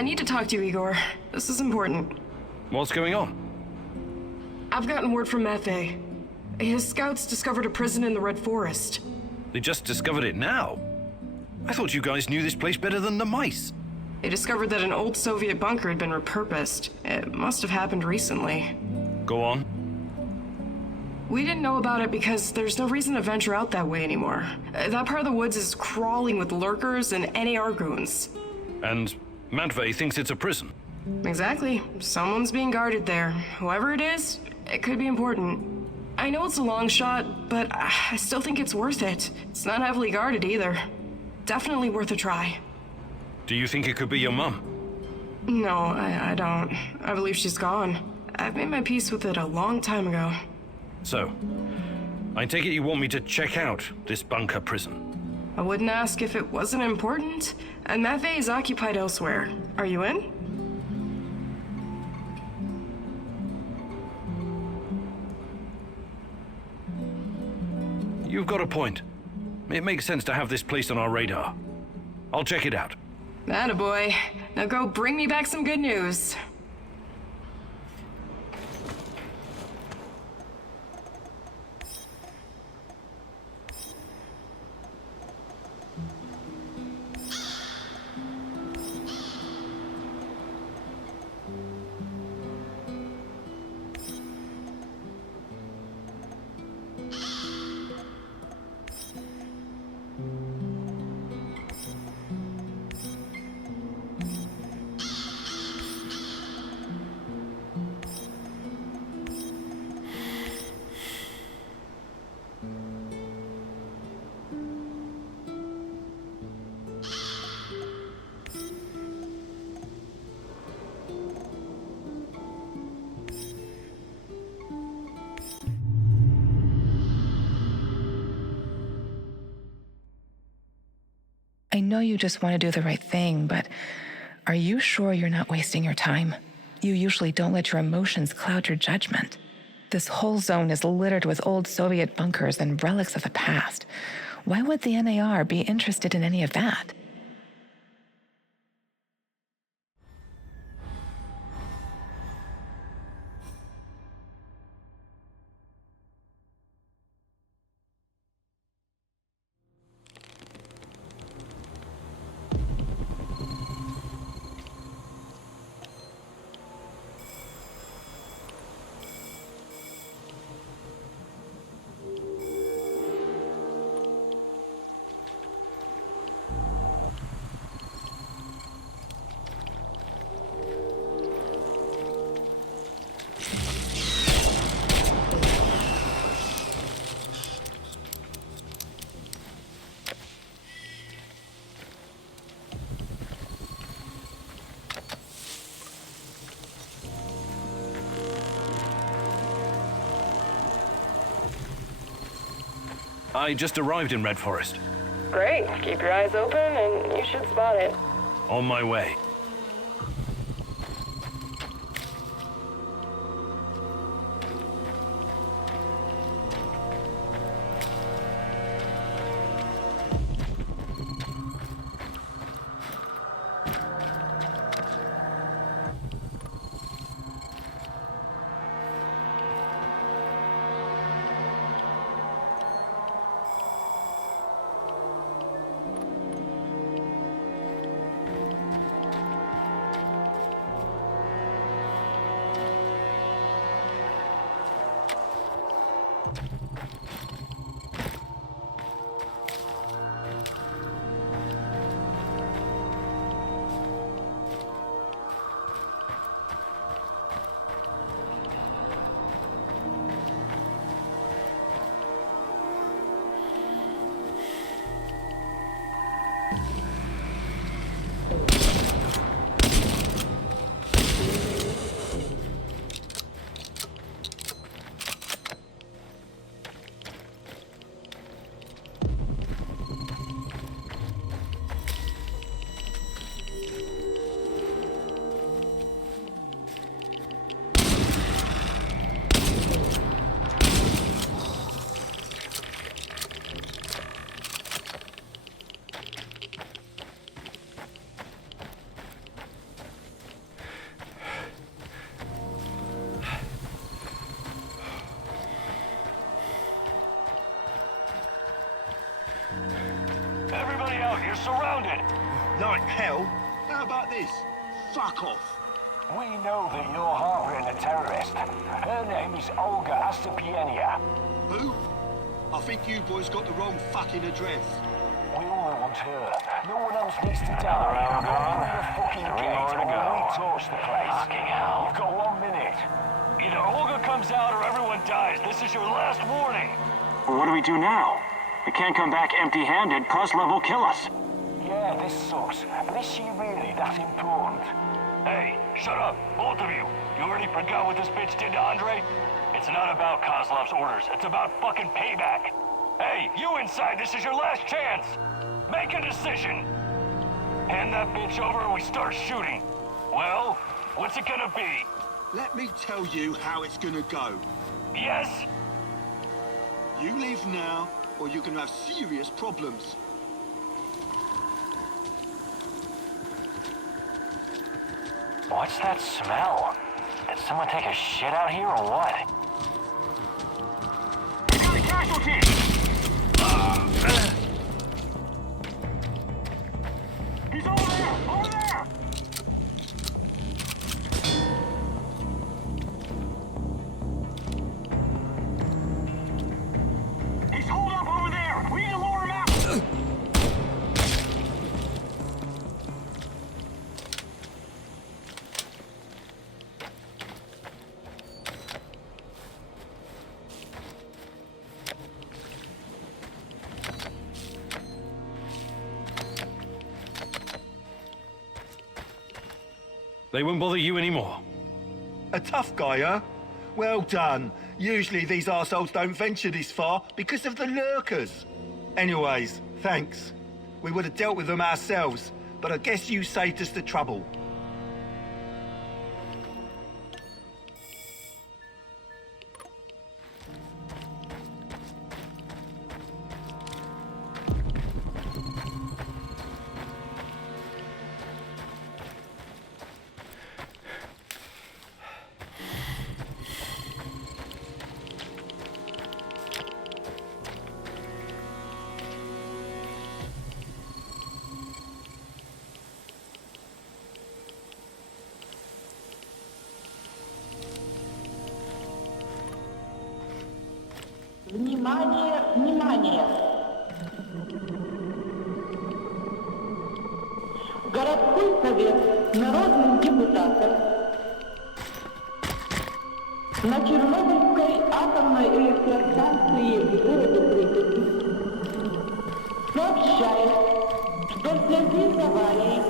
I need to talk to you, Igor. This is important. What's going on? I've gotten word from Mafe. His scouts discovered a prison in the Red Forest. They just discovered it now? I thought you guys knew this place better than the mice. They discovered that an old Soviet bunker had been repurposed. It must have happened recently. Go on. We didn't know about it because there's no reason to venture out that way anymore. That part of the woods is crawling with lurkers and NAR goons. And Matvey thinks it's a prison. Exactly. Someone's being guarded there. Whoever it is, it could be important. I know it's a long shot, but I still think it's worth it. It's not heavily guarded either. Definitely worth a try. Do you think it could be your mum? No, I don't. I believe she's gone. I've made my peace with it a long time ago. So, I take it you want me to check out this bunker prison? I wouldn't ask if it wasn't important. And Mafe is occupied elsewhere. Are you in? You've got a point. It makes sense to have this place on our radar. I'll check it out. Attaboy. Now go bring me back some good news. I know you just want to do the right thing, but are you sure you're not wasting your time? You usually don't let your emotions cloud your judgment. This whole zone is littered with old Soviet bunkers and relics of the past. Why would the NAR be interested in any of that? I just arrived in Red Forest. Great. Keep your eyes open and you should spot it. On my way. Everybody out, you're surrounded! Like hell? How about this? Fuck off. We know that you're harboring a terrorist. Her name is Olga Astapienia. Who? I think you boys got the wrong fucking address. We only want her. No one else needs to die. Open the fucking gate or we torch the place. Fucking hell. You've got 1 minute. Either Olga comes out or everyone dies. This is your last warning. Well, what do we do now? We can't come back empty-handed. Kozlov will kill us. Yeah, this sucks. But is she really that important? Hey, shut up, both of you. You already forgot what this bitch did to Andre? It's not about Kozlov's orders. It's about fucking payback. Hey, you inside, this is your last chance. Make a decision. Hand that bitch over and we start shooting. Well, what's it gonna be? Let me tell you how it's gonna go. Yes? You leave now, or you're gonna have serious problems. What's that smell? Did someone take a shit out here or what? We got a casualty! He's over there! Over there! He's holed up over there! We need to lure him out! They won't bother you anymore. A tough guy, huh? Well done. Usually these arseholes don't venture this far because of the lurkers. Anyways, thanks. We would have dealt with them ourselves, but I guess you saved us the trouble. Внимание, внимание! Городской совет народных депутатов на Чернобыльской атомной электростанции в городе Припяти сообщает, что в связи с аварией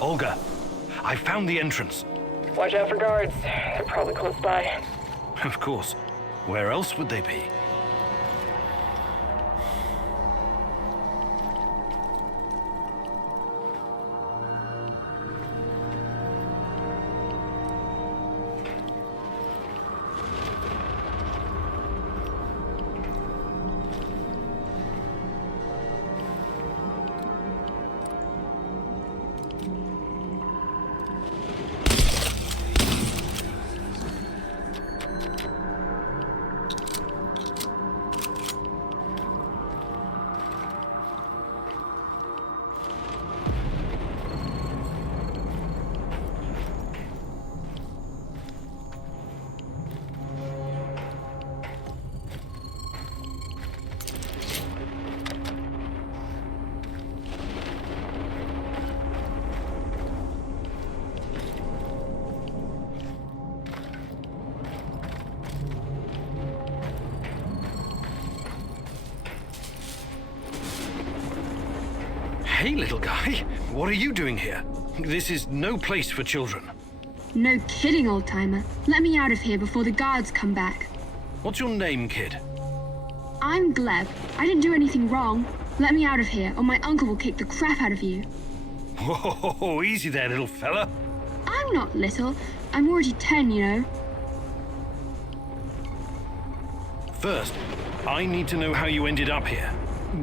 Olga, I found the entrance. Watch out for guards. They're probably close by. Of course. Where else would they be? Hey, little guy. What are you doing here? This is no place for children. No kidding, old-timer. Let me out of here before the guards come back. What's your name, kid? I'm Gleb. I didn't do anything wrong. Let me out of here, or my uncle will kick the crap out of you. Whoa, easy there, little fella. I'm not little. I'm already 10, you know. First, I need to know how you ended up here.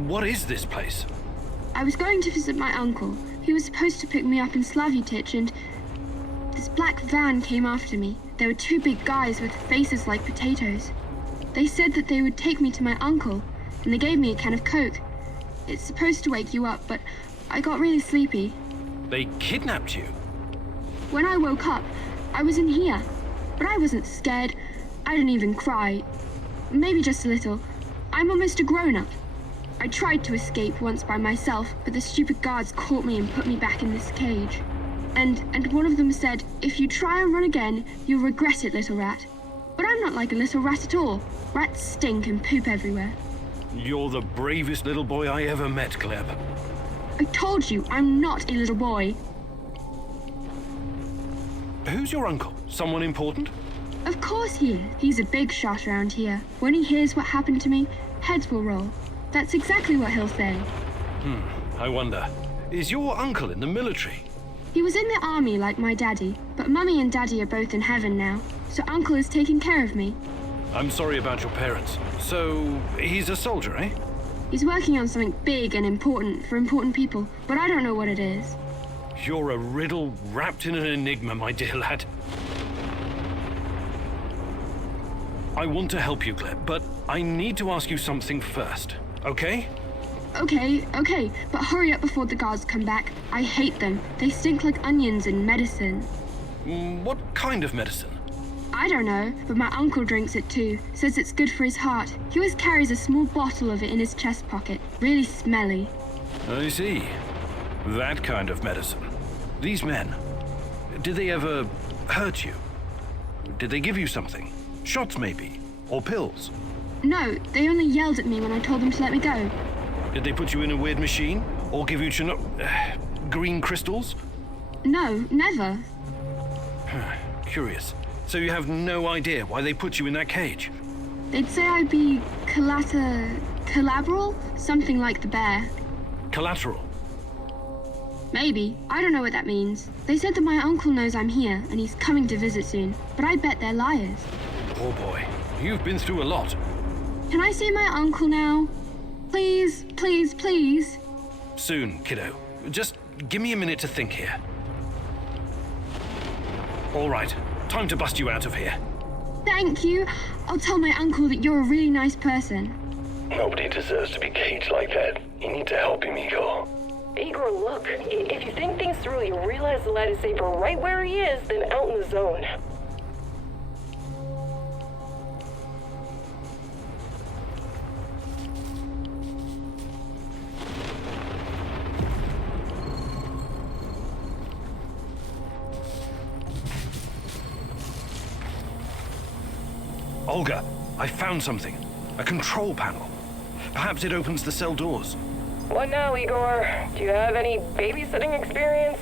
What is this place? I was going to visit my uncle. He was supposed to pick me up in Slavutich, and this black van came after me. There were two big guys with faces like potatoes. They said that they would take me to my uncle, and they gave me a can of Coke. It's supposed to wake you up, but I got really sleepy. They kidnapped you? When I woke up, I was in here, but I wasn't scared. I didn't even cry. Maybe just a little. I'm almost a grown-up. I tried to escape once by myself, but the stupid guards caught me and put me back in this cage. And one of them said, if you try and run again, you'll regret it, little rat. But I'm not like a little rat at all. Rats stink and poop everywhere. You're the bravest little boy I ever met, Gleb. I told you, I'm not a little boy. Who's your uncle? Someone important? Of course he is. He's a big shot around here. When he hears what happened to me, heads will roll. That's exactly what he'll say. I wonder. Is your uncle in the military? He was in the army like my daddy, but Mummy and Daddy are both in heaven now, so Uncle is taking care of me. I'm sorry about your parents. So, he's a soldier, eh? He's working on something big and important for important people, but I don't know what it is. You're a riddle wrapped in an enigma, my dear lad. I want to help you, Gleb, but I need to ask you something first, okay? Okay, but hurry up before the guards come back. I hate them. They stink like onions and medicine. What kind of medicine? I don't know, but my uncle drinks it too. Says it's good for his heart. He always carries a small bottle of it in his chest pocket. Really smelly. I see. That kind of medicine. These men, did they ever hurt you? Did they give you something? Shots, maybe? Or pills? No, they only yelled at me when I told them to let me go. Did they put you in a weird machine? Or give you green crystals? No, never. Curious. So you have no idea why they put you in that cage? They'd say I'd be collateral? Something like the bear. Collateral? Maybe. I don't know what that means. They said that my uncle knows I'm here, and he's coming to visit soon, but I bet they're liars. Oh boy, you've been through a lot. Can I see my uncle now? Please, please, please. Soon, kiddo. Just give me a minute to think here. All right, time to bust you out of here. Thank you. I'll tell my uncle that you're a really nice person. Nobody deserves to be caged like that. You need to help him, Igor. Igor, look. If you think things through, you realize the lad is safer right where he is than out in the zone. Olga, I found something. A control panel. Perhaps it opens the cell doors. What now, Igor? Do you have any babysitting experience?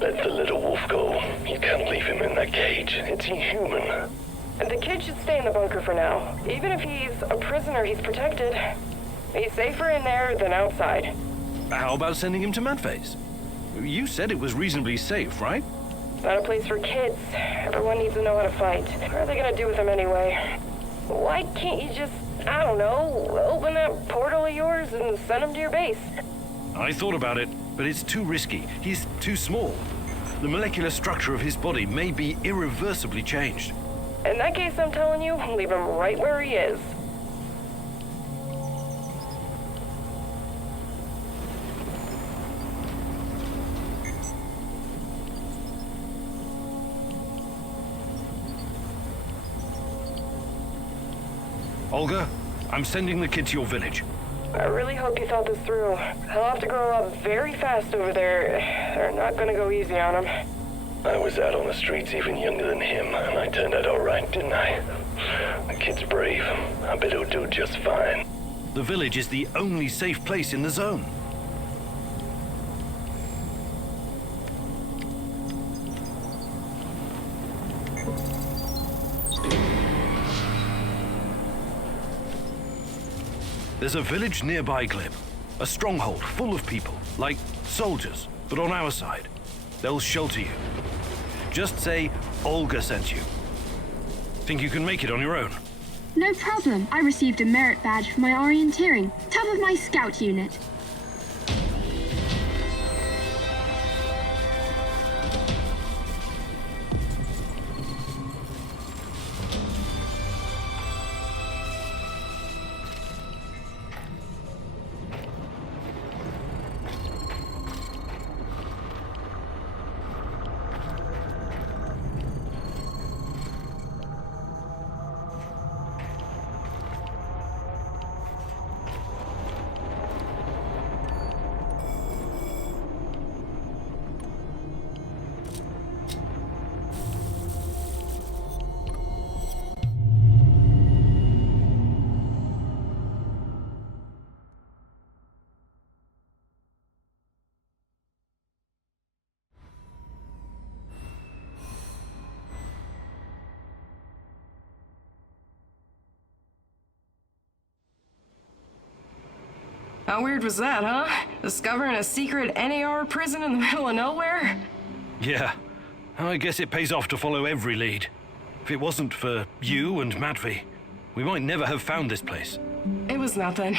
Let the little wolf go. You can't leave him in that cage. It's inhuman. The kid should stay in the bunker for now. Even if he's a prisoner, he's protected. He's safer in there than outside. How about sending him to Madface? You said it was reasonably safe, right? Not a place for kids. Everyone needs to know how to fight. What are they gonna do with him anyway? Why can't you just, I don't know, open that portal of yours and send him to your base? I thought about it, but it's too risky. He's too small. The molecular structure of his body may be irreversibly changed. In that case, I'm telling you, leave him right where he is. Olga, I'm sending the kid to your village. I really hope you thought this through. He'll have to grow up very fast over there. They're not gonna go easy on him. I was out on the streets even younger than him, and I turned out all right, didn't I? The kid's brave. I bet he'll do just fine. The village is the only safe place in the zone. There's a village nearby, Glib. A stronghold full of people, like soldiers, but on our side. They'll shelter you. Just say Olga sent you. Think you can make it on your own? No problem. I received a merit badge for my orienteering. Top of my scout unit. How weird was that, huh? Discovering a secret NAR prison in the middle of nowhere? Yeah. I guess it pays off to follow every lead. If it wasn't for you and Madvi, we might never have found this place. It was nothing.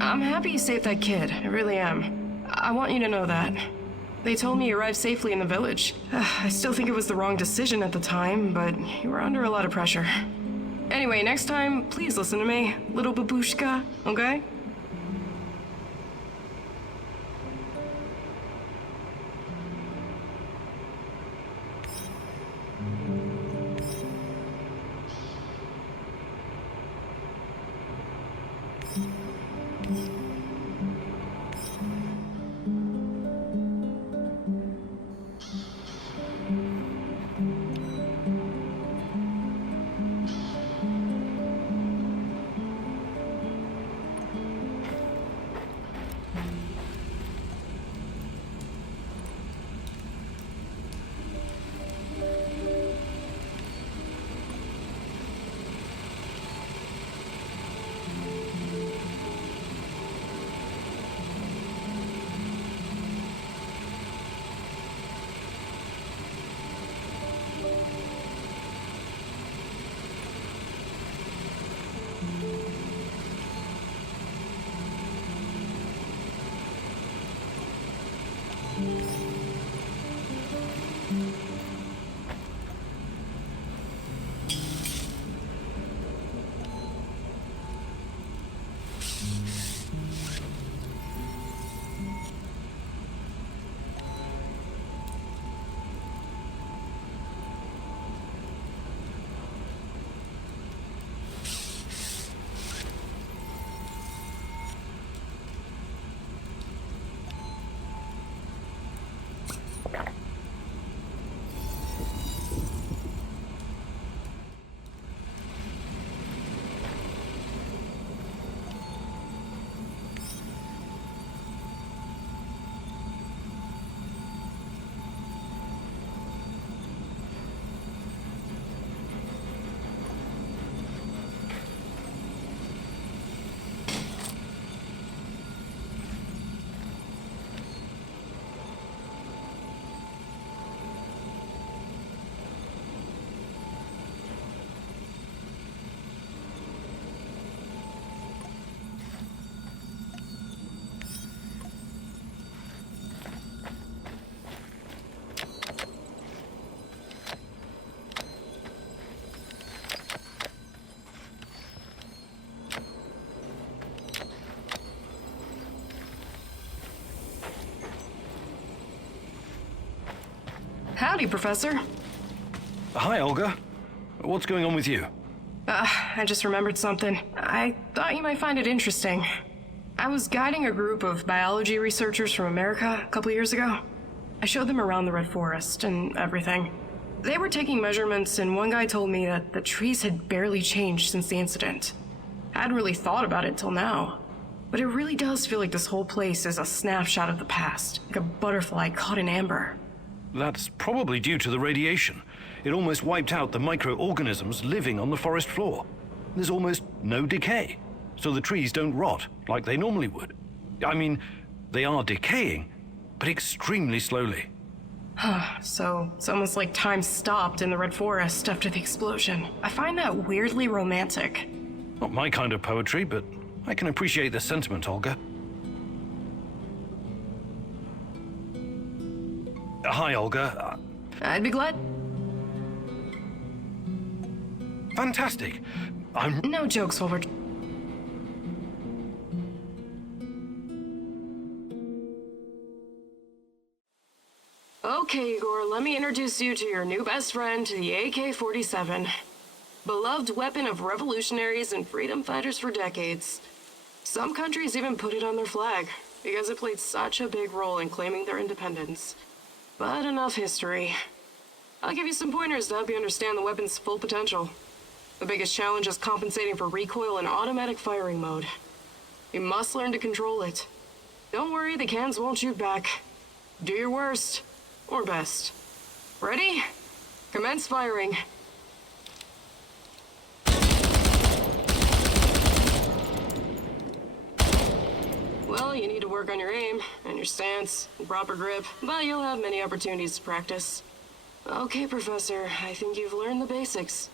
I'm happy you saved that kid. I really am. I want you to know that. They told me you arrived safely in the village. I still think it was the wrong decision at the time, but you were under a lot of pressure. Anyway, next time, please listen to me, little babushka, okay? Howdy, Professor. Hi, Olga. What's going on with you? I just remembered something. I thought you might find it interesting. I was guiding a group of biology researchers from America a couple years ago. I showed them around the Red Forest and everything. They were taking measurements, and one guy told me that the trees had barely changed since the incident. I hadn't really thought about it till now. But it really does feel like this whole place is a snapshot of the past, like a butterfly caught in amber. That's probably due to the radiation. It almost wiped out the microorganisms living on the forest floor. There's almost no decay, so the trees don't rot like they normally would. I mean, they are decaying, but extremely slowly. So it's almost like time stopped in the Red Forest after the explosion. I find that weirdly romantic. Not my kind of poetry, but I can appreciate the sentiment, Olga. Hi, Olga. I'd be glad. Fantastic. No jokes while we're... Okay, Igor, let me introduce you to your new best friend, the AK-47. Beloved weapon of revolutionaries and freedom fighters for decades. Some countries even put it on their flag, because it played such a big role in claiming their independence. But enough history. I'll give you some pointers to help you understand the weapon's full potential. The biggest challenge is compensating for recoil in automatic firing mode. You must learn to control it. Don't worry, the cans won't shoot back. Do your worst. Or best. Ready? Commence firing. Well, you need to work on your aim, and your stance, and proper grip, but you'll have many opportunities to practice. Okay, Professor, I think you've learned the basics.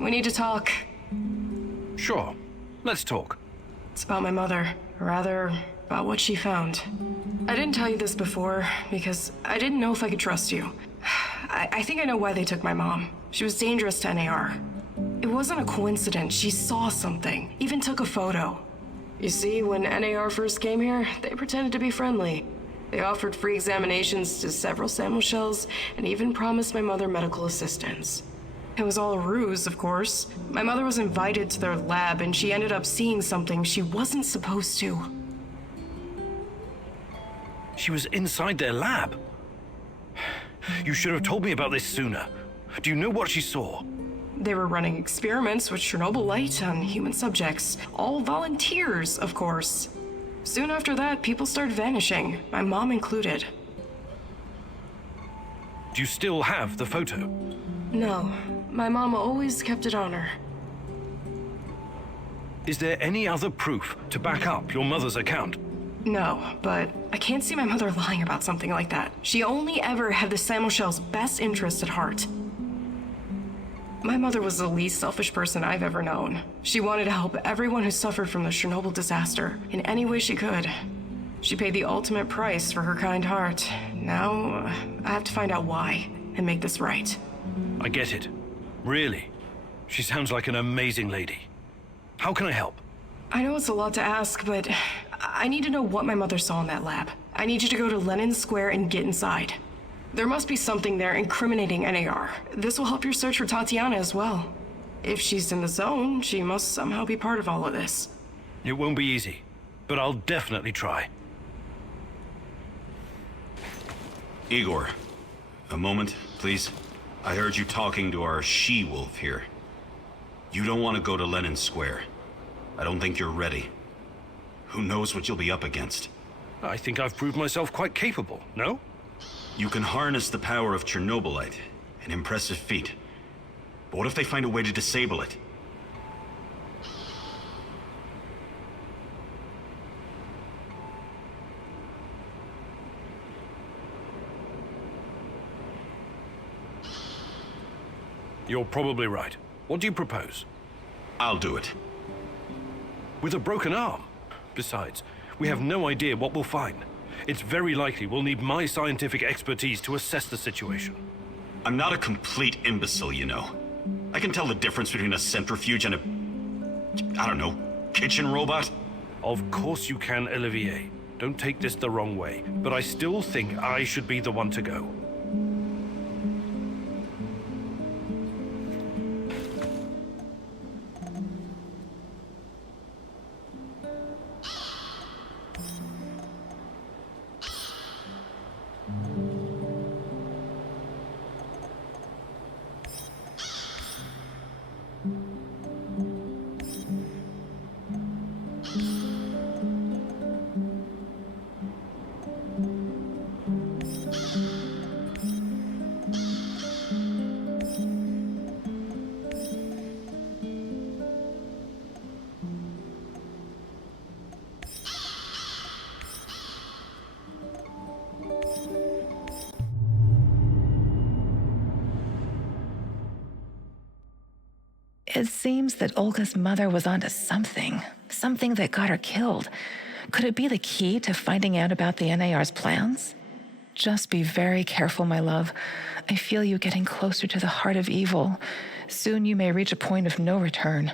We need to talk. Sure. Let's talk. It's about my mother. Or rather, about what she found. I didn't tell you this before, because I didn't know if I could trust you. I think I know why they took my mom. She was dangerous to NAR. It wasn't a coincidence. She saw something. Even took a photo. You see, when NAR first came here, they pretended to be friendly. They offered free examinations to several sample shells, and even promised my mother medical assistance. It was all a ruse, of course. My mother was invited to their lab, and she ended up seeing something she wasn't supposed to. She was inside their lab. You should have told me about this sooner. Do you know what she saw? They were running experiments with Chernobylite on human subjects. All volunteers, of course. Soon after that, people started vanishing, my mom included. Do you still have the photo? No, my mom always kept it on her. Is there any other proof to back up your mother's account? No, but I can't see my mother lying about something like that. She only ever had the sample shell's best interest at heart. My mother was the least selfish person I've ever known. She wanted to help everyone who suffered from the Chernobyl disaster in any way she could. She paid the ultimate price for her kind heart. Now, I have to find out why and make this right. I get it. Really. She sounds like an amazing lady. How can I help? I know it's a lot to ask, but I need to know what my mother saw in that lab. I need you to go to Lenin Square and get inside. There must be something there incriminating NAR. This will help your search for Tatiana as well. If she's in the zone, she must somehow be part of all of this. It won't be easy, but I'll definitely try. Igor, a moment, please. I heard you talking to our she-wolf here. You don't want to go to Lenin Square. I don't think you're ready. Who knows what you'll be up against? I think I've proved myself quite capable, no? You can harness the power of Chernobylite, an impressive feat. But what if they find a way to disable it? You're probably right. What do you propose? I'll do it. With a broken arm? Besides, we have no idea what we'll find. It's very likely we'll need my scientific expertise to assess the situation. I'm not a complete imbecile, you know. I can tell the difference between a centrifuge and a, I don't know, kitchen robot. Of course you can, Olivier. Don't take this the wrong way, but I still think I should be the one to go. It seems that Olga's mother was onto something that got her killed. Could it be the key to finding out about the NAR's plans? Just be very careful, my love. I feel you getting closer to the heart of evil. Soon you may reach a point of no return.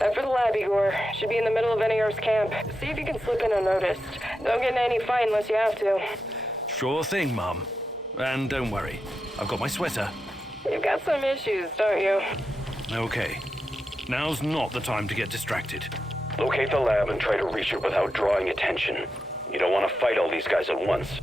Head for the lab, Igor. Should be in the middle of NAR's camp. See if you can slip in unnoticed. Don't get in any fight unless you have to. Sure thing, Mom. And don't worry, I've got my sweater. You've got some issues, don't you? Okay. Now's not the time to get distracted. Locate the lab and try to reach it without drawing attention. You don't want to fight all these guys at once.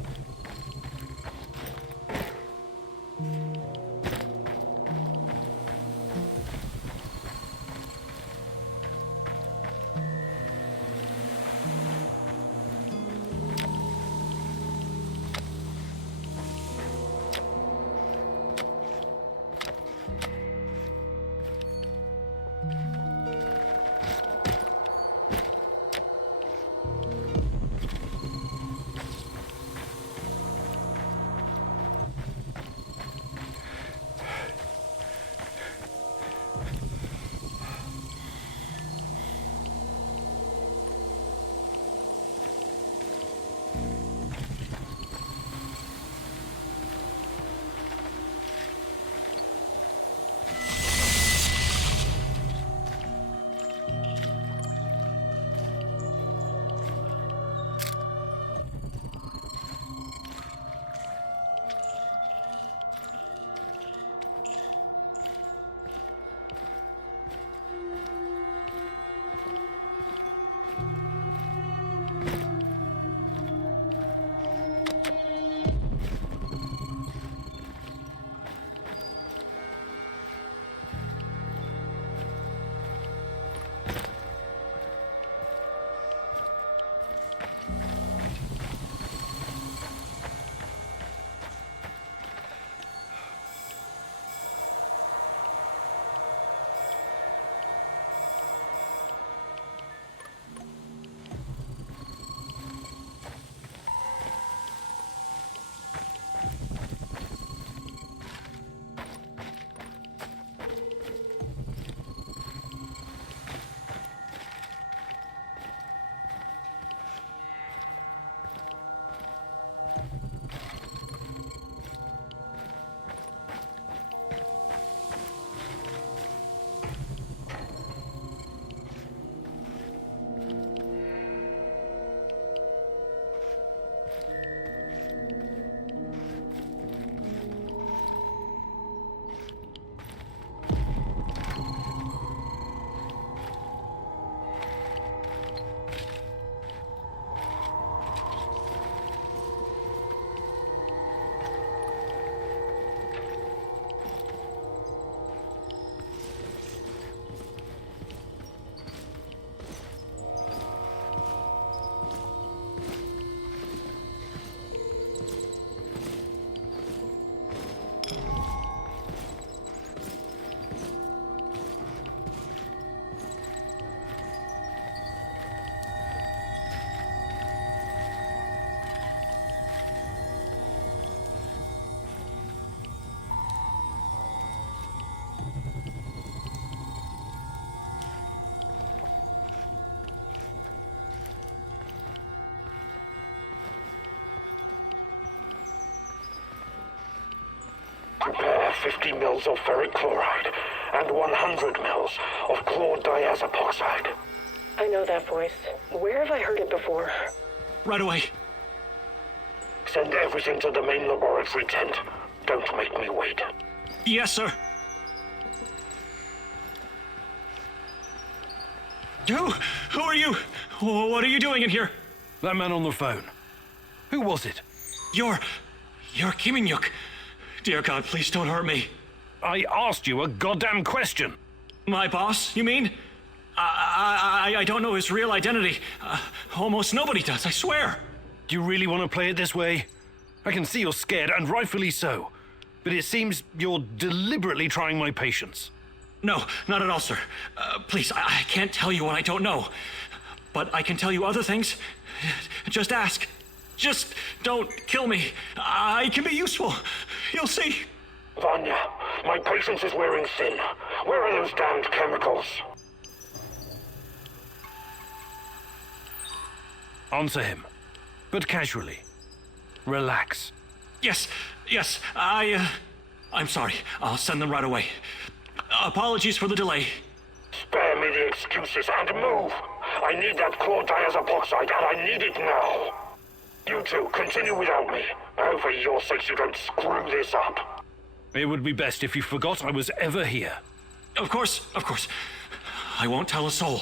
50 mils of ferric chloride and 100 mils of chlordiazepoxide. I know that voice. Where have I heard it before? Right away. Send everything to the main laboratory tent. Don't make me wait. Yes, sir. Who are you? What are you doing in here? That man on the phone. Who was it? You're Kiminyuk. Dear God, please don't hurt me. I asked you a goddamn question. My boss, you mean? I don't know his real identity. Almost nobody does, I swear. Do you really want to play it this way? I can see you're scared, and rightfully so. But it seems you're deliberately trying my patience. No, not at all, sir. Please, I can't tell you what I don't know. But I can tell you other things. Just ask. Just don't kill me. I can be useful. You'll see. Vanya, my patience is wearing thin. Where are those damned chemicals? Answer him, but casually. Relax. Yes, I'm sorry. I'll send them right away. Apologies for the delay. Spare me the excuses and move. I need that chlordiazepoxide, and I need it now. You two, continue without me. I hope for your sakes you don't screw this up. It would be best if you forgot I was ever here. Of course. I won't tell a soul.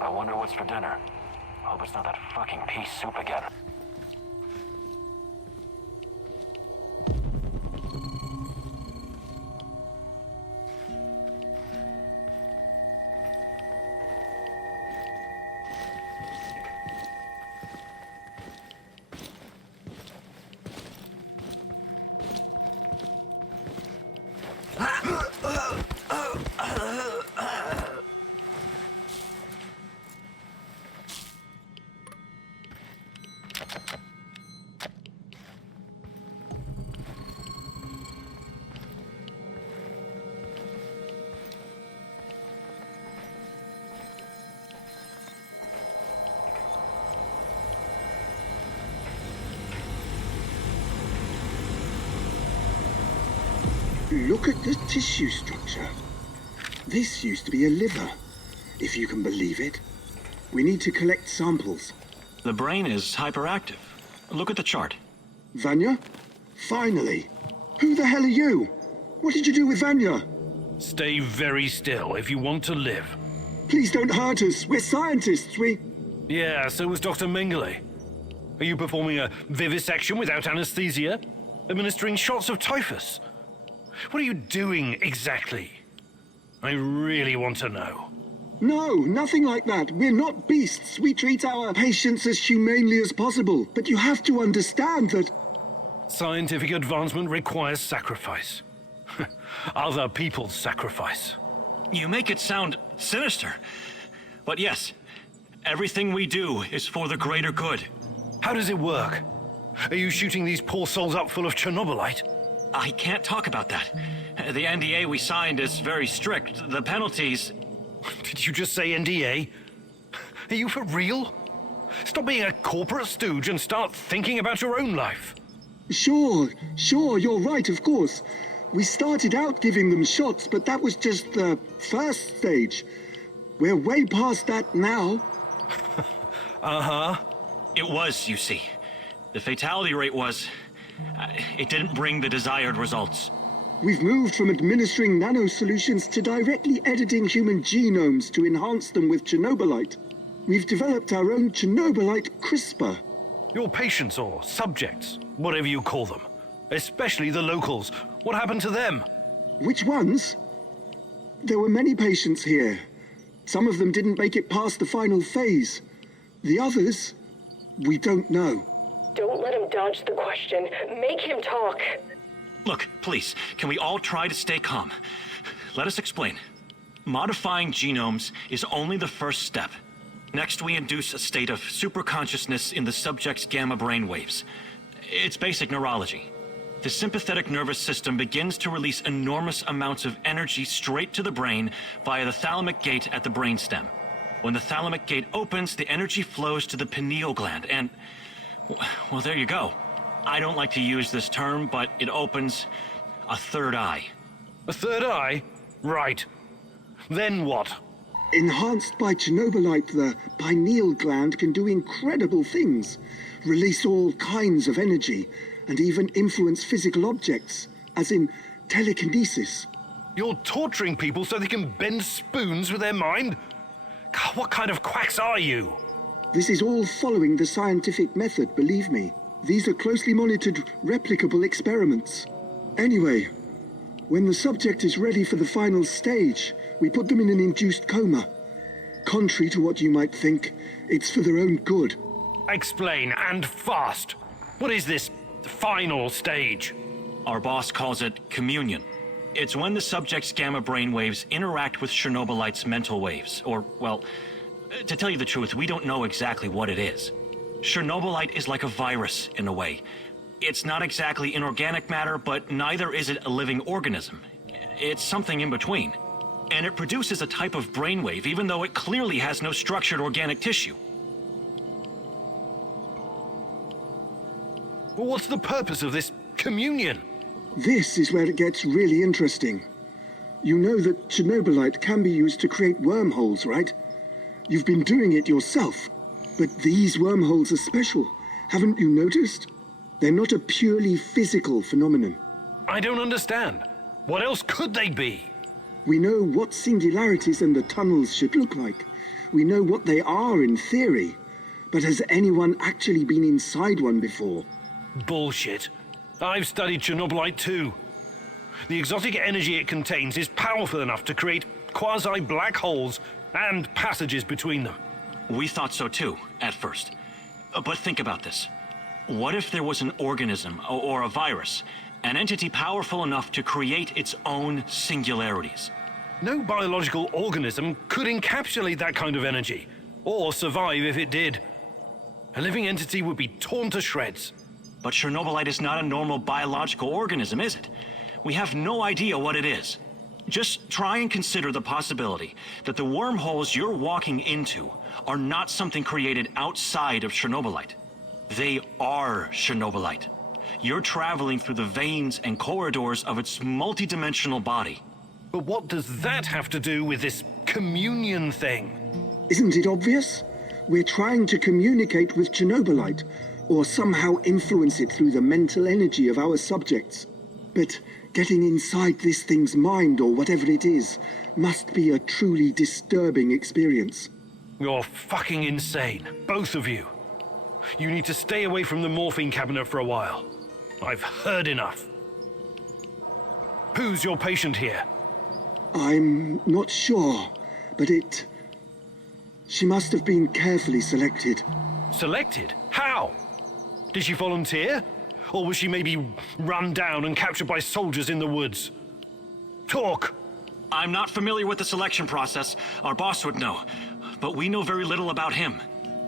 I wonder what's for dinner. Hope it's not that fucking pea soup again. Look at the tissue structure. This used to be a liver, if you can believe it. We need to collect samples. The brain is hyperactive. Look at the chart. Vanya? Finally. Who the hell are you? What did you do with Vanya? Stay very still if you want to live. Please don't hurt us. We're scientists. Yeah, so was Dr. Mengele. Are you performing a vivisection without anesthesia? Administering shots of typhus? What are you doing exactly? I really want to know. No, nothing like that. We're not beasts. We treat our patients as humanely as possible. But you have to understand that... Scientific advancement requires sacrifice. Other people's sacrifice. You make it sound sinister. But yes, everything we do is for the greater good. How does it work? Are you shooting these poor souls up full of Chernobylite? I can't talk about that. The NDA we signed is very strict. The penalties... Did you just say NDA? Are you for real? Stop being a corporate stooge and start thinking about your own life. Sure, you're right, of course. We started out giving them shots, but that was just the first stage. We're way past that now. Uh-huh. It was, you see. The fatality rate was... it didn't bring the desired results. We've moved from administering nanosolutions to directly editing human genomes to enhance them with Chernobylite. We've developed our own Chernobylite CRISPR. Your patients or subjects, whatever you call them, especially the locals, what happened to them? Which ones? There were many patients here. Some of them didn't make it past the final phase. The others, we don't know. Don't let him dodge the question. Make him talk. Look, please, can we all try to stay calm? Let us explain. Modifying genomes is only the first step. Next, we induce a state of superconsciousness in the subject's gamma brainwaves. It's basic neurology. The sympathetic nervous system begins to release enormous amounts of energy straight to the brain via the thalamic gate at the brainstem. When the thalamic gate opens, the energy flows to the pineal gland and... well, there you go. I don't like to use this term, but it opens a third eye. A third eye? Right. Then what? Enhanced by Chernobylite, the pineal gland can do incredible things. Release all kinds of energy, and even influence physical objects, as in telekinesis. You're torturing people so they can bend spoons with their mind? God, what kind of quacks are you? This is all following the scientific method, believe me. These are closely monitored, replicable experiments. Anyway, when the subject is ready for the final stage, we put them in an induced coma. Contrary to what you might think, it's for their own good. Explain, and fast. What is this final stage? Our boss calls it Commune. It's when the subject's gamma brainwaves interact with Chernobylite's mental waves, or, well, to tell you the truth, we don't know exactly what it is. Chernobylite is like a virus, in a way. It's not exactly inorganic matter, but neither is it a living organism. It's something in between. And it produces a type of brainwave, even though it clearly has no structured organic tissue. Well, what's the purpose of this communion? This is where it gets really interesting. You know that Chernobylite can be used to create wormholes, right? You've been doing it yourself. But these wormholes are special. Haven't you noticed? They're not a purely physical phenomenon. I don't understand. What else could they be? We know what singularities and the tunnels should look like. We know what they are in theory. But has anyone actually been inside one before? Bullshit. I've studied Chernobylite too. The exotic energy it contains is powerful enough to create quasi-black holes and passages between them. We thought so too, at first. But think about this. What if there was an organism, or a virus, an entity powerful enough to create its own singularities? No biological organism could encapsulate that kind of energy, or survive if it did. A living entity would be torn to shreds. But Chernobylite is not a normal biological organism, is it? We have no idea what it is. Just try and consider the possibility that the wormholes you're walking into are not something created outside of Chernobylite. They are Chernobylite. You're traveling through the veins and corridors of its multidimensional body. But what does that have to do with this communion thing? Isn't it obvious? We're trying to communicate with Chernobylite, or somehow influence it through the mental energy of our subjects. But getting inside this thing's mind, or whatever it is, must be a truly disturbing experience. You're fucking insane, both of you. You need to stay away from the morphine cabinet for a while. I've heard enough. Who's your patient here? I'm not sure, but she must have been carefully selected. Selected? How? Did she volunteer? Or was she maybe run down and captured by soldiers in the woods? Talk! I'm not familiar with the selection process. Our boss would know. But we know very little about him.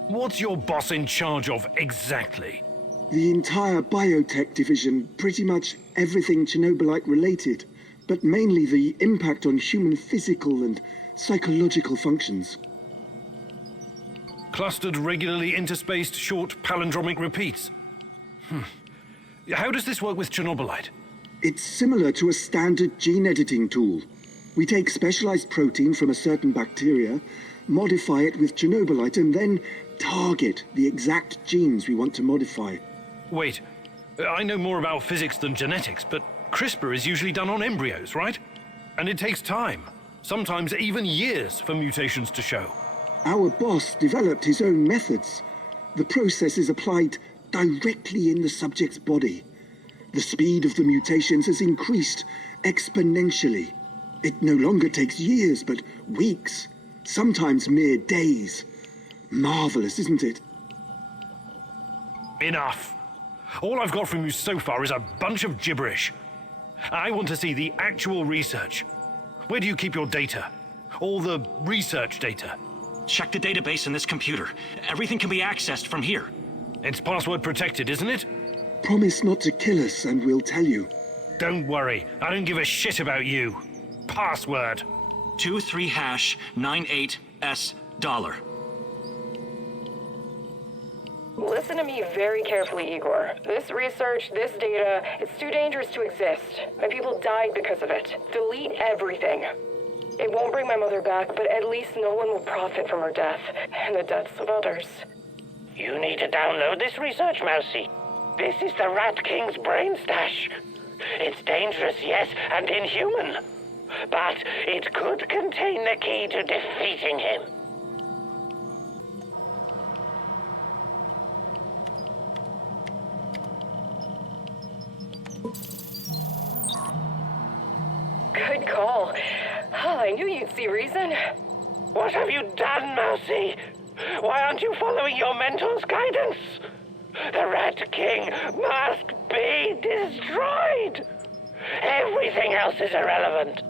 What's your boss in charge of exactly? The entire biotech division, pretty much everything Chernobylite related, but mainly the impact on human physical and psychological functions. Clustered, regularly interspaced, short palindromic repeats. How does this work with Chernobylite? It's similar to a standard gene editing tool. We take specialized protein from a certain bacteria, modify it with Chernobylite, and then target the exact genes we want to modify. Wait, I know more about physics than genetics, but CRISPR is usually done on embryos, right? And it takes time, sometimes even years, for mutations to show. Our boss developed his own methods. The process is applied directly in the subject's body. The speed of the mutations has increased exponentially. It no longer takes years, but weeks, sometimes mere days. Marvelous, isn't it? Enough. All I've got from you so far is a bunch of gibberish. I want to see the actual research. Where do you keep your data? All the research data? Check the database in this computer. Everything can be accessed from here. It's password protected, isn't it? Promise not to kill us and we'll tell you. Don't worry, I don't give a shit about you. Password. 23#98S$. Listen to me very carefully, Igor. This research, this data, it's too dangerous to exist. My people died because of it. Delete everything. It won't bring my mother back, but at least no one will profit from her death, and the deaths of others. You need to download this research, Mousy. This is the Rat King's brain stash. It's dangerous, yes, and inhuman. But it could contain the key to defeating him. Good call. I knew you'd see reason. What have you done, Mousy? Why aren't you following your mentor's guidance? The Rat King must be destroyed. Everything else is irrelevant.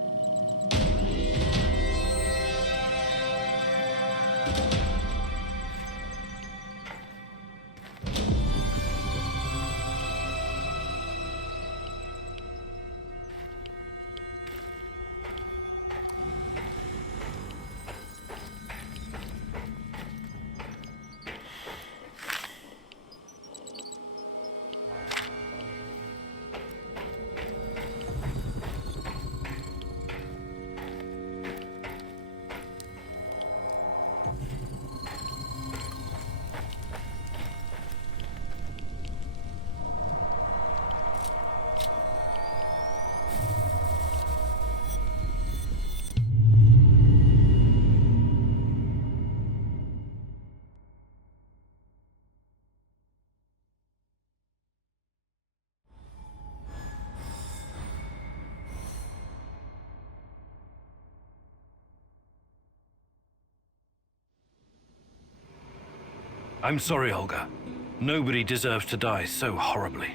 I'm sorry, Olga. Nobody deserves to die so horribly.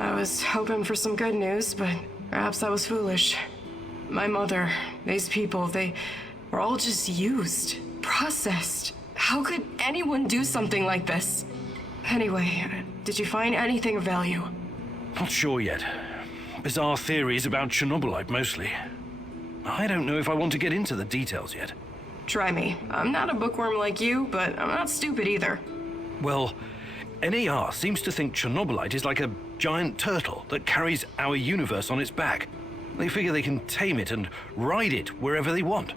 I was hoping for some good news, but perhaps I was foolish. My mother, these people, they were all just used, processed. How could anyone do something like this? Anyway, did you find anything of value? Not sure yet. Bizarre theories about Chernobylite, mostly. I don't know if I want to get into the details yet. Try me. I'm not a bookworm like you, but I'm not stupid either. Well, NAR seems to think Chernobylite is like a giant turtle that carries our universe on its back. They figure they can tame it and ride it wherever they want.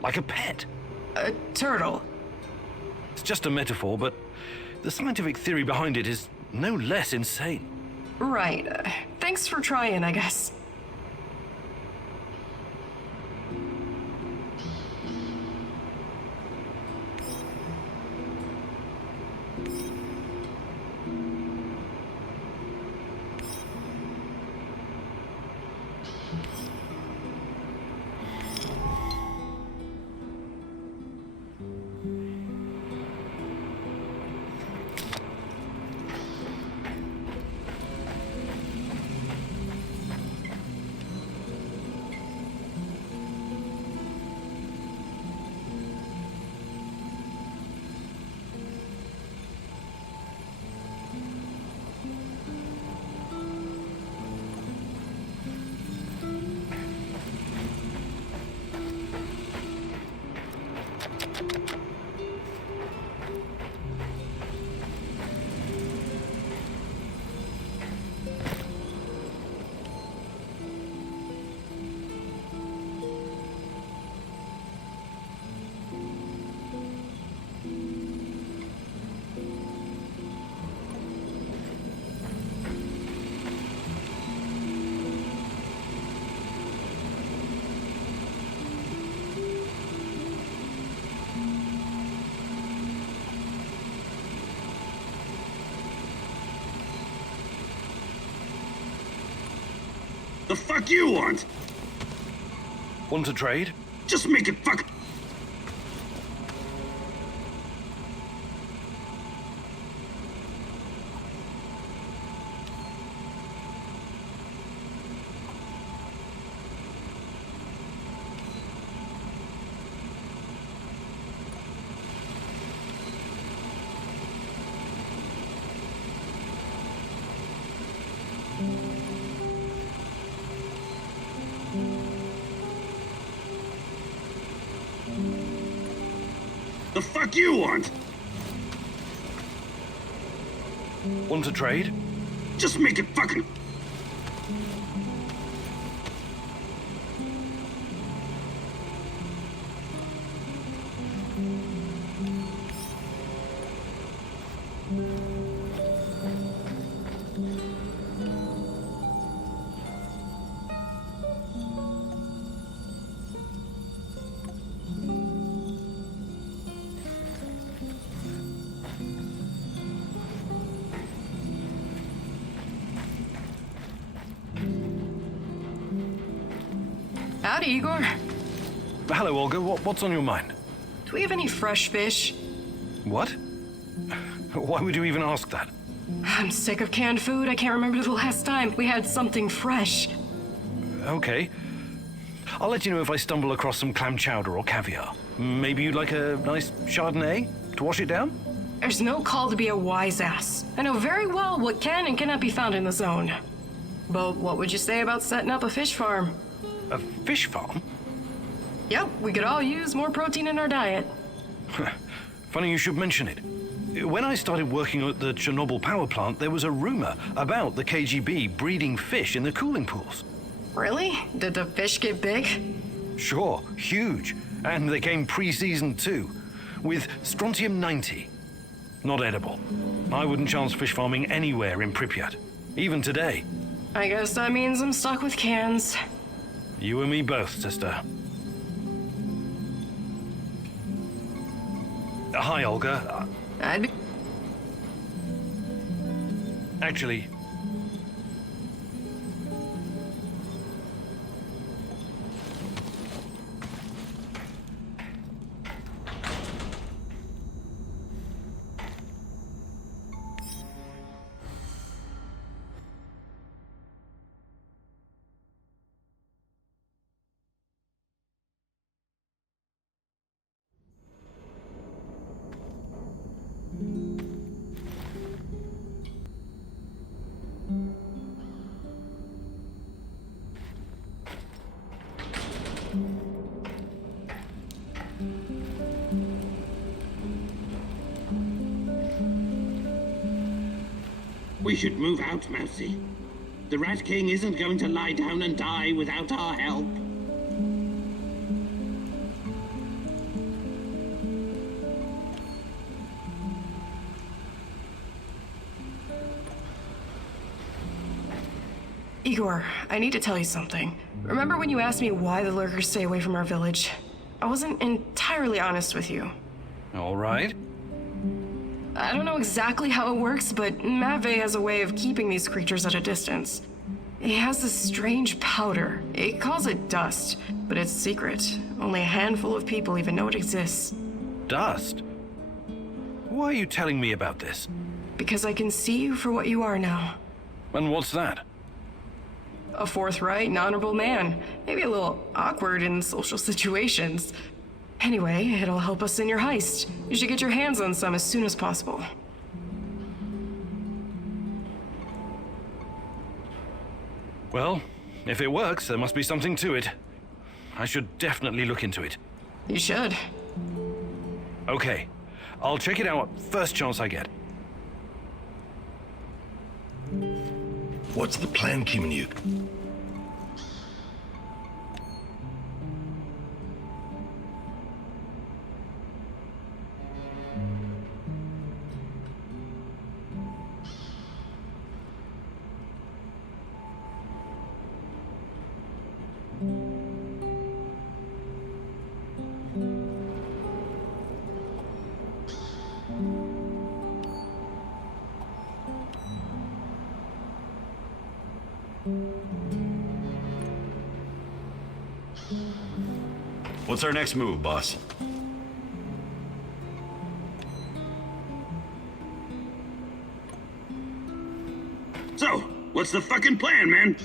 Like a pet. A turtle? It's just a metaphor, but the scientific theory behind it is no less insane. Right. Thanks for trying, I guess. The fuck you want? Want to trade? Just make it fuck... The fuck you want? Want to trade? Just make it fucking... Howdy, Igor. Hello, Olga. What's on your mind? Do we have any fresh fish? What? Why would you even ask that? I'm sick of canned food. I can't remember the last time we had something fresh. Okay. I'll let you know if I stumble across some clam chowder or caviar. Maybe you'd like a nice Chardonnay to wash it down? There's no call to be a wise ass. I know very well what can and cannot be found in the zone. But what would you say about setting up a fish farm? A fish farm? Yep, we could all use more protein in our diet. Funny you should mention it. When I started working at the Chernobyl power plant, there was a rumor about the KGB breeding fish in the cooling pools. Really? Did the fish get big? Sure, huge. And they came pre-seasoned too, with strontium-90. Not edible. I wouldn't chance fish farming anywhere in Pripyat, even today. I guess that means I'm stuck with cans. You and me both, sister. Hi, Olga. Actually... We should move out, Mousy. The Rat King isn't going to lie down and die without our help. Igor, I need to tell you something. Remember when you asked me why the lurkers stay away from our village? I wasn't entirely honest with you. All right. I don't know exactly how it works, but Matvey has a way of keeping these creatures at a distance. He has this strange powder. He calls it dust, but it's secret. Only a handful of people even know it exists. Dust? Why are you telling me about this? Because I can see you for what you are now. And what's that? A forthright and honorable man. Maybe a little awkward in social situations. Anyway, it'll help us in your heist. You should get your hands on some as soon as possible. Well, if it works, there must be something to it. I should definitely look into it. You should. Okay. I'll check it out first chance I get. What's the plan, Commune? What's our next move, boss? So, what's the fucking plan, man?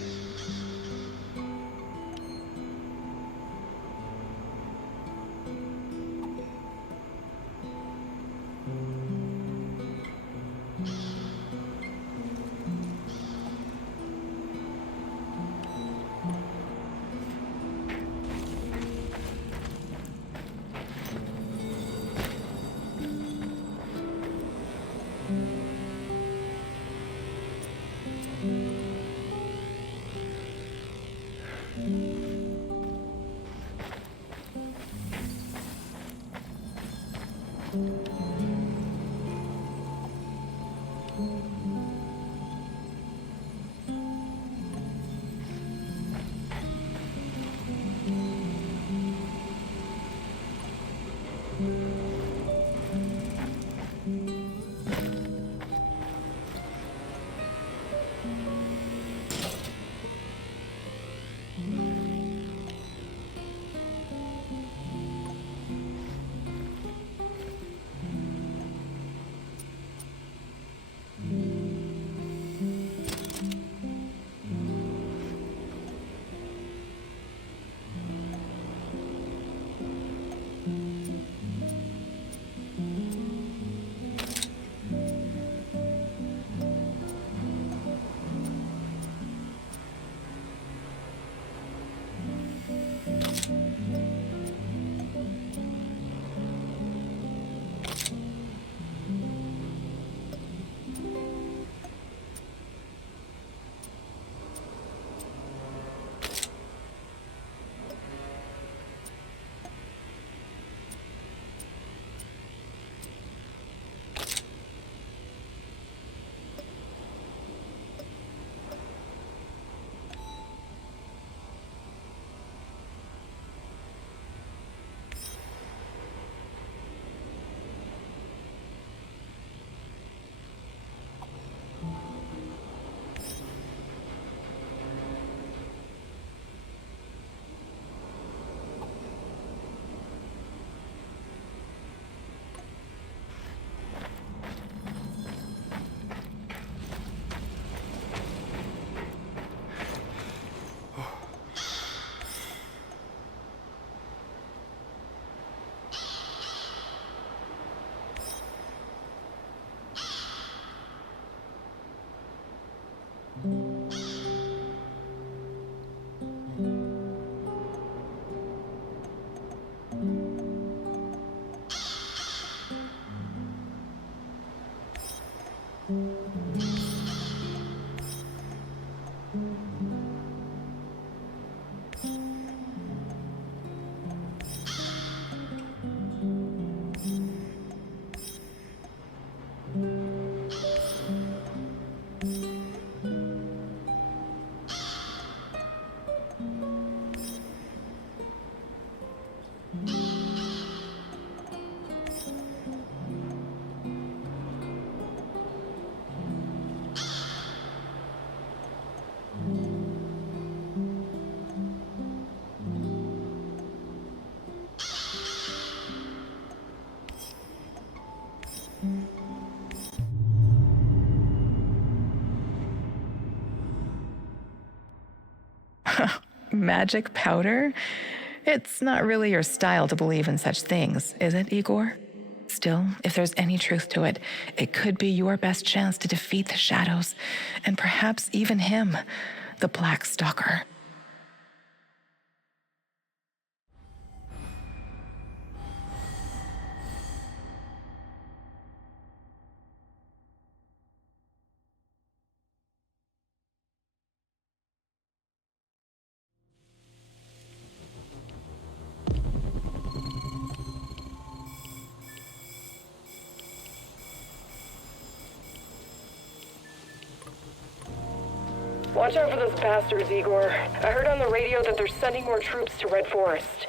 Magic powder? It's not really your style to believe in such things, is it, Igor? Still, if there's any truth to it, it could be your best chance to defeat the shadows, and perhaps even him, the Black Stalker. Watch out for those bastards, Igor. I heard on the radio that they're sending more troops to Red Forest.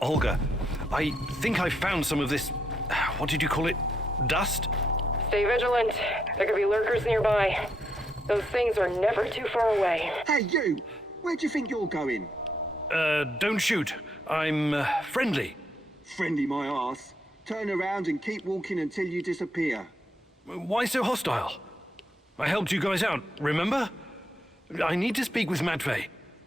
Olga, I think I found some of this... what did you call it? Dust? Stay vigilant. There could be lurkers nearby. Those things are never too far away. Hey, you! Where do you think you're going? Don't shoot. I'm, friendly. Friendly my arse. Turn around and keep walking until you disappear. Why so hostile? I helped you guys out, remember? I need to speak with Matvey.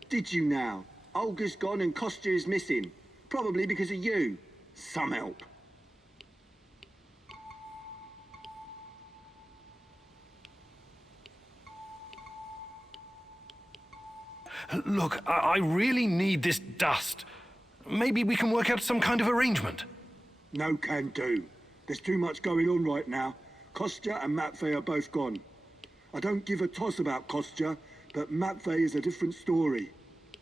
Did you now? Olga's gone and Kostya is missing. Probably because of you. Some help. Look, I really need this dust. Maybe we can work out some kind of arrangement. No can do. There's too much going on right now. Kostya and Matvey are both gone. I don't give a toss about Kostya, but Matvey is a different story.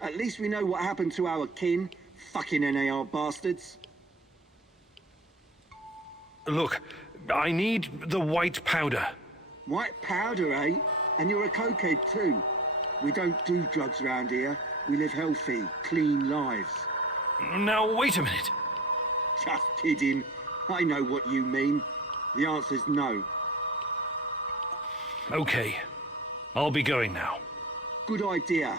At least we know what happened to our kin. Fucking NAR bastards. Look, I need the white powder. White powder, eh? And you're a cokehead too. We don't do drugs around here. We live healthy, clean lives. Now, wait a minute. Just kidding. I know what you mean. The answer's no. Okay. I'll be going now. Good idea.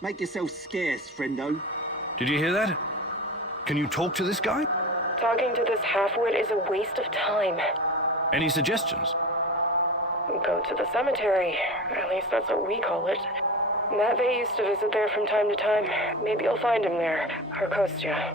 Make yourself scarce, friendo. Did you hear that? Can you talk to this guy? Talking to this half-wit is a waste of time. Any suggestions? Go to the cemetery. At least that's what we call it. Matvey used to visit there from time to time. Maybe you'll find him there. Or Kostya.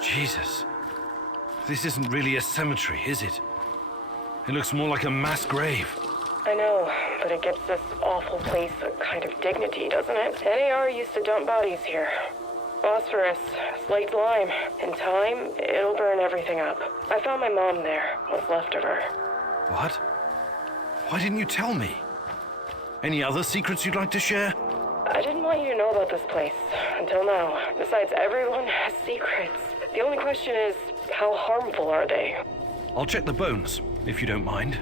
Jesus. This isn't really a cemetery, is it? It looks more like a mass grave. I know, but it gives this awful place a kind of dignity, doesn't it? NAR used to dump bodies here. Phosphorus, slaked lime. In time, it'll burn everything up. I found my mom there, what's left of her. What? Why didn't you tell me? Any other secrets you'd like to share? I didn't want you to know about this place, until now. Besides, everyone has secrets. The only question is, how harmful are they? I'll check the bones, if you don't mind.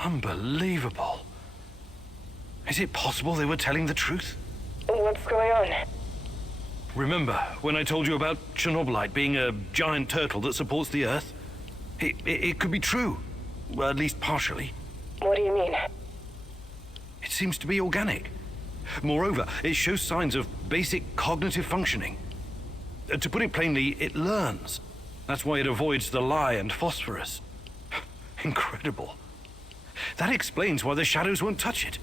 Unbelievable. Is it possible they were telling the truth? What's going on? Remember when I told you about Chernobylite being a giant turtle that supports the Earth? It could be true. Well, at least partially. What do you mean? It seems to be organic. Moreover, it shows signs of basic cognitive functioning. To put it plainly, it learns. That's why it avoids the lye and phosphorus. Incredible. That explains why the shadows won't touch it.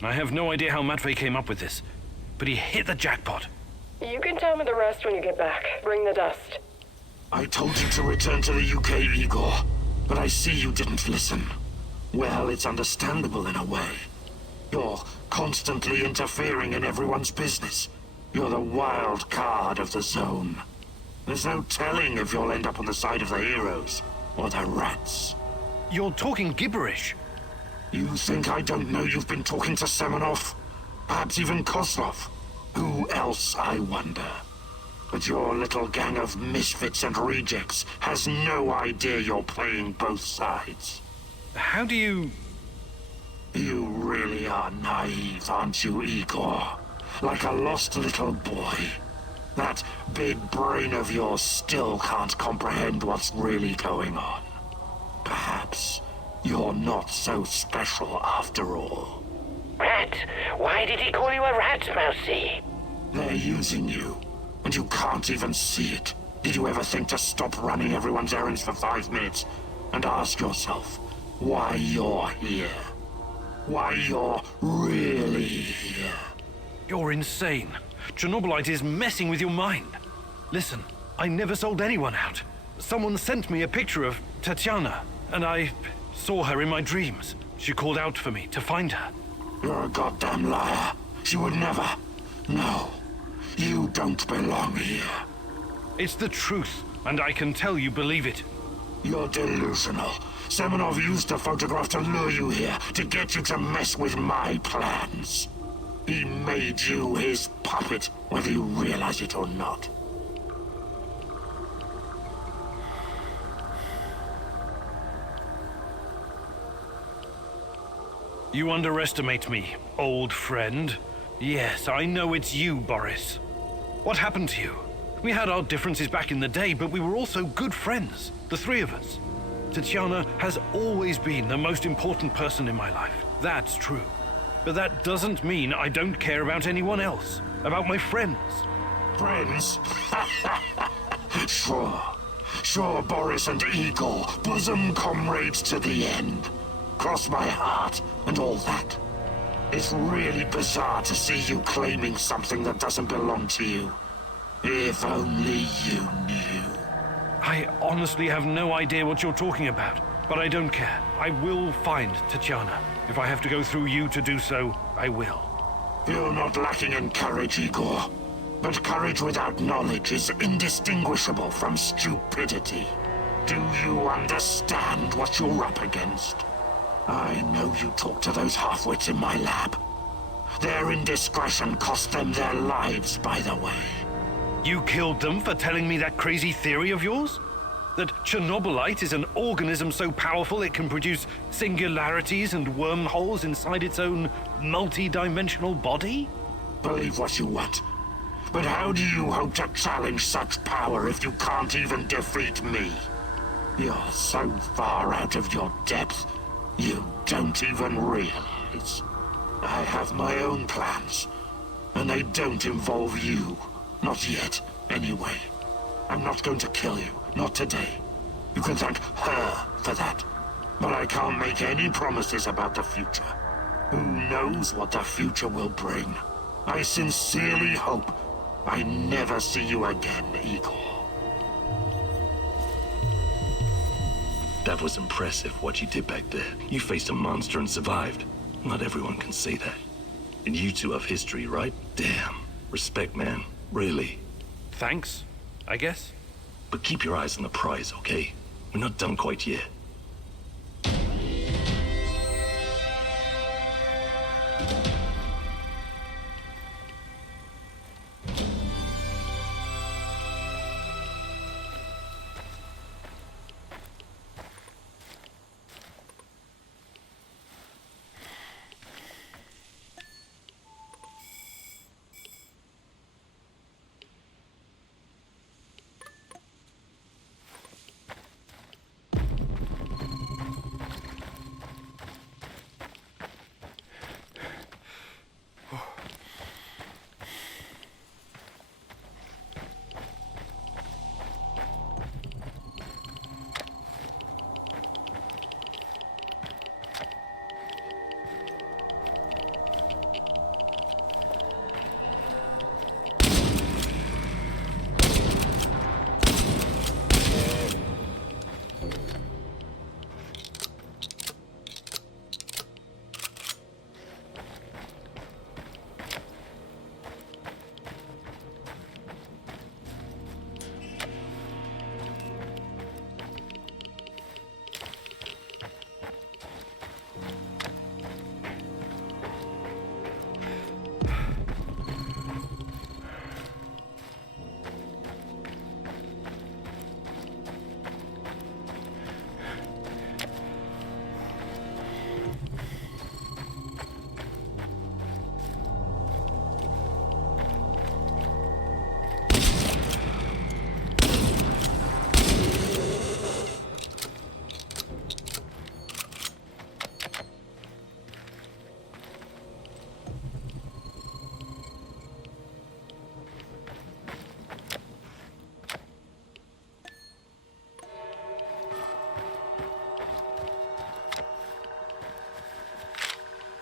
I have no idea how Matvey came up with this, but he hit the jackpot. You can tell me the rest when you get back. Bring the dust. I told you to return to the UK, Igor, but I see you didn't listen. Well, it's understandable in a way. You're constantly interfering in everyone's business. You're the wild card of the zone. There's no telling if you'll end up on the side of the heroes or the rats. You're talking gibberish. You think I don't know you've been talking to Semenov? Perhaps even Kozlov? Who else, I wonder? But your little gang of misfits and rejects has no idea you're playing both sides. How do you... You really are naive, aren't you, Igor? Like a lost little boy. That big brain of yours still can't comprehend what's really going on. Perhaps you're not so special after all. Rat? Why did he call you a rat, Mousy? They're using you, and you can't even see it. Did you ever think to stop running everyone's errands for 5 minutes and ask yourself why you're here? Why you're really here? You're insane. Chernobylite is messing with your mind. Listen, I never sold anyone out. Someone sent me a picture of Tatiana, and I saw her in my dreams. She called out for me to find her. You're a goddamn liar. She would never. No, you don't belong here. It's the truth, and I can tell you believe it. You're delusional. Semenov used a photograph to lure you here, to get you to mess with my plans. He made you his puppet, whether you realize it or not. You underestimate me, old friend. Yes, I know it's you, Boris. What happened to you? We had our differences back in the day, but we were also good friends, the three of us. Tatiana has always been the most important person in my life. That's true. But that doesn't mean I don't care about anyone else, about my friends. Friends? Sure, Boris and Igor, bosom comrades to the end. Cross my heart and all that. It's really bizarre to see you claiming something that doesn't belong to you. If only you knew. I honestly have no idea what you're talking about, but I don't care. I will find Tatiana. If I have to go through you to do so, I will. You're not lacking in courage, Igor. But courage without knowledge is indistinguishable from stupidity. Do you understand what you're up against? I know you talked to those half-wits in my lab. Their indiscretion cost them their lives, by the way. You killed them for telling me that crazy theory of yours? That Chernobylite is an organism so powerful it can produce singularities and wormholes inside its own multi-dimensional body? Believe what you want. But how do you hope to challenge such power if you can't even defeat me? You're so far out of your depth, you don't even realize. I have my own plans, and they don't involve you. Not yet, anyway. I'm not going to kill you, not today. You can thank her for that. But I can't make any promises about the future. Who knows what the future will bring? I sincerely hope I never see you again, Igor. That was impressive, what you did back there. You faced a monster and survived. Not everyone can say that. And you two have history, right? Damn. Respect, man. Really. Thanks, I guess. But keep your eyes on the prize, okay? We're not done quite yet.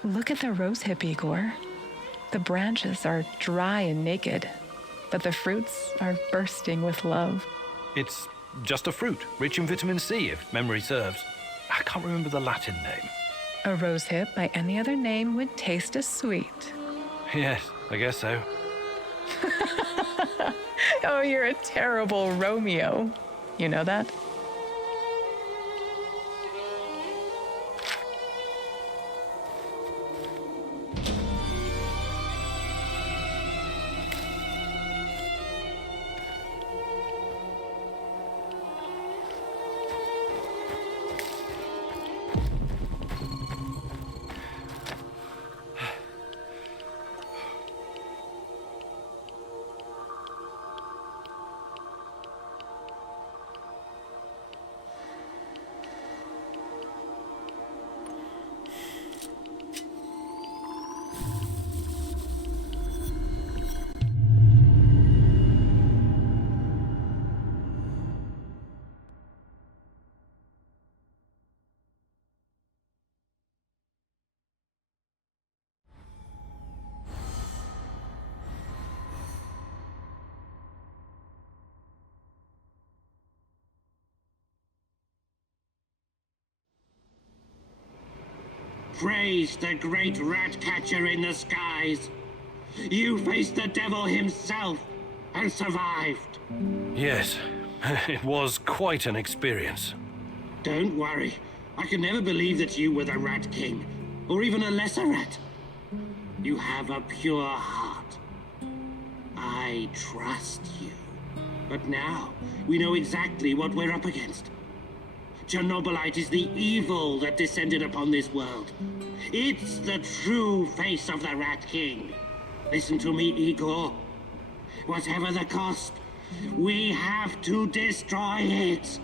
Look at the rosehip, Igor. The branches are dry and naked, but the fruits are bursting with love. It's just a fruit, rich in vitamin C, if memory serves. I can't remember the Latin name. A rosehip by any other name would taste as sweet. Yes, I guess so. Oh, you're a terrible Romeo. You know that? Praise the great rat catcher in the skies. You faced the devil himself and survived. Yes, it was quite an experience. Don't worry. I could never believe that you were the Rat King, or even a lesser rat. You have a pure heart. I trust you. But now, we know exactly what we're up against. Chernobylite is the evil that descended upon this world. It's the true face of the Rat King. Listen to me, Igor. Whatever the cost, we have to destroy it.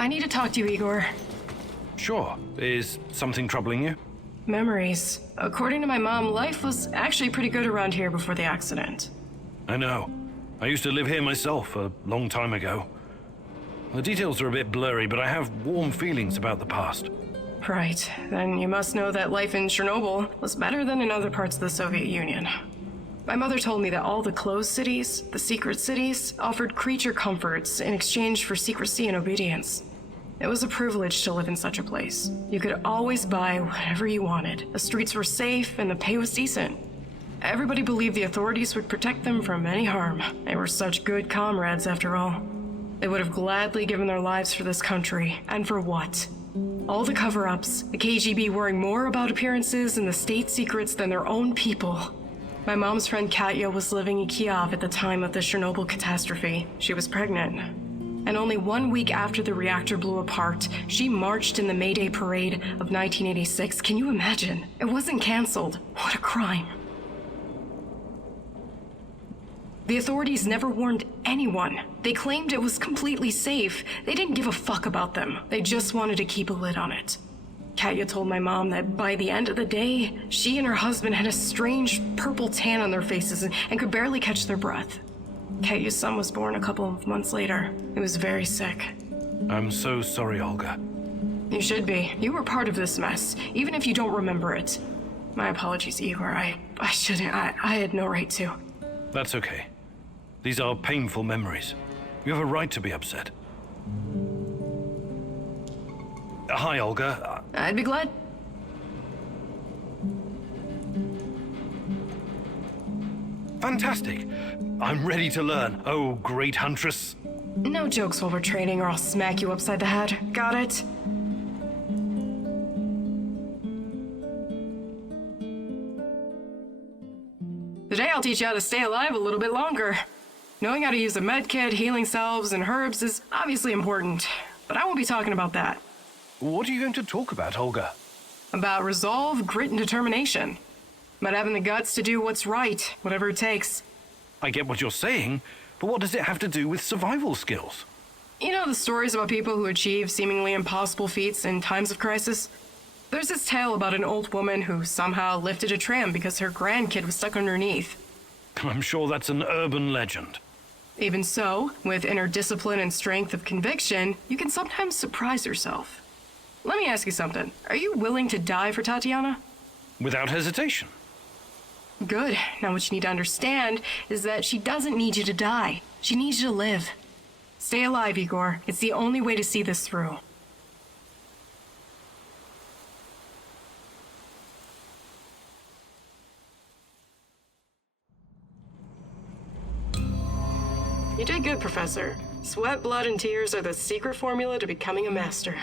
I need to talk to you, Igor. Sure. Is something troubling you? Memories. According to my mom, life was actually pretty good around here before the accident. I know. I used to live here myself a long time ago. The details are a bit blurry, but I have warm feelings about the past. Right. Then you must know that life in Chernobyl was better than in other parts of the Soviet Union. My mother told me that all the closed cities, the secret cities, offered creature comforts in exchange for secrecy and obedience. It was a privilege to live in such a place. You could always buy whatever you wanted. The streets were safe and the pay was decent. Everybody believed the authorities would protect them from any harm. They were such good comrades, after all. They would have gladly given their lives for this country. And for what? All the cover-ups, the KGB worrying more about appearances and the state secrets than their own people. My mom's friend Katya was living in Kiev at the time of the Chernobyl catastrophe. She was pregnant. And only 1 week after the reactor blew apart, she marched in the May Day parade of 1986. Can you imagine? It wasn't canceled. What a crime. The authorities never warned anyone. They claimed it was completely safe. They didn't give a fuck about them. They just wanted to keep a lid on it. Katya told my mom that by the end of the day, she and her husband had a strange purple tan on their faces and could barely catch their breath. Katya's son was born a couple of months later. He was very sick. I'm so sorry, Olga. You should be. You were part of this mess, even if you don't remember it. My apologies, Igor. I shouldn't. I had no right to. That's okay. These are painful memories. You have a right to be upset. Hi, Olga. I'd be glad. Fantastic. I'm ready to learn. Oh, great huntress. No jokes while we're training or I'll smack you upside the head. Got it? Today I'll teach you how to stay alive a little bit longer. Knowing how to use a medkit, healing salves, and herbs is obviously important, but I won't be talking about that. What are you going to talk about, Olga? About resolve, grit, and determination. About having the guts to do what's right, whatever it takes. I get what you're saying, but what does it have to do with survival skills? You know the stories about people who achieve seemingly impossible feats in times of crisis? There's this tale about an old woman who somehow lifted a tram because her grandkid was stuck underneath. I'm sure that's an urban legend. Even so, with inner discipline and strength of conviction, you can sometimes surprise yourself. Let me ask you something. Are you willing to die for Tatiana? Without hesitation. Good. Now what you need to understand is that she doesn't need you to die. She needs you to live. Stay alive, Igor. It's the only way to see this through. You did good, Professor. Sweat, blood, and tears are the secret formula to becoming a master.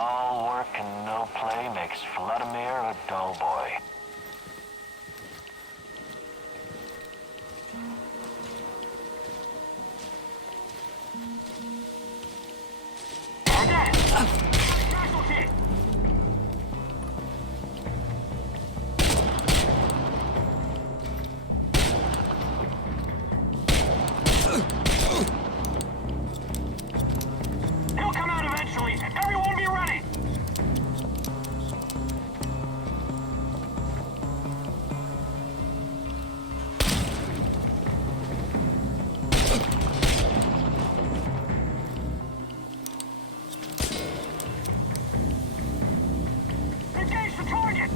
All work and no play makes Vladimir a dull boy. He'll come out eventually. Everyone be ready. Engage the target.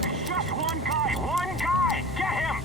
It's just one guy. One guy. Get him.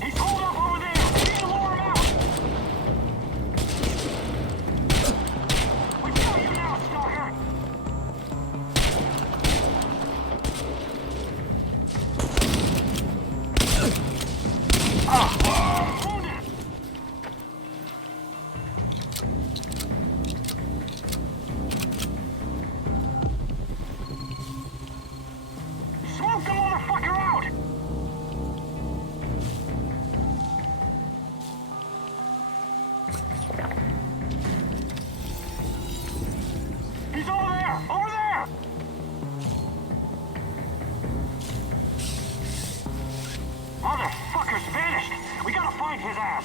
He's holed up over there. We need to lure him out. We got you now, Stalker. Wounded. Smoke the motherfucker out. He's over there! Over there! Motherfucker's vanished! We gotta find his ass!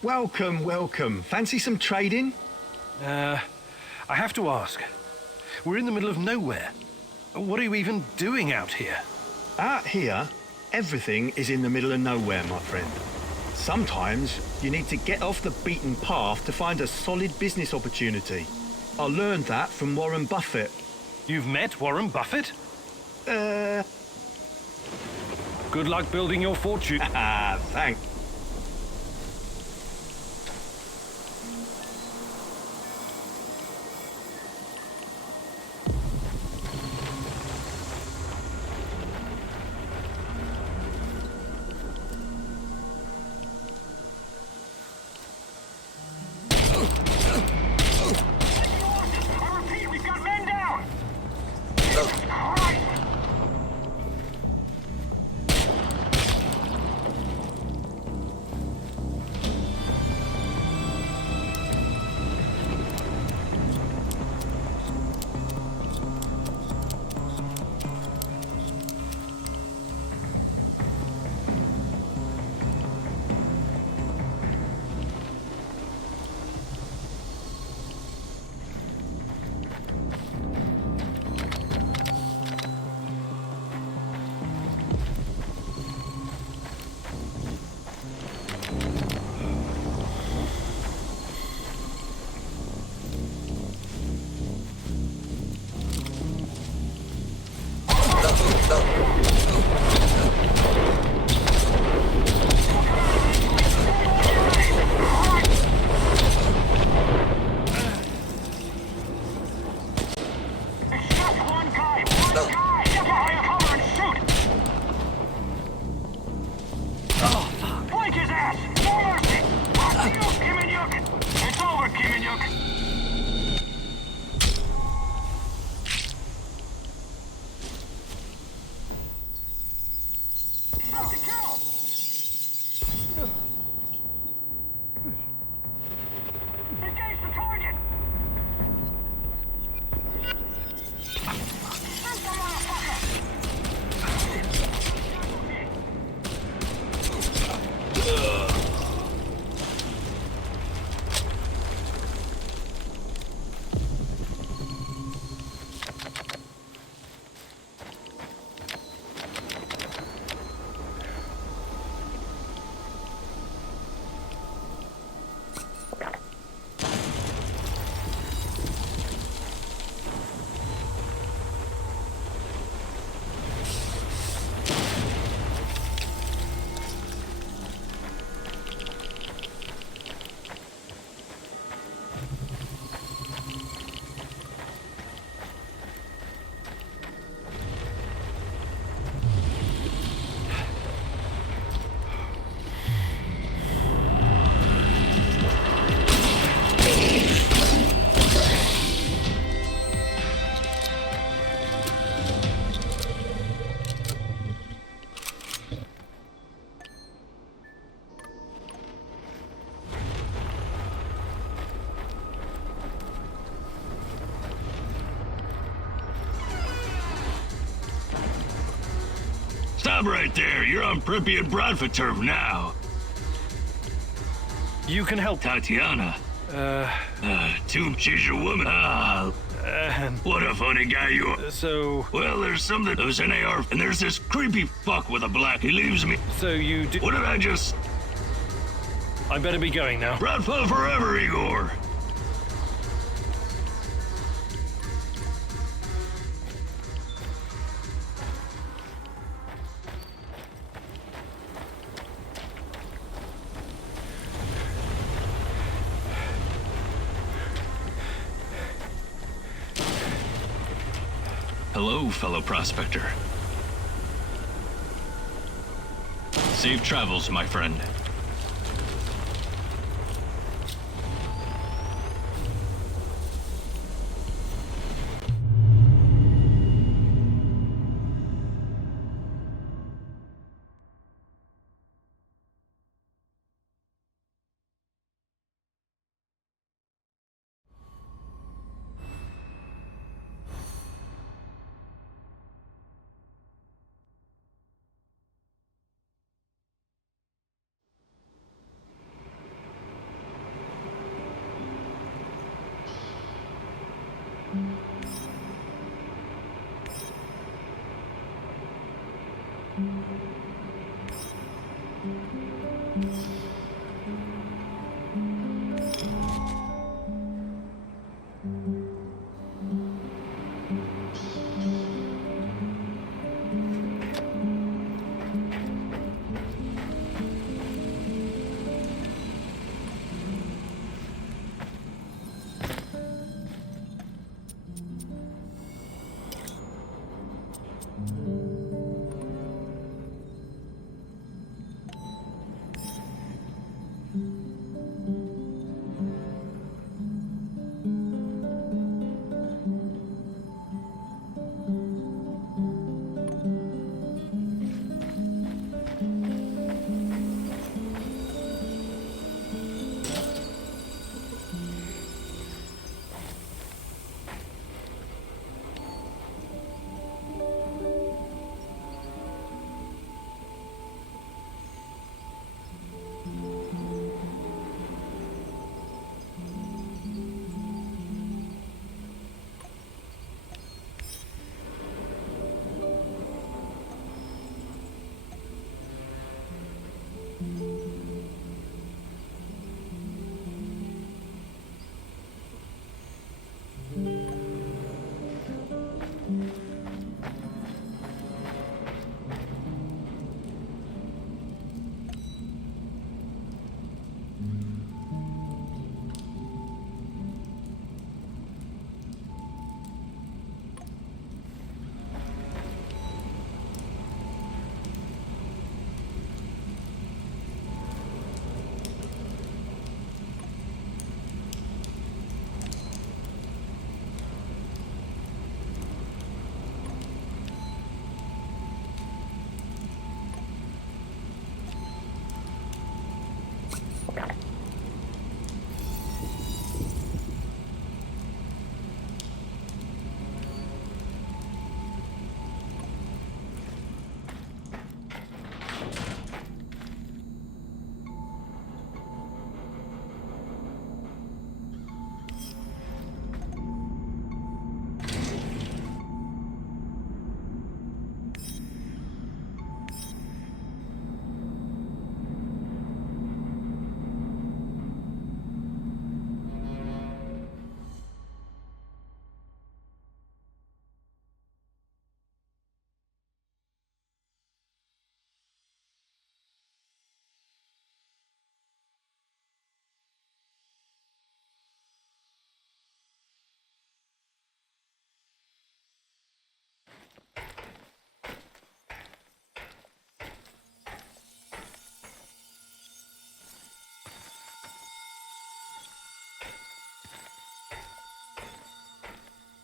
Welcome, welcome. Fancy some trading? I have to ask. We're in the middle of nowhere. What are you even doing out here? Out here, everything is in the middle of nowhere, my friend. Sometimes you need to get off the beaten path to find a solid business opportunity. I learned that from Warren Buffett. You've met Warren Buffett? Good luck building your fortune. Thanks. Stop right there. You're on Pripyat Bradford now. You can help. Tatiana. She's your woman. What a funny guy you are. So... Well, there's something. There's an AR, and there's this creepy fuck with a black. He leaves me. So you do... What did I just... I better be going now. Bradford forever, Igor. Hello, fellow prospector. Safe travels, my friend.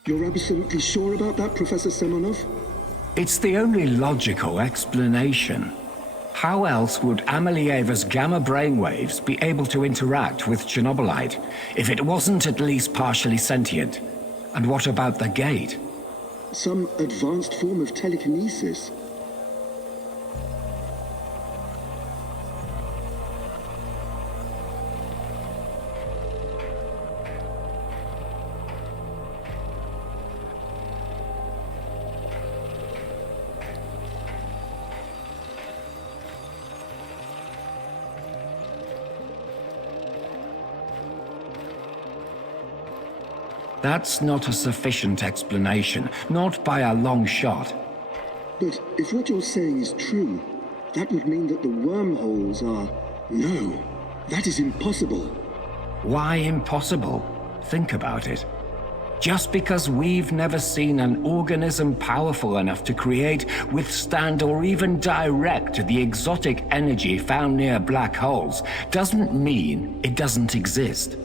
You're absolutely sure about that, Professor Semonov? It's the only logical explanation. How else would Amelieva's gamma brainwaves be able to interact with Chernobylite if it wasn't at least partially sentient? And what about the gate? Some advanced form of telekinesis. That's not a sufficient explanation, not by a long shot. But if what you're saying is true, that would mean that the wormholes are... No, that is impossible. Why impossible? Think about it. Just because we've never seen an organism powerful enough to create, withstand, or even direct the exotic energy found near black holes, doesn't mean it doesn't exist.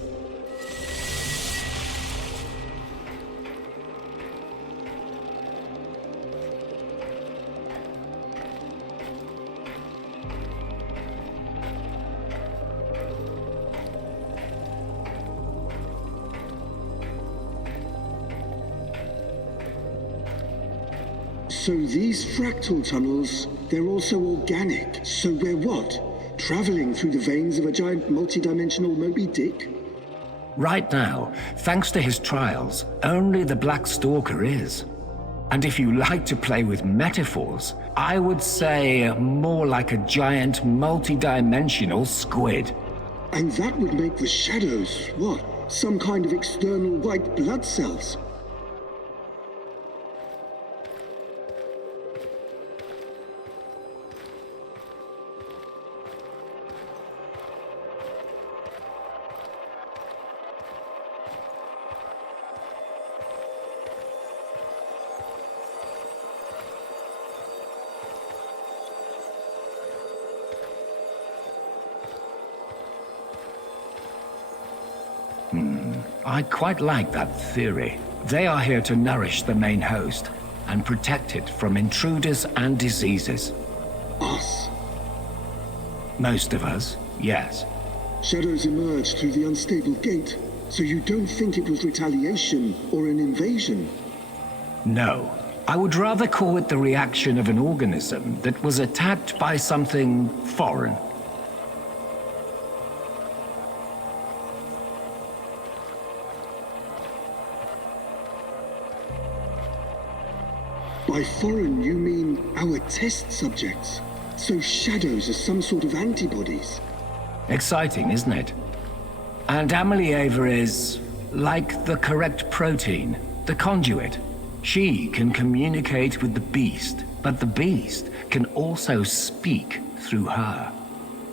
So these fractal tunnels, they're also organic. So we're what? Traveling through the veins of a giant multidimensional Moby Dick? Right now, thanks to his trials, only the Black Stalker is. And if you like to play with metaphors, I would say more like a giant multi-dimensional squid. And that would make the shadows, what? Some kind of external white blood cells? I quite like that theory. They are here to nourish the main host and protect it from intruders and diseases. Us? Most of us, yes. Shadows emerged through the unstable gate, so you don't think it was retaliation or an invasion? No. I would rather call it the reaction of an organism that was attacked by something foreign. By foreign, you mean our test subjects? So shadows are some sort of antibodies? Exciting, isn't it? And Amelieva is like the correct protein, the conduit. She can communicate with the beast, but the beast can also speak through her.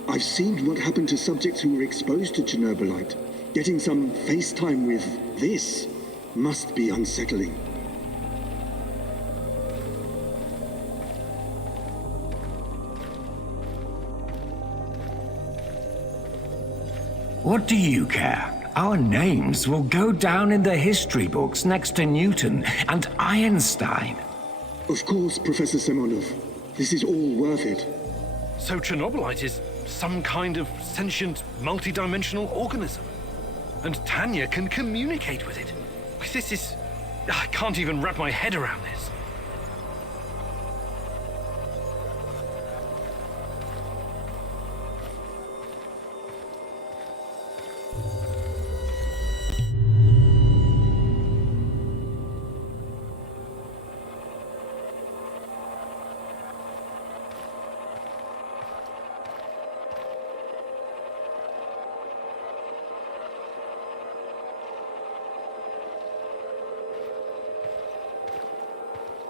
I've seen what happened to subjects who were exposed to Chernobylite. Getting some FaceTime with this must be unsettling. What do you care? Our names will go down in the history books next to Newton and Einstein. Of course, Professor Semonov. This is all worth it. So Chernobylite is some kind of sentient, multi-dimensional organism. And Tanya can communicate with it. This is... I can't even wrap my head around this.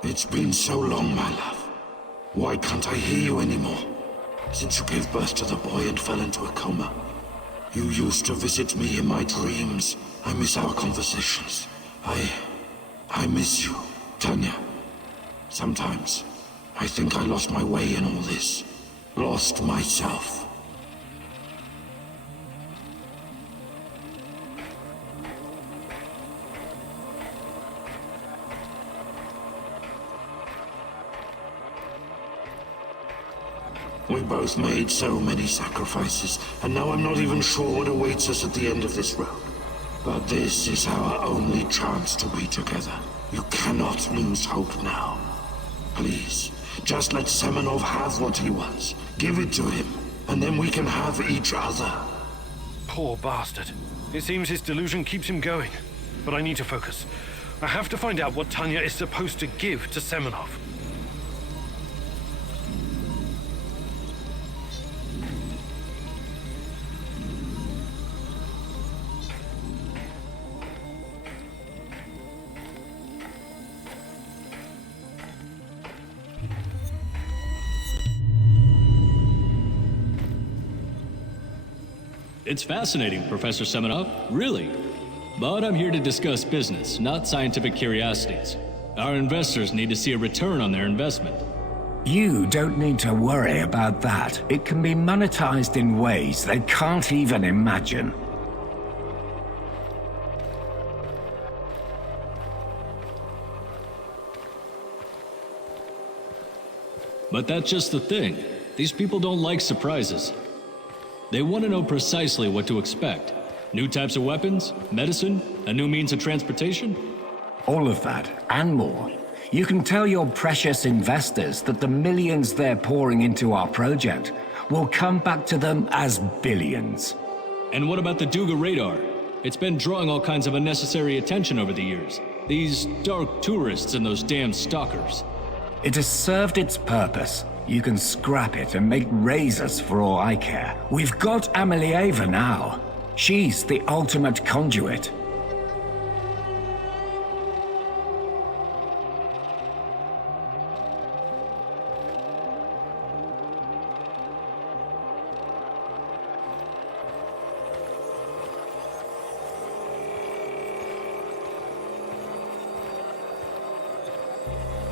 It's been so long, my love. Why can't I hear you anymore? Since you gave birth to the boy and fell into a coma. You used to visit me in my dreams. I miss our conversations. I miss you, Tanya. Sometimes, I think I lost my way in all this. Lost myself. We both made so many sacrifices, and now I'm not even sure what awaits us at the end of this road. But this is our only chance to be together. You cannot lose hope now. Please, just let Semonov have what he wants. Give it to him, and then we can have each other. Poor bastard. It seems his delusion keeps him going. But I need to focus. I have to find out what Tanya is supposed to give to Semonov. It's fascinating, Professor Semonov, really. But I'm here to discuss business, not scientific curiosities. Our investors need to see a return on their investment. You don't need to worry about that. It can be monetized in ways they can't even imagine. But that's just the thing. These people don't like surprises. They want to know precisely what to expect. New types of weapons, medicine, a new means of transportation? All of that, and more. You can tell your precious investors that the millions they're pouring into our project will come back to them as billions. And what about the Duga radar? It's been drawing all kinds of unnecessary attention over the years. These dark tourists and those damn stalkers. It has served its purpose. You can scrap it and make razors for all I care. We've got Amelieva now. She's the ultimate conduit.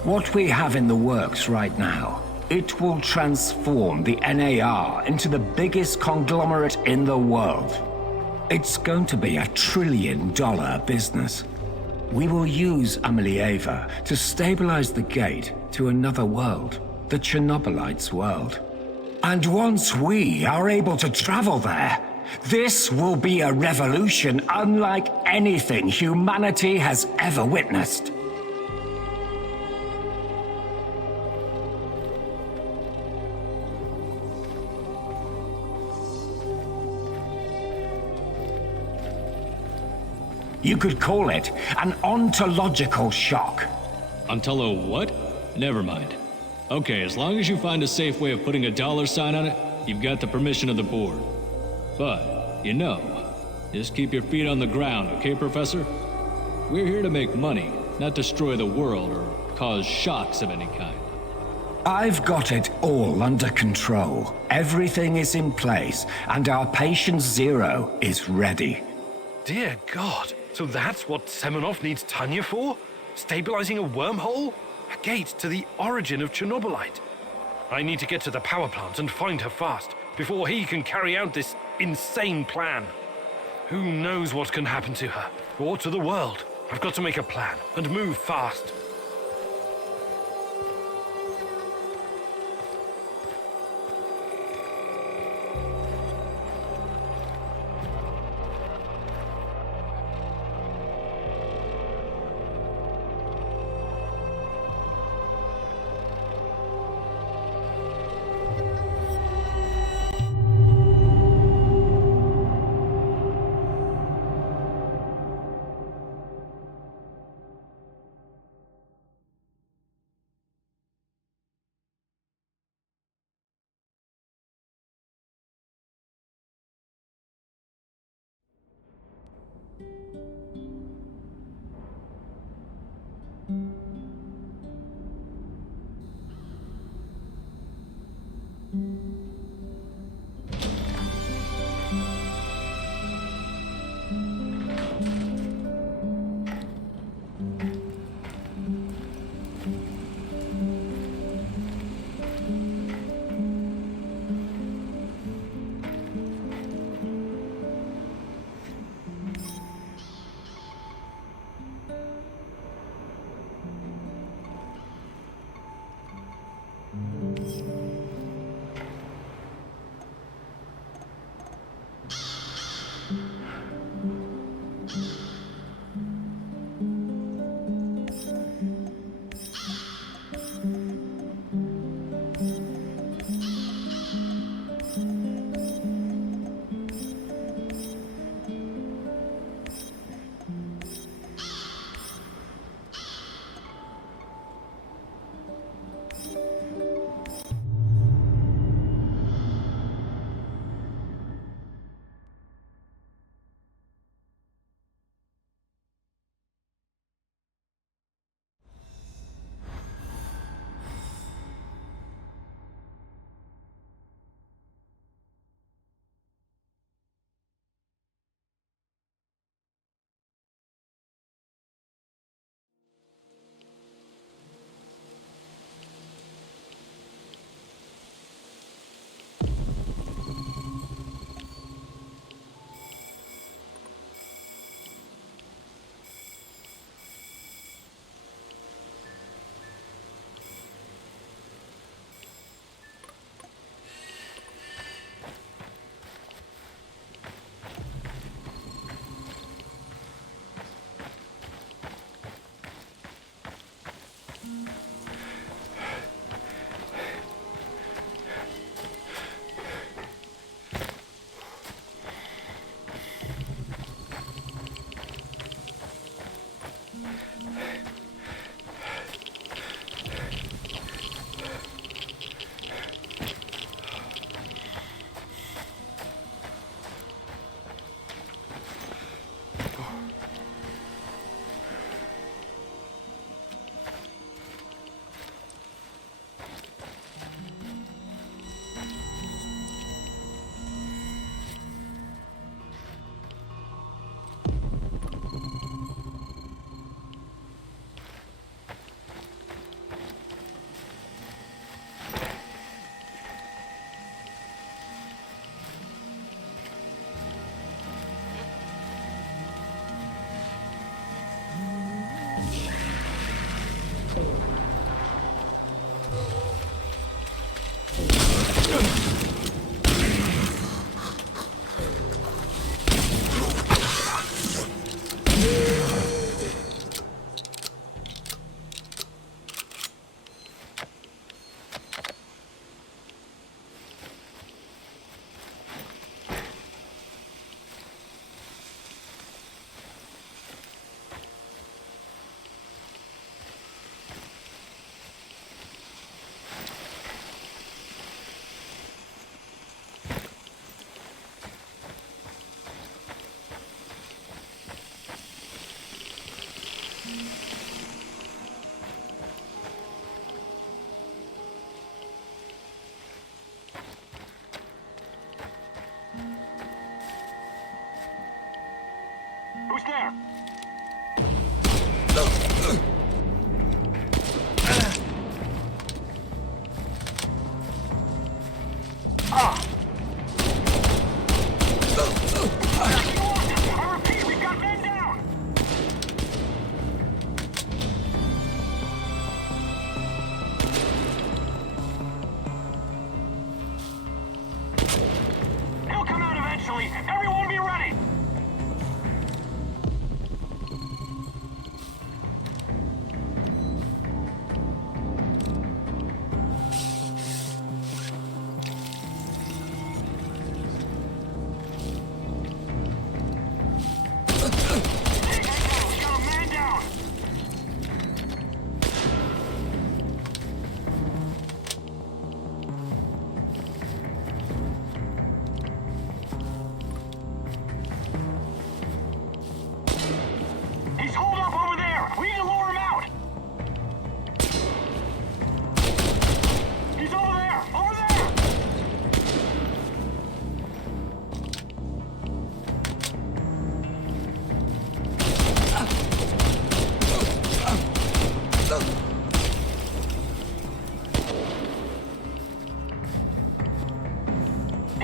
What we have in the works right now, it will transform the NAR into the biggest conglomerate in the world. It's going to be $1 trillion business. We will use Amelieva to stabilize the gate to another world, the Chernobylite's world. And once we are able to travel there, this will be a revolution unlike anything humanity has ever witnessed. You could call it an ontological shock. Ontolo what? Never mind. Okay, as long as you find a safe way of putting a dollar sign on it, you've got the permission of the board. But, you know, just keep your feet on the ground, okay, Professor? We're here to make money, not destroy the world or cause shocks of any kind. I've got it all under control. Everything is in place, and our patient zero is ready. Dear God, so that's what Semenov needs Tanya for? Stabilizing a wormhole? A gate to the origin of Chernobylite. I need to get to the power plant and find her fast, before he can carry out this insane plan. Who knows what can happen to her, or to the world? I've got to make a plan, and move fast. I repeat, we've got men down! He'll come out eventually. Everyone be ready! He's holed up over there! We need to lure him out! He's over there! Over there!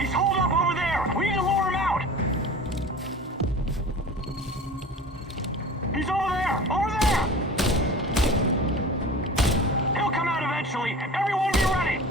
He's holed up over there! We need to lure him out! He's over there! Over there! He'll come out eventually. Everyone be ready!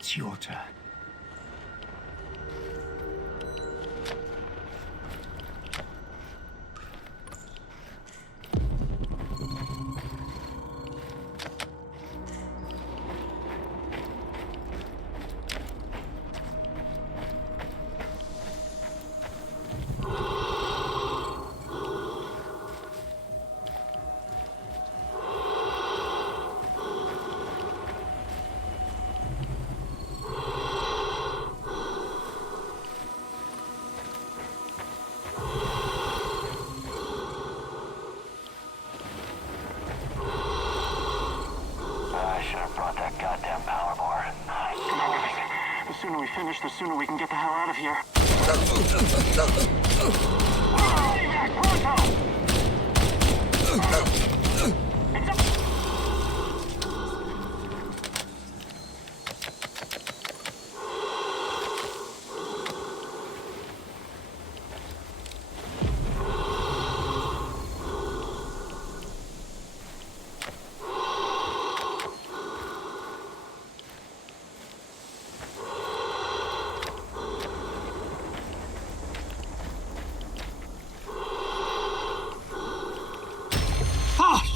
It's your turn.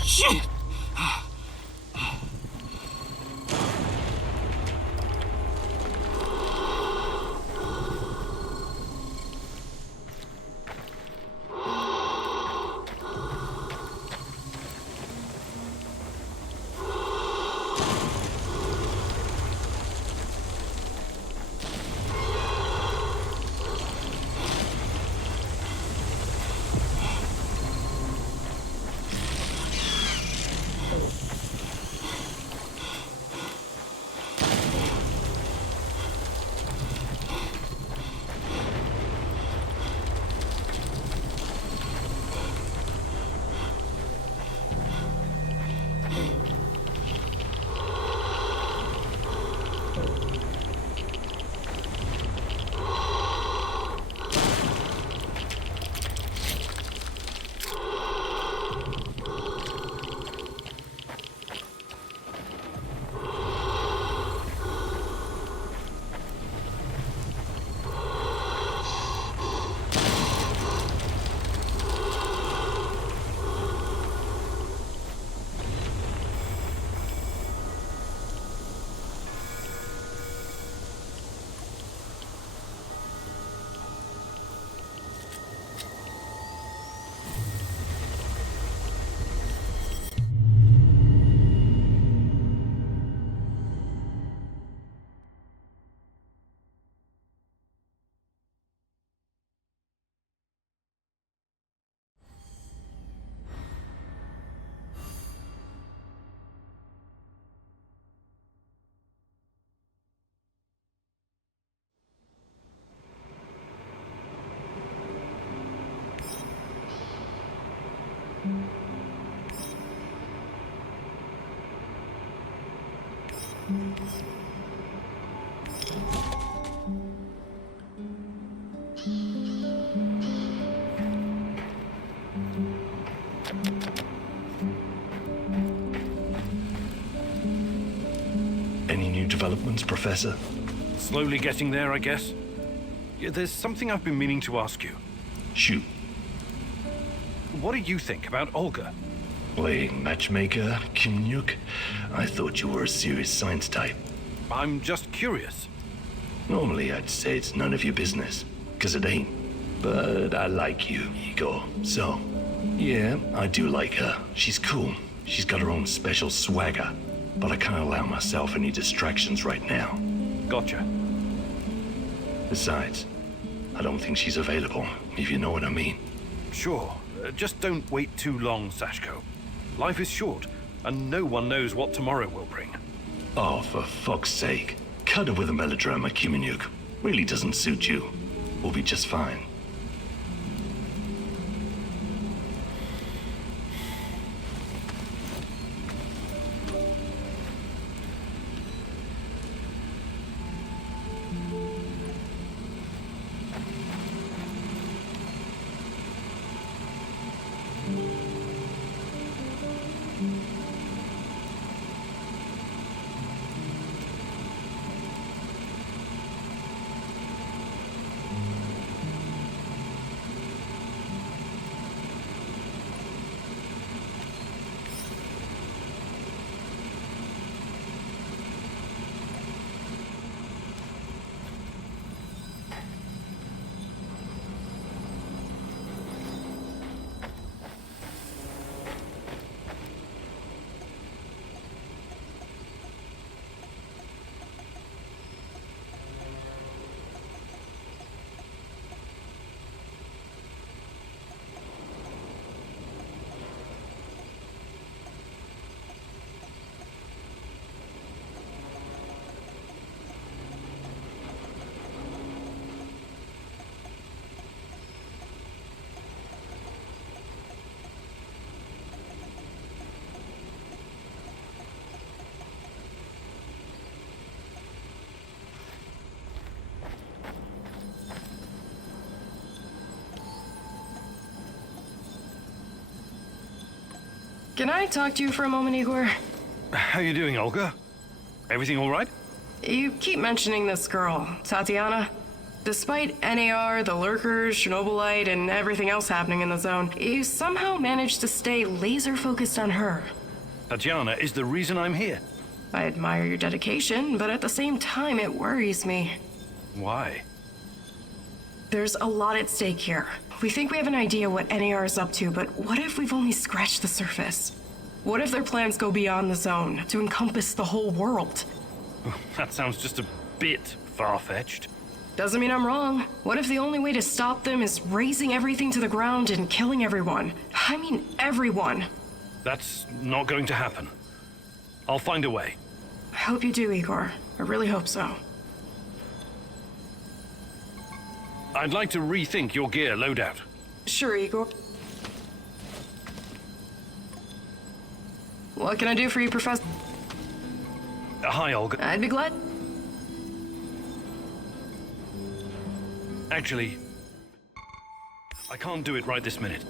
Shit! Any new developments, Professor? Slowly getting there, I guess. Yeah, there's something I've been meaning to ask you. Shoot. What do you think about Olga? Playing matchmaker, Commune? I thought you were a serious science type. I'm just curious. Normally I'd say it's none of your business, 'cause it ain't. But I like you, Igor, so... Yeah, I do like her. She's cool. She's got her own special swagger. But I can't allow myself any distractions right now. Gotcha. Besides, I don't think she's available, if you know what I mean. Sure. Just don't wait too long, Sashko. Life is short, and no one knows what tomorrow will bring. Oh, for fuck's sake. Cut it with a melodrama, Commune. Really doesn't suit you. We'll be just fine. Can I talk to you for a moment, Igor? How you doing, Olga? Everything all right? You keep mentioning this girl, Tatiana. Despite NAR, the Lurkers, Chernobylite, and everything else happening in the zone, you somehow managed to stay laser-focused on her. Tatiana is the reason I'm here. I admire your dedication, but at the same time, it worries me. Why? There's a lot at stake here. We think we have an idea what NAR is up to, but what if we've only scratched the surface? What if their plans go beyond the zone, to encompass the whole world? That sounds just a bit far-fetched. Doesn't mean I'm wrong. What if the only way to stop them is razing everything to the ground and killing everyone? I mean everyone. That's not going to happen. I'll find a way. I hope you do, Igor. I really hope so. I'd like to rethink your gear loadout. Sure, Igor. What can I do for you, Professor? Hi, Olga. I'd be glad. Actually, I can't do it right this minute.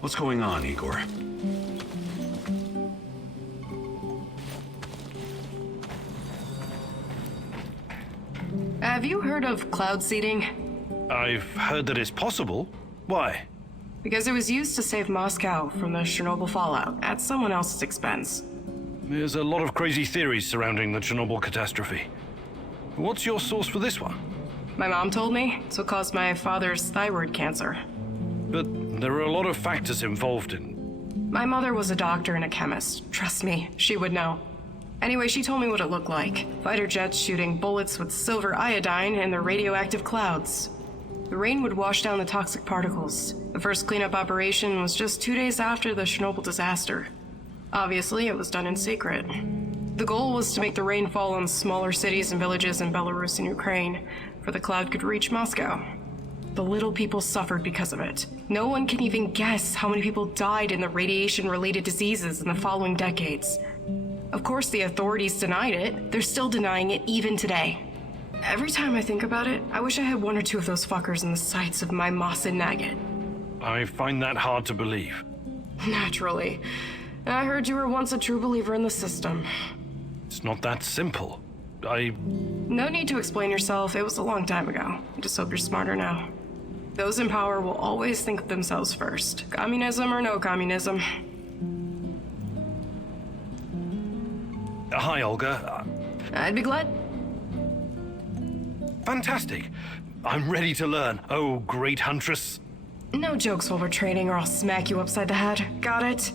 What's going on, Igor? Have you heard of cloud seeding? I've heard that it's possible. Why? Because it was used to save Moscow from the Chernobyl fallout at someone else's expense. There's a lot of crazy theories surrounding the Chernobyl catastrophe. What's your source for this one? My mom told me it's what caused my father's thyroid cancer. But there are a lot of factors involved in... My mother was a doctor and a chemist. Trust me, she would know. Anyway, she told me what it looked like. Fighter jets shooting bullets with silver iodine in the radioactive clouds. The rain would wash down the toxic particles. The first cleanup operation was just 2 days after the Chernobyl disaster. Obviously, it was done in secret. The goal was to make the rain fall on smaller cities and villages in Belarus and Ukraine, for the cloud could reach Moscow. The little people suffered because of it. No one can even guess how many people died in the radiation-related diseases in the following decades. Of course, the authorities denied it. They're still denying it even today. Every time I think about it, I wish I had one or two of those fuckers in the sights of my Moss and Nugget. I find that hard to believe. Naturally. I heard you were once a true believer in the system. It's not that simple. No need to explain yourself. It was a long time ago. I just hope you're smarter now. Those in power will always think of themselves first. Communism or no communism. Hi, Olga. I'd be glad. Fantastic. I'm ready to learn. Oh, great huntress. No jokes while we're training or I'll smack you upside the head. Got it?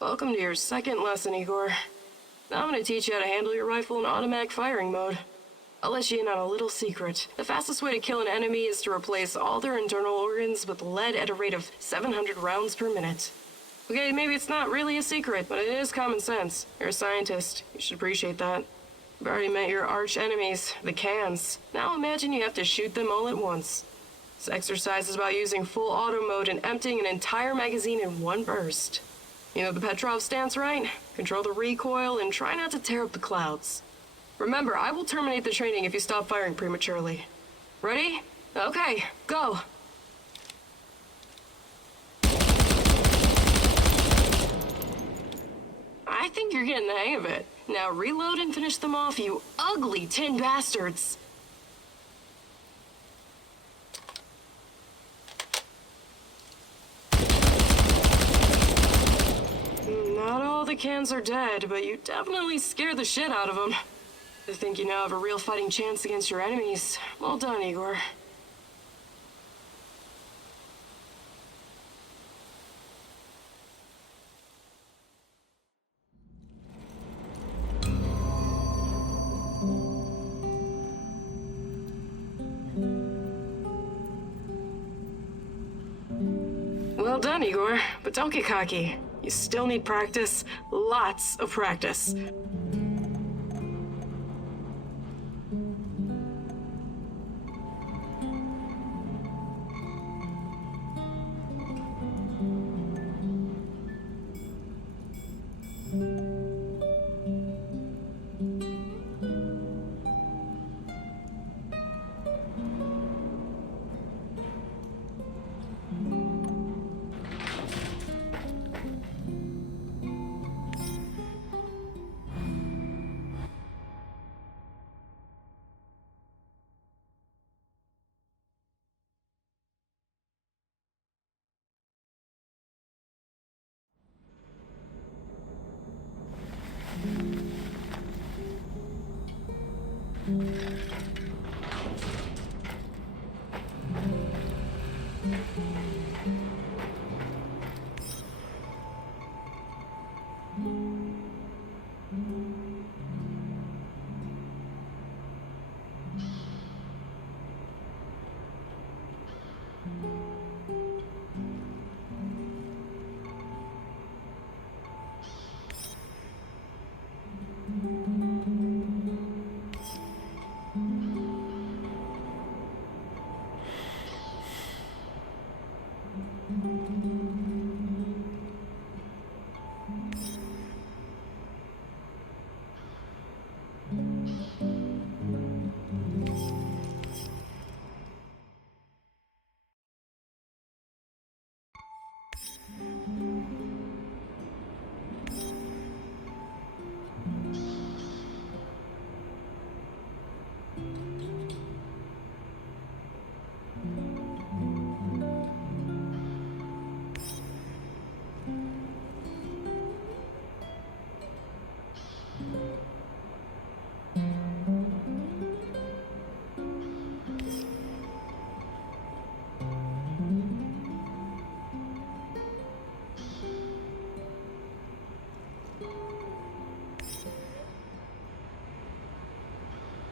Welcome to your second lesson, Igor. Now I'm gonna teach you how to handle your rifle in automatic firing mode. I'll let you in on a little secret. The fastest way to kill an enemy is to replace all their internal organs with lead at a rate of 700 rounds per minute. Okay, maybe it's not really a secret, but it is common sense. You're a scientist. You should appreciate that. You've already met your arch enemies, the cans. Now imagine you have to shoot them all at once. This exercise is about using full auto mode and emptying an entire magazine in one burst. You know the Petrov stance, right? Control the recoil and try not to tear up the clouds. Remember, I will terminate the training if you stop firing prematurely. Ready? Okay, go. I think you're getting the hang of it. Now reload and finish them off, you ugly tin bastards. Not all the cans are dead, but you definitely scared the shit out of them. I think you now have a real fighting chance against your enemies. Well done, Igor. Well done, Igor, but don't get cocky. You still need practice, lots of practice.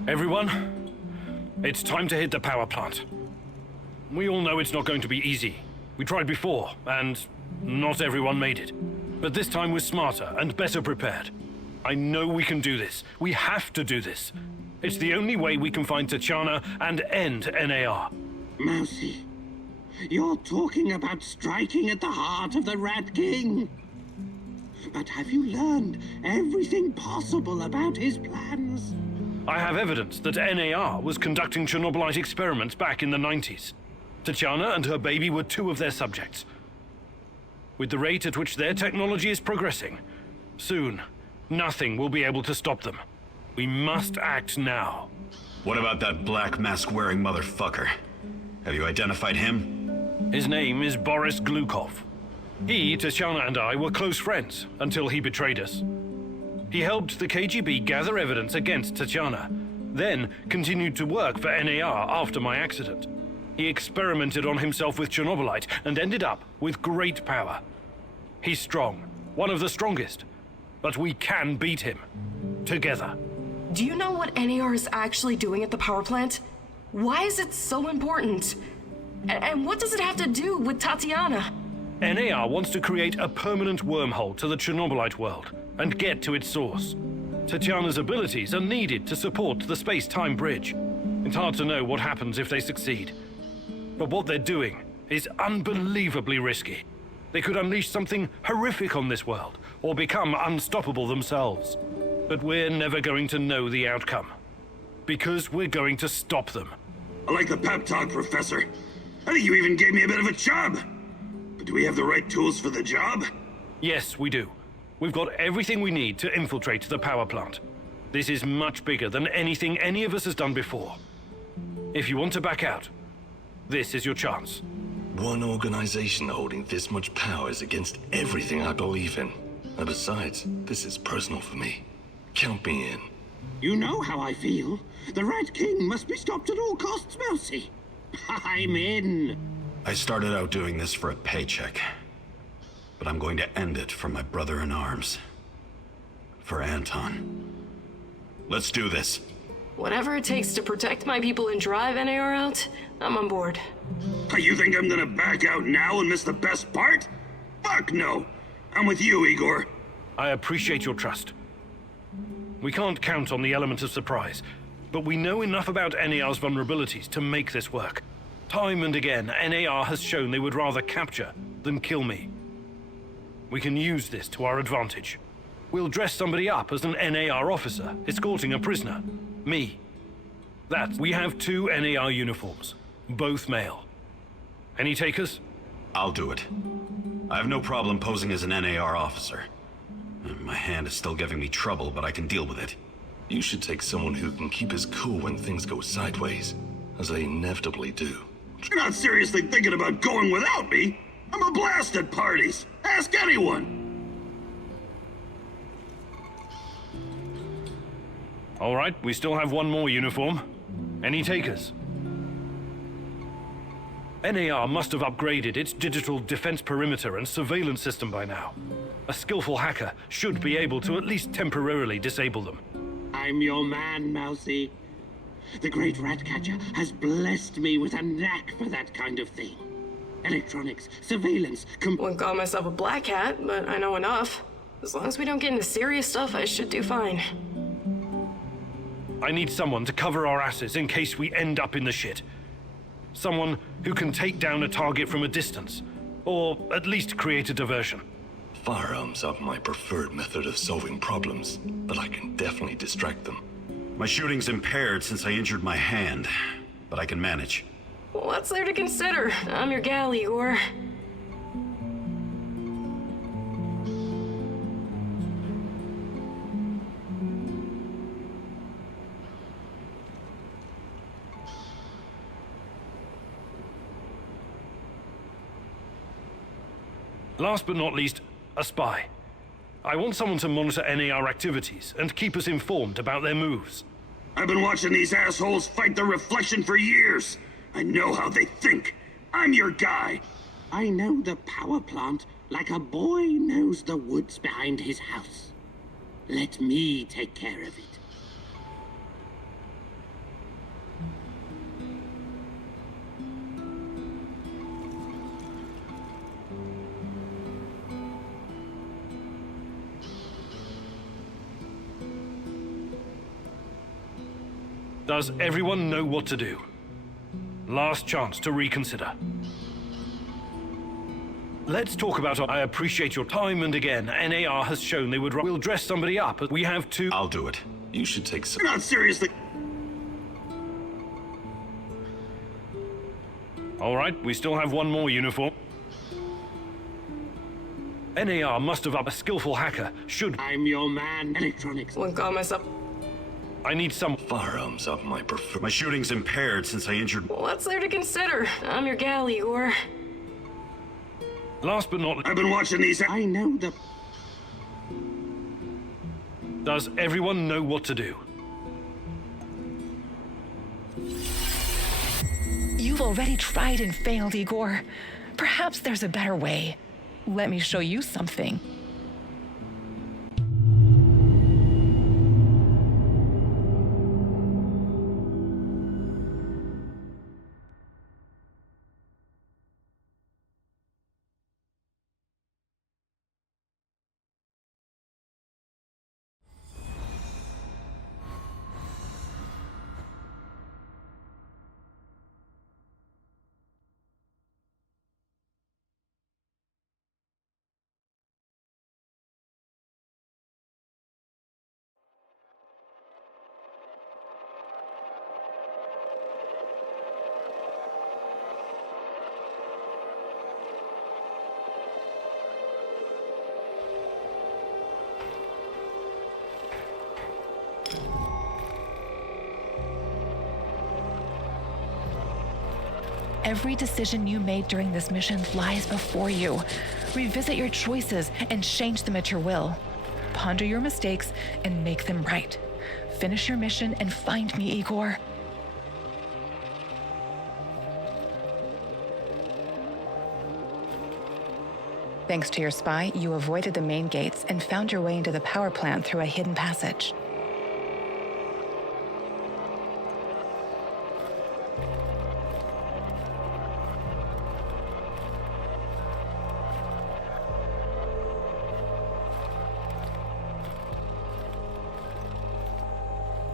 Everyone, it's time to hit the power plant. We all know it's not going to be easy. We tried before, and not everyone made it. But this time we're smarter and better prepared. I know we can do this. We have to do this. It's the only way we can find Tatiana and end NAR. Mousy, you're talking about striking at the heart of the Rat King. But have you learned everything possible about his plans? I have evidence that NAR was conducting Chernobylite experiments back in the 90s. Tatiana and her baby were 2 of their subjects. With the rate at which their technology is progressing, soon, nothing will be able to stop them. We must act now. What about that black mask-wearing motherfucker? Have you identified him? His name is Boris Glukov. He, Tatiana, and I were close friends until he betrayed us. He helped the KGB gather evidence against Tatiana, then continued to work for NAR after my accident. He experimented on himself with Chernobylite and ended up with great power. He's strong, one of the strongest, but we can beat him. Together. Do you know what NAR is actually doing at the power plant? Why is it so important? And what does it have to do with Tatiana? NAR wants to create a permanent wormhole to the Chernobylite world and get to its source. Tatiana's abilities are needed to support the space-time bridge. It's hard to know what happens if they succeed. But what they're doing is unbelievably risky. They could unleash something horrific on this world, or become unstoppable themselves. But we're never going to know the outcome. Because we're going to stop them. I like the pep talk, Professor. I think you even gave me a bit of a job. But do we have the right tools for the job? Yes, we do. We've got everything we need to infiltrate the power plant. This is much bigger than anything any of us has done before. If you want to back out, this is your chance. One organization holding this much power is against everything I believe in. And besides, this is personal for me. Count me in. You know how I feel. The Rat King must be stopped at all costs, Mousy. I'm in. I started out doing this for a paycheck. But I'm going to end it for my brother-in-arms. For Anton. Let's do this. Whatever it takes to protect my people and drive NAR out, I'm on board. You think I'm gonna back out now and miss the best part? Fuck no. I'm with you, Igor. I appreciate your trust. We can't count on the element of surprise, but we know enough about NAR's vulnerabilities to make this work. Time and again, NAR has shown they would rather capture than kill me. We can use this to our advantage. We'll dress somebody up as an NAR officer, escorting a prisoner. Me. We have 2 NAR uniforms, both male. Any takers? I'll do it. I have no problem posing as an NAR officer. My hand is still giving me trouble, but I can deal with it. You should take someone who can keep his cool when things go sideways, as they inevitably do. You're not seriously thinking about going without me? I'm a blast at parties. Ask anyone. All right, we still have 1 more uniform. Any takers? NAR must have upgraded its digital defense perimeter and surveillance system by now. A skillful hacker should be able to at least temporarily disable them. I'm your man, Mousy. The great Ratcatcher has blessed me with a knack for that kind of thing. Electronics, surveillance, Wouldn't call myself a black hat, but I know enough. As long as we don't get into serious stuff, I should do fine. I need someone to cover our asses in case we end up in the shit. Someone who can take down a target from a distance, or at least create a diversion. Firearms are my preferred method of solving problems, but I can definitely distract them. My shooting's impaired since I injured my hand, but I can manage. What's there to consider? I'm your gal, Igor. Last but not least, a spy. I want someone to monitor NAR activities and keep us informed about their moves. I've been watching these assholes fight the Reflection for years. I know how they think. I'm your guy. I know the power plant like a boy knows the woods behind his house. Let me take care of it. Does everyone know what to do? Last chance to reconsider. Let's talk about I appreciate your time and again. NAR has shown they would... We'll dress somebody up. We have 2... I'll do it. You should take some... Not seriously. All right, we still have one more uniform. NAR must have up a skillful hacker. I'm your man. Electronics. Won't call myself. I need some... Firearms up my prefer... My shooting's impaired since I injured... What's there to consider? I'm your gal, Igor. Last but not... I've been watching these... I know the... Does everyone know what to do? You've already tried and failed, Igor. Perhaps there's a better way. Let me show you something. Every decision you made during this mission lies before you. Revisit your choices and change them at your will. Ponder your mistakes and make them right. Finish your mission and find me, Igor. Thanks to your spy, you avoided the main gates and found your way into the power plant through a hidden passage.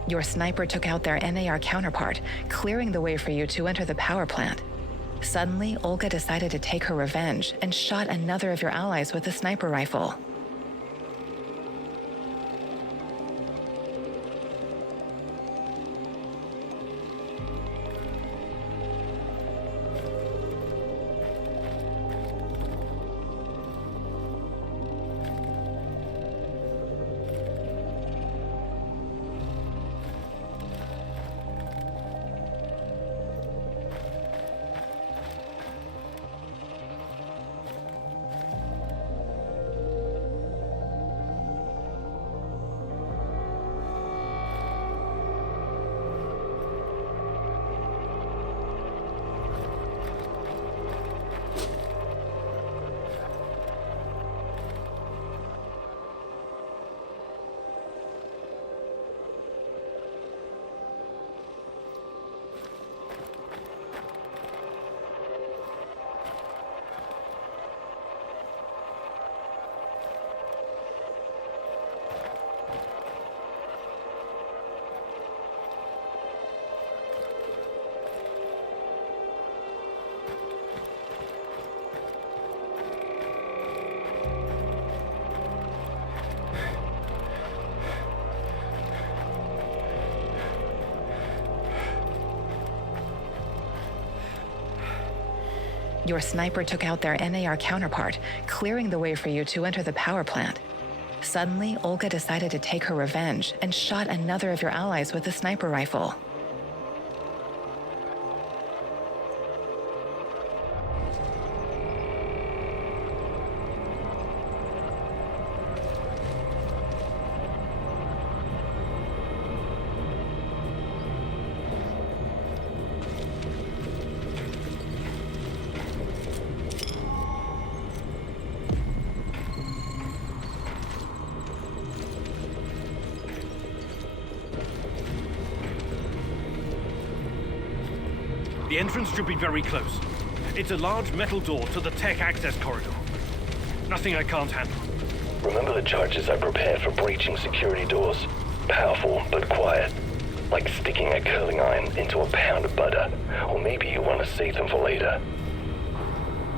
Your sniper took out their NAR counterpart, clearing the way for you to enter the power plant. Suddenly, Olga decided to take her revenge and shot another of your allies with a sniper rifle. Your sniper took out their NAR counterpart, clearing the way for you to enter the power plant. Suddenly, Olga decided to take her revenge and shot another of your allies with a sniper rifle. The entrance should be very close. It's a large metal door to the tech access corridor. Nothing I can't handle. Remember the charges I prepared for breaching security doors? Powerful, but quiet. Like sticking a curling iron into a pound of butter. Or maybe you want to save them for later.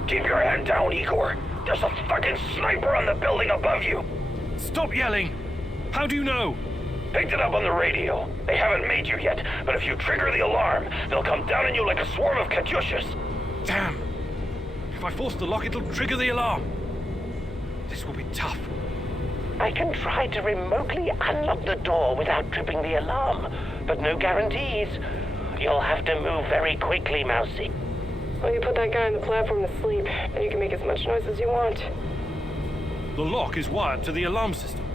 Keep your hand down, Igor. There's a fucking sniper on the building above you. Stop yelling! How do you know? Picked it up on the radio. They haven't made you yet, but if you trigger the alarm, they'll come down on you like a swarm of Katyushas. Damn! If I force the lock, it'll trigger the alarm. This will be tough. I can try to remotely unlock the door without tripping the alarm, but no guarantees. You'll have to move very quickly, Mousy. Well, you put that guy on the platform to sleep, and you can make as much noise as you want. The lock is wired to the alarm system,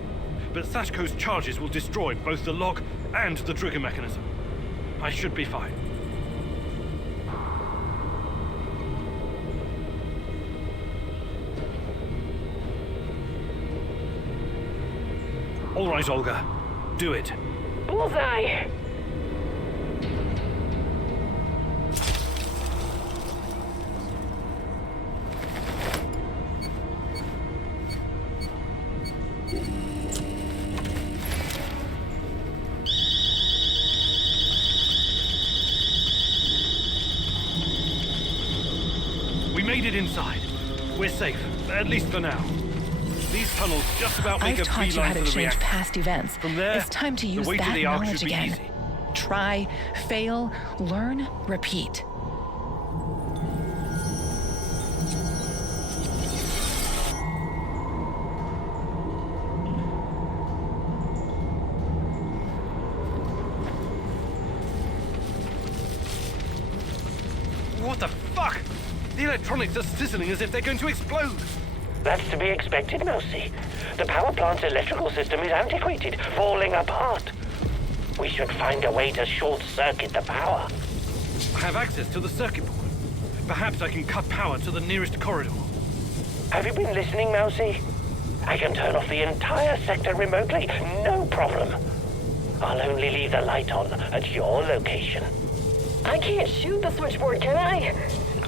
but Sashko's charges will destroy both the lock and the trigger mechanism. I should be fine. All right, Olga. Do it. Bullseye! We made it inside. We're safe, at least for now. These tunnels just about make I've a taught you how beeline to for the change reactor. past events. From there, It's time to use the way to that the Ark knowledge should be again. easy. Try, fail, learn, repeat. What the fuck? The electronics are sizzling as if they're going to explode. That's to be expected, Mousy. The power plant's electrical system is antiquated, falling apart. We should find a way to short-circuit the power. I have access to the circuit board. Perhaps I can cut power to the nearest corridor. Have you been listening, Mousy? I can turn off the entire sector remotely, no problem. I'll only leave the light on at your location. I can't shoot the switchboard, can I?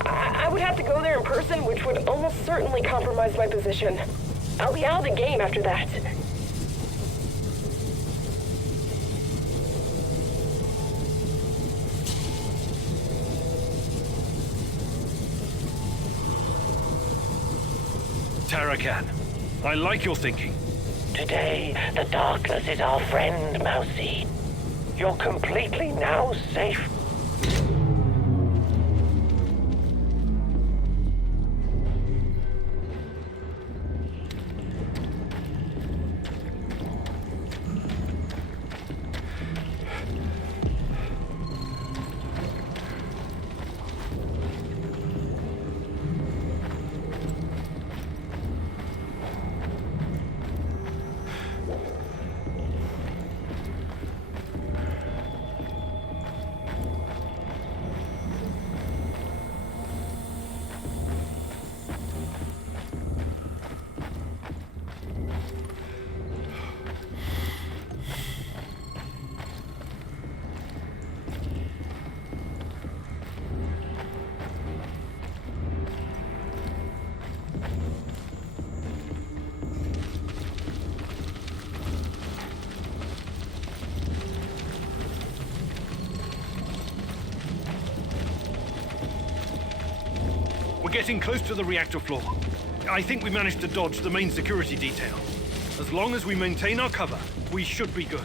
I would have to go there in person, which would almost certainly compromise my position. I'll be out of the game after that. Tarakan, I like your thinking. Today, the darkness is our friend, Mousy. You're completely now safe. We're getting close to the reactor floor. I think we managed to dodge the main security detail. As long as we maintain our cover, we should be good.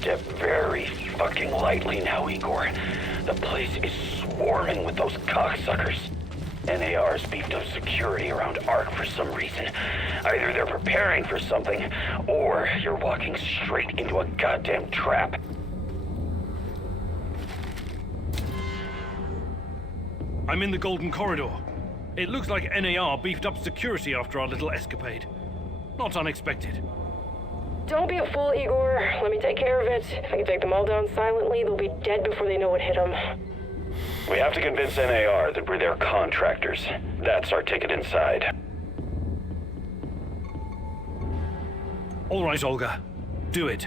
Step very fucking lightly now, Igor. The place is swarming with those cocksuckers. NAR's beefed up security around Ark for some reason. Either they're preparing for something, or you're walking straight into a goddamn trap. I'm in the Golden Corridor. It looks like NAR beefed up security after our little escapade. Not unexpected. Don't be a fool, Igor. Let me take care of it. If I can take them all down silently, they'll be dead before they know what hit them. We have to convince NAR that we're their contractors. That's our ticket inside. All right, Olga. Do it.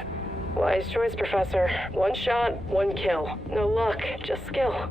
Wise choice, Professor. One shot, one kill. No luck, just skill.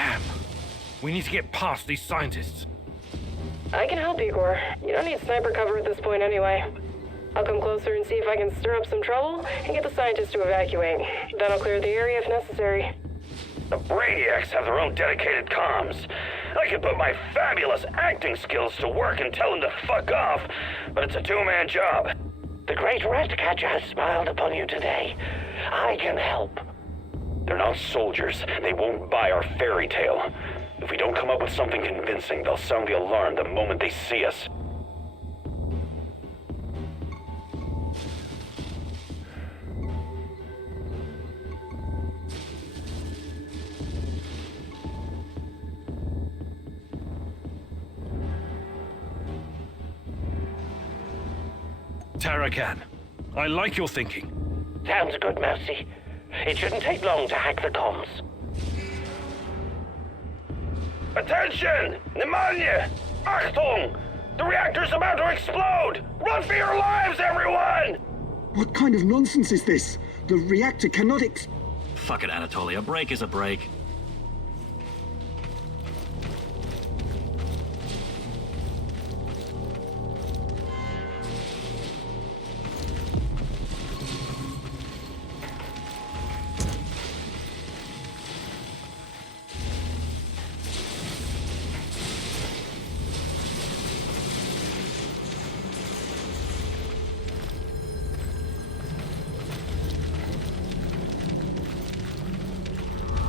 Damn. We need to get past these scientists. I can help, Igor. You don't need sniper cover at this point anyway. I'll come closer and see if I can stir up some trouble and get the scientists to evacuate. Then I'll clear the area if necessary. The Brainiacs have their own dedicated comms. I could put my fabulous acting skills to work and tell them to fuck off, but it's a two-man job. The great Ratcatcher has smiled upon you today. I can help. They're not soldiers. They won't buy our fairy tale. If we don't come up with something convincing, they'll sound the alarm the moment they see us. Tarakan, I like your thinking. Sounds good, Mousy. It shouldn't take long to hack the comms. Attention! Pneumonia! Achtung! The reactor's about to explode! Run for your lives, everyone! What kind of nonsense is this? The reactor cannot Fuck it, Anatoly. A break is a break.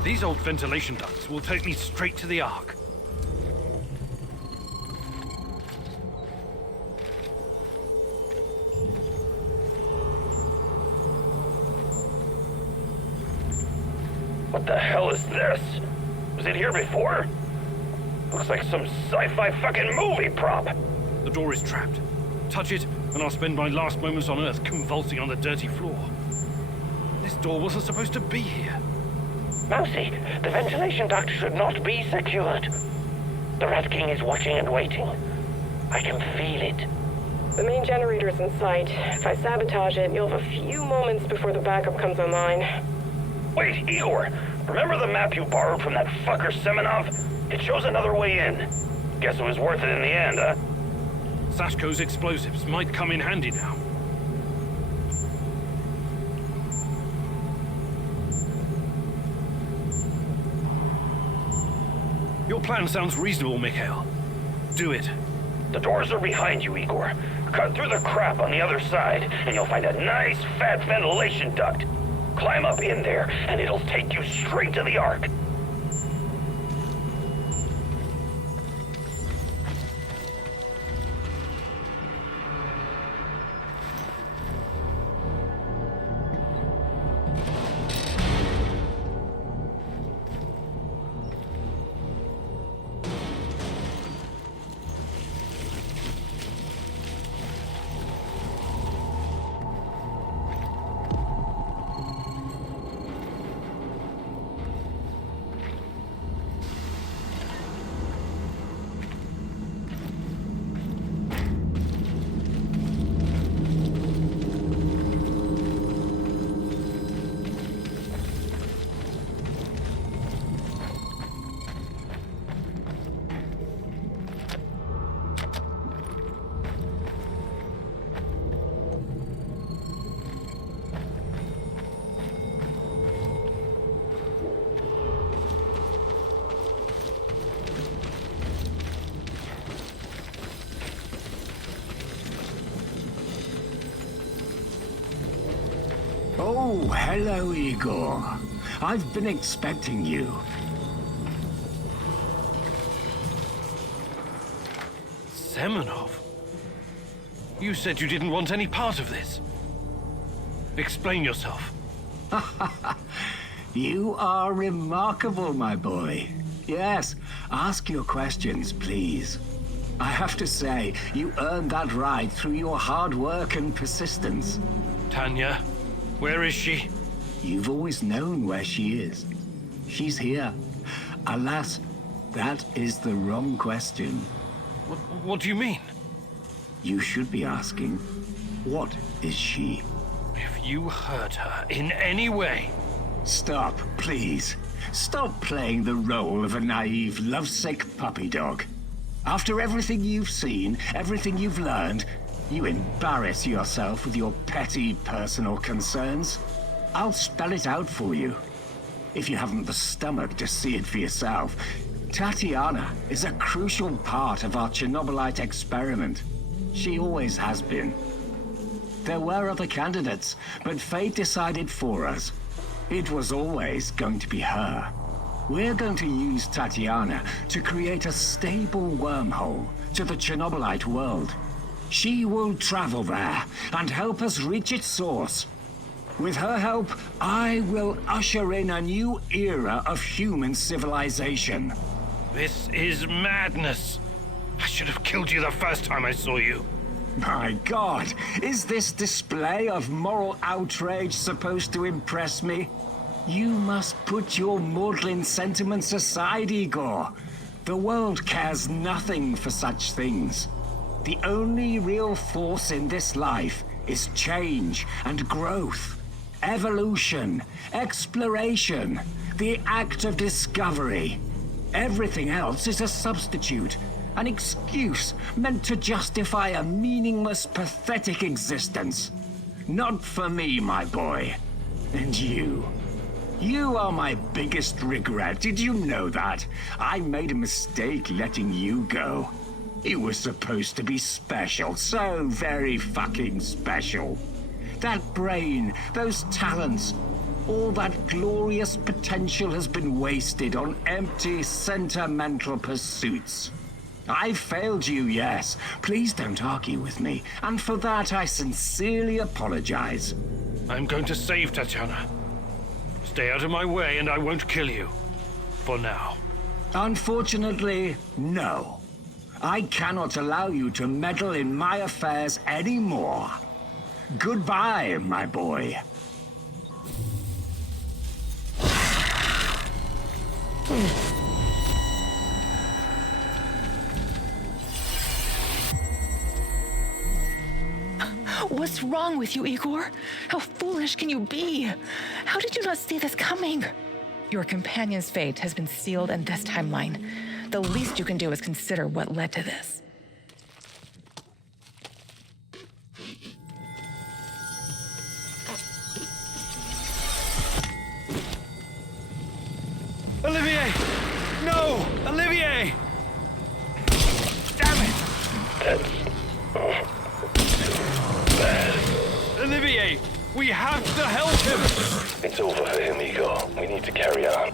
These old ventilation ducts will take me straight to the Ark. What the hell is this? Was it here before? Looks like some sci-fi fucking movie prop. The door is trapped. Touch it, and I'll spend my last moments on Earth convulsing on the dirty floor. This door wasn't supposed to be here. Mousy, the ventilation duct should not be secured. The Rat King is watching and waiting. I can feel it. The main generator's in sight. If I sabotage it, you'll have a few moments before the backup comes online. Wait, Igor, remember the map you borrowed from that fucker Semenov? It shows another way in. Guess it was worth it in the end, huh? Sashko's explosives might come in handy now. Your plan sounds reasonable, Mikhail. Do it. The doors are behind you, Igor. Cut through the crap on the other side, and you'll find a nice, fat ventilation duct. Climb up in there, and it'll take you straight to the Ark. Oh, hello, Igor. I've been expecting you. Semenov? You said you didn't want any part of this. Explain yourself. You are remarkable, my boy. Yes, ask your questions, please. I have to say, you earned that right through your hard work and persistence. Tanya, where is she? You've always known where she is. She's here. Alas, that is the wrong question. What do you mean? You should be asking, what is she? If you hurt her in any way... Stop, please. Stop playing the role of a naive, lovesick puppy dog. After everything you've seen, everything you've learned, you embarrass yourself with your petty personal concerns. I'll spell it out for you. If you haven't the stomach to see it for yourself, Tatiana is a crucial part of our Chernobylite experiment. She always has been. There were other candidates, but fate decided for us. It was always going to be her. We're going to use Tatiana to create a stable wormhole to the Chernobylite world. She will travel there and help us reach its source. With her help, I will usher in a new era of human civilization. This is madness. I should have killed you the first time I saw you. My God, is this display of moral outrage supposed to impress me? You must put your maudlin sentiments aside, Igor. The world cares nothing for such things. The only real force in this life is change and growth, evolution, exploration, the act of discovery. Everything else is a substitute, an excuse meant to justify a meaningless, pathetic existence. Not for me, my boy. And you. You are my biggest regret. Did you know that? I made a mistake letting you go. You were supposed to be special, so very fucking special. That brain, those talents, all that glorious potential has been wasted on empty, sentimental pursuits. I failed you, yes. Please don't argue with me, and for that I sincerely apologize. I'm going to save Tatiana. Stay out of my way and I won't kill you. For now. Unfortunately, no. I cannot allow you to meddle in my affairs anymore. Goodbye, my boy. What's wrong with you, Igor? How foolish can you be? How did you not see this coming? Your companion's fate has been sealed in this timeline. The least you can do is consider what led to this. Olivier! No! Olivier! Damn it! Olivier! We have to help him! It's over for him, Igor. We need to carry on.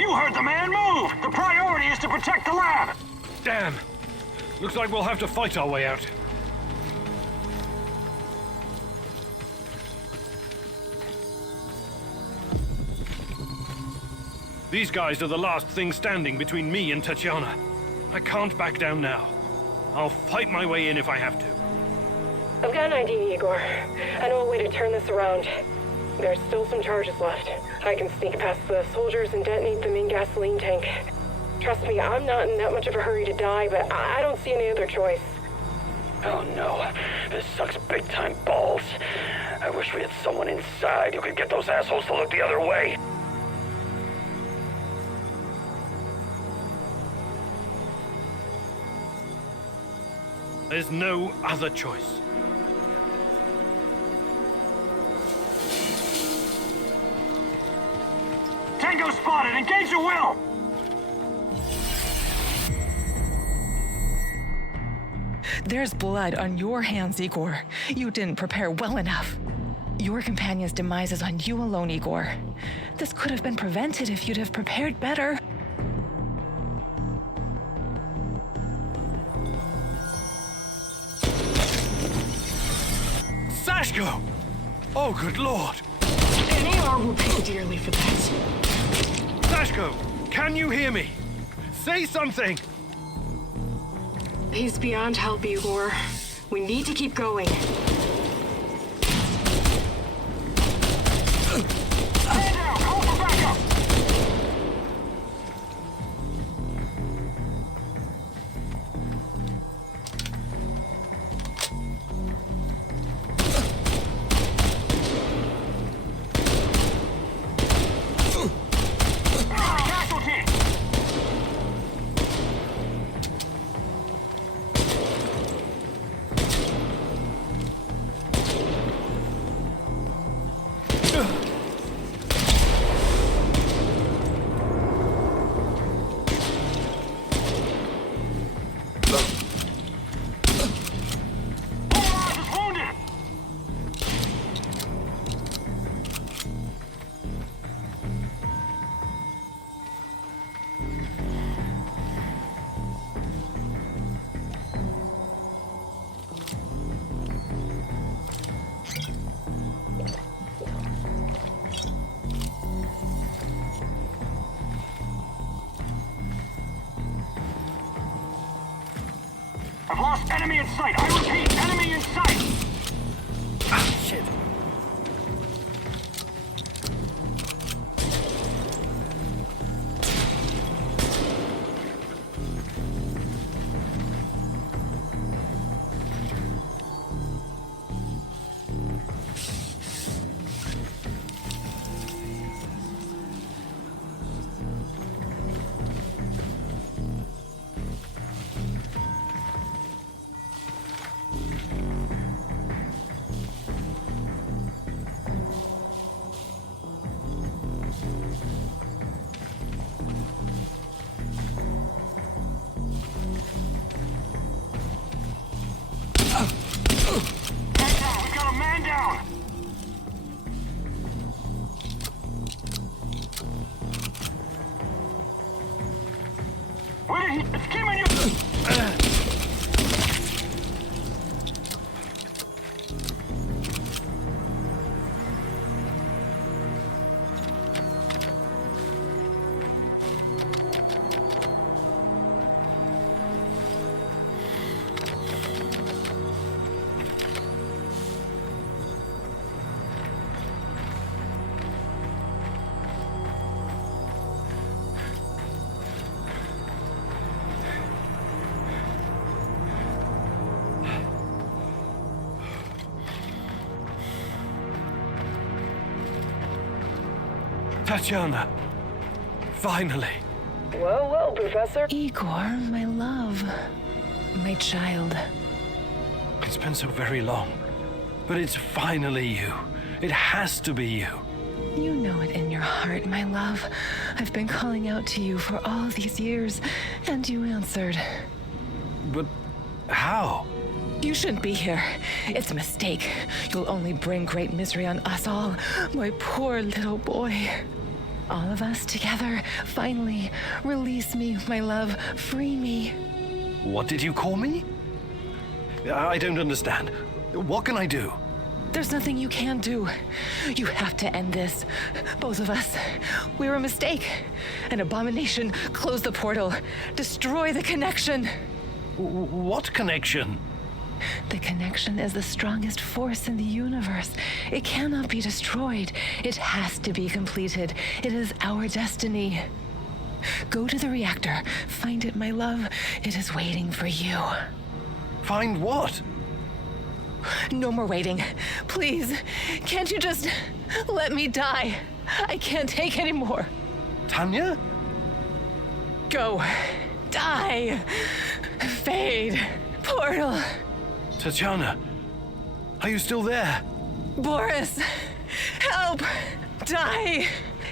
You heard the man. Move! The priority is to protect the lab! Damn! Looks like we'll have to fight our way out. These guys are the last thing standing between me and Tatiana. I can't back down now. I'll fight my way in if I have to. I've got an idea, Igor. I know a way to turn this around. There's still some charges left. I can sneak past the soldiers and detonate the main gasoline tank. Trust me, I'm not in that much of a hurry to die, but I don't see any other choice. Oh no, this sucks big time balls. I wish we had someone inside who could get those assholes to look the other way. There's no other choice. Tango spotted! Engage at will! There's blood on your hands, Igor. You didn't prepare well enough. Your companion's demise is on you alone, Igor. This could have been prevented if you'd have prepared better. Sashko! Oh, good lord! An AR will pay dearly for that. Sashko, can you hear me? Say something! He's beyond help, Igor. We need to keep going. I've lost enemy in sight. I repeat, enemy in sight. Ah, shit. Tatiana, finally. Well, well, Professor. Igor, my love. My child. It's been so very long, but it's finally you. It has to be you. You know it in your heart, my love. I've been calling out to you for all these years, and you answered. But how? You shouldn't be here. It's a mistake. You'll only bring great misery on us all. My poor little boy. All of us together, finally. Release me, my love. Free me. What did you call me? I don't understand. What can I do? There's nothing you can do. You have to end this. Both of us. We're a mistake. An abomination. Close the portal. Destroy the connection. What connection? The connection is the strongest force in the universe. It cannot be destroyed. It has to be completed. It is our destiny. Go to the reactor. Find it, my love. It is waiting for you. Find what? No more waiting. Please, can't you just let me die? I can't take any more. Tanya? Go. Die. Fade. Portal. Tatiana, are you still there? Boris, help! Die!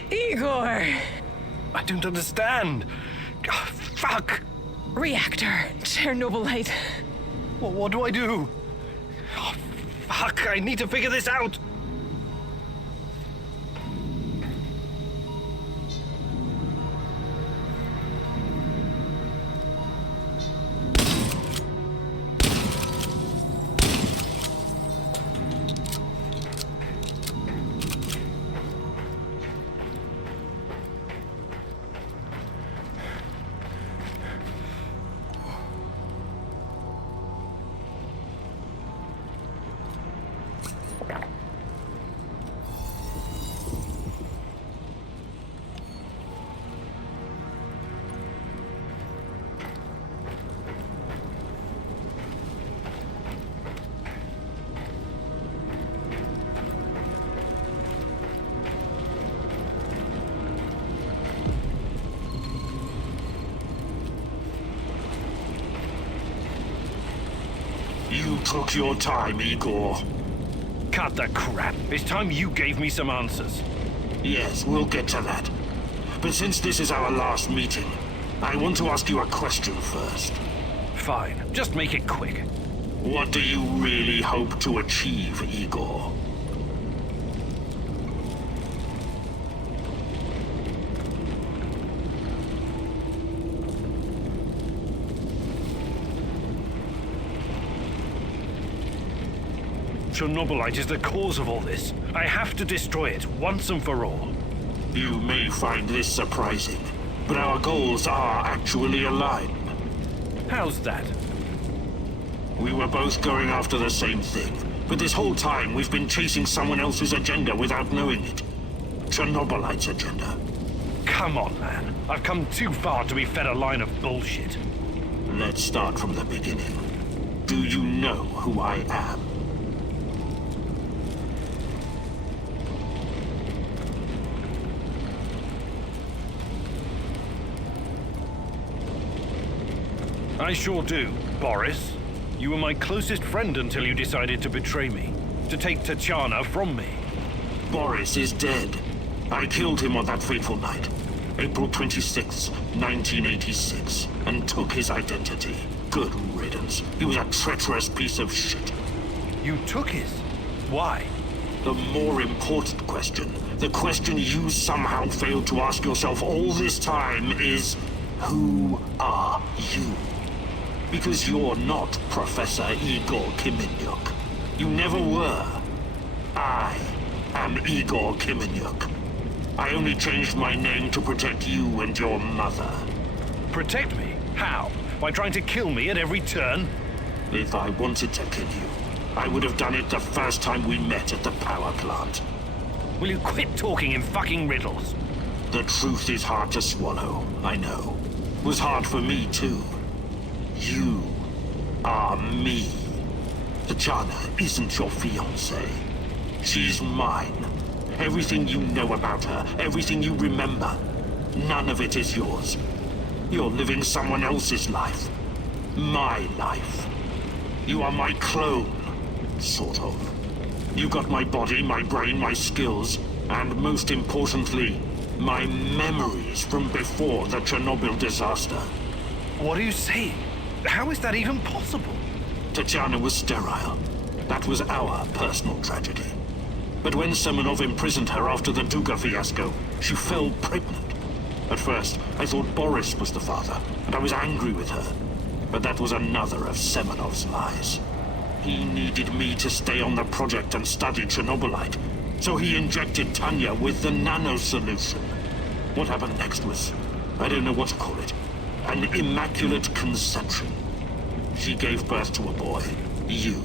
Igor! I don't understand. Oh, fuck! Reactor, Chernobylite. What do I do? Oh, fuck, I need to figure this out! You took your time, Igor. Cut the crap. It's time you gave me some answers. Yes, we'll get to that. But since this is our last meeting, I want to ask you a question first. Fine. Just make it quick. What do you really hope to achieve, Igor? Chernobylite is the cause of all this. I have to destroy it once and for all. You may find this surprising, but our goals are actually aligned. How's that? We were both going after the same thing, but this whole time we've been chasing someone else's agenda without knowing it. Chernobylite's agenda. Come on, man. I've come too far to be fed a line of bullshit. Let's start from the beginning. Do you know who I am? I sure do, Boris. You were my closest friend until you decided to betray me. To take Tatiana from me. Boris is dead. I killed him on that fateful night, April 26th, 1986, and took his identity. Good riddance. He was a treacherous piece of shit. You took his? Why? The more important question, the question you somehow failed to ask yourself all this time is, who are you? Because you're not Professor Igor Kiminyuk. You never were. I am Igor Kiminyuk. I only changed my name to protect you and your mother. Protect me? How? By trying to kill me at every turn? If I wanted to kill you, I would have done it the first time we met at the power plant. Will you quit talking in fucking riddles? The truth is hard to swallow, I know. It was hard for me, too. You are me. Tatiana isn't your fiancée. She's mine. Everything you know about her, everything you remember, none of it is yours. You're living someone else's life. My life. You are my clone, sort of. You got my body, my brain, my skills, and most importantly, my memories from before the Chernobyl disaster. What are you saying? How is that even possible? Tatiana was sterile. That was our personal tragedy. But when Semenov imprisoned her after the Duga fiasco, she fell pregnant. At first, I thought Boris was the father, and I was angry with her. But that was another of Semenov's lies. He needed me to stay on the project and study Chernobylite, so he injected Tanya with the nano solution. What happened next was, I don't know what to call it, an immaculate conception. She gave birth to a boy, you.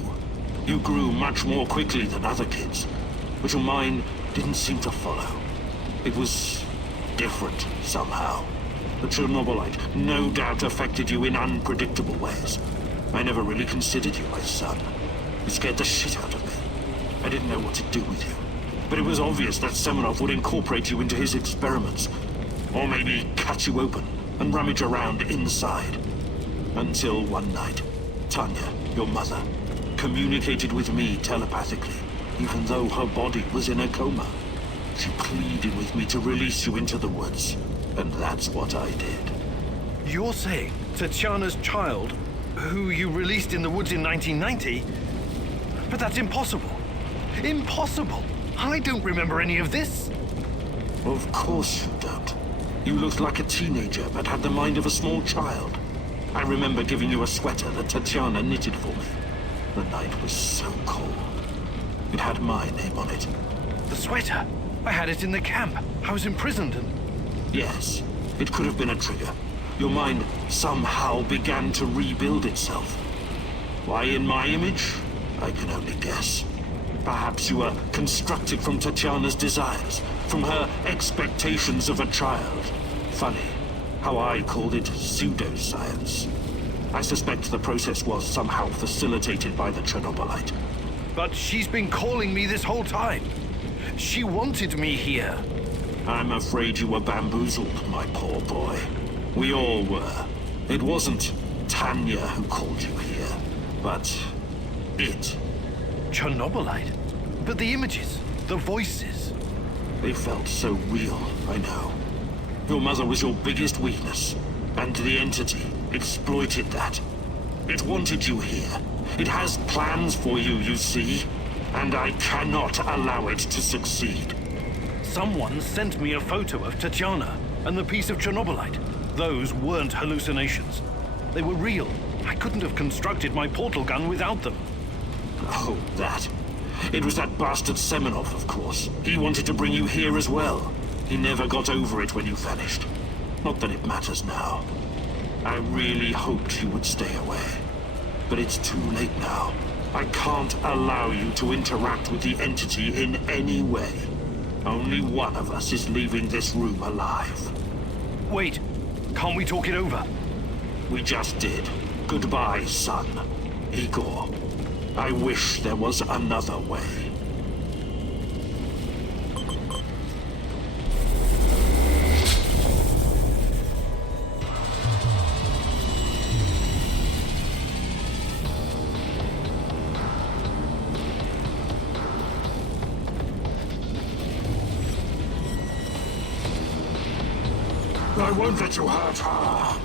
You grew much more quickly than other kids, but your mind didn't seem to follow. It was different somehow. The Chernobylite no doubt affected you in unpredictable ways. I never really considered you my son. You scared the shit out of me. I didn't know what to do with you. But it was obvious that Semenov would incorporate you into his experiments. Or maybe cut you open and rummage around inside. Until one night, Tanya, your mother, communicated with me telepathically, even though her body was in a coma. She pleaded with me to release you into the woods, and that's what I did. You're saying Tatiana's child who you released in the woods in 1990. But that's impossible. Impossible! I don't remember any of this. Of course you don't. You looked like a teenager, but had the mind of a small child. I remember giving you a sweater that Tatiana knitted for me. The night was so cold. It had my name on it. The sweater? I had it in the camp. I was imprisoned and... Yes, it could have been a trigger. Your mind somehow began to rebuild itself. Why in my image? I can only guess. Perhaps you were constructed from Tatiana's desires, from her expectations of a child. Funny how I called it pseudoscience. I suspect the process was somehow facilitated by the Chernobylite. But she's been calling me this whole time. She wanted me here. I'm afraid you were bamboozled, my poor boy. We all were. It wasn't Tanya who called you here, but it. Chernobylite? But the images, the voices. They felt so real, I know. Your mother was your biggest weakness, and the entity exploited that. It wanted you here. It has plans for you, you see, and I cannot allow it to succeed. Someone sent me a photo of Tatiana and the piece of Chernobylite. Those weren't hallucinations. They were real. I couldn't have constructed my portal gun without them. Oh, that. It was that bastard Semenov, of course. He wanted to bring you here as well. He never got over it when you vanished. Not that it matters now. I really hoped you would stay away. But it's too late now. I can't allow you to interact with the entity in any way. Only one of us is leaving this room alive. Wait, can't we talk it over? We just did. Goodbye, son. Igor. I wish there was another way. I won't let you hurt her.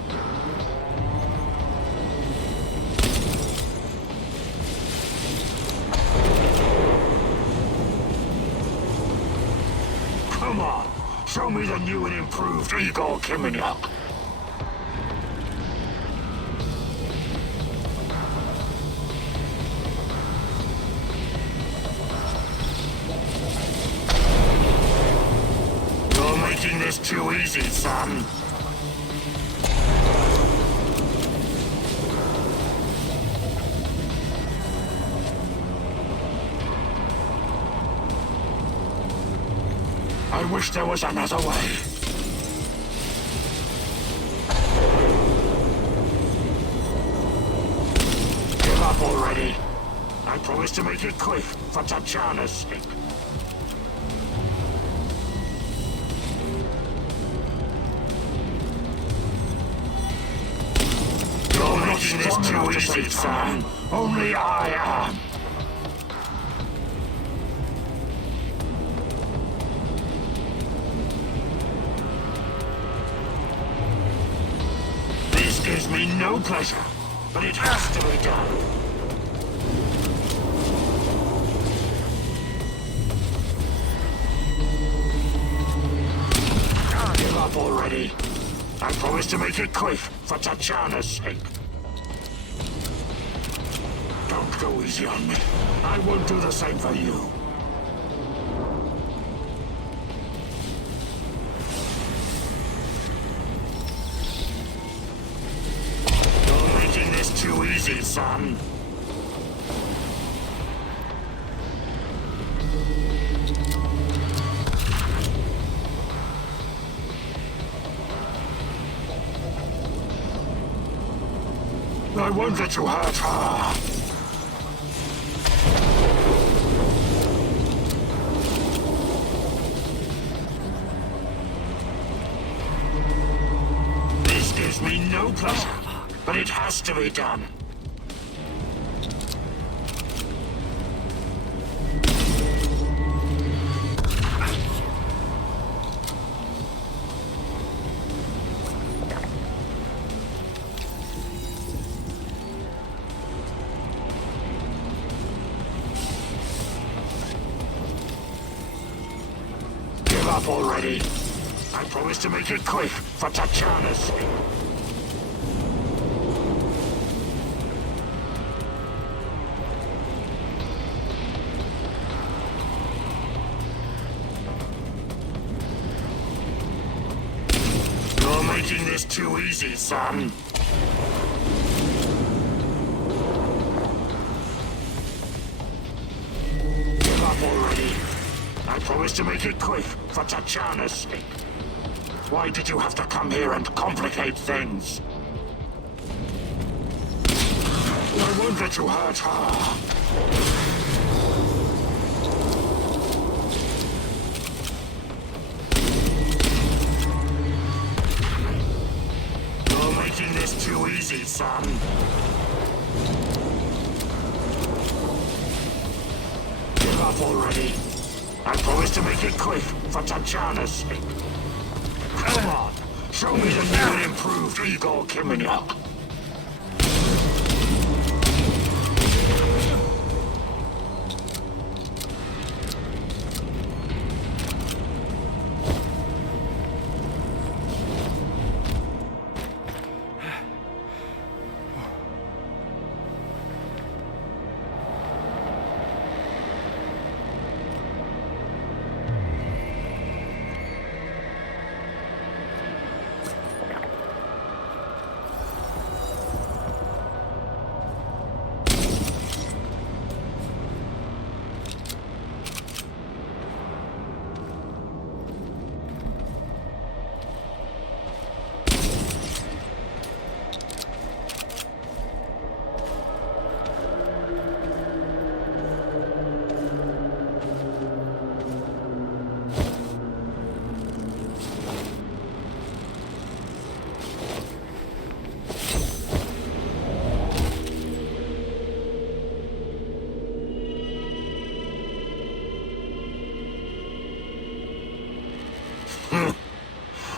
Come on, show me the new and improved Igor Kiminyak. You're making this too easy, son. I wish there was another way. Give up already. I promise to make it quick for Tatiana's sake. You're making this too easy, son. Only I am. Gives me no pleasure, but it has to be done. Give up already. I promise to make it quick for Tatiana's sake. Don't go easy on me. I won't do the same for you. Too easy, son. I won't let you hurt her. This gives me no pleasure. But it has to be done. up already. I promise to make it quick for Tatjana's sake. You're making this too easy, son. Give up already. I promise to make it quick for Tatjana's sake. Why did you have to come here and complicate things? I won't let you hurt her. You're making this too easy, son. Give up already. I promise to make it quick for Tatjana's sake. Come on, show me the new and improved Igor Kiminyak.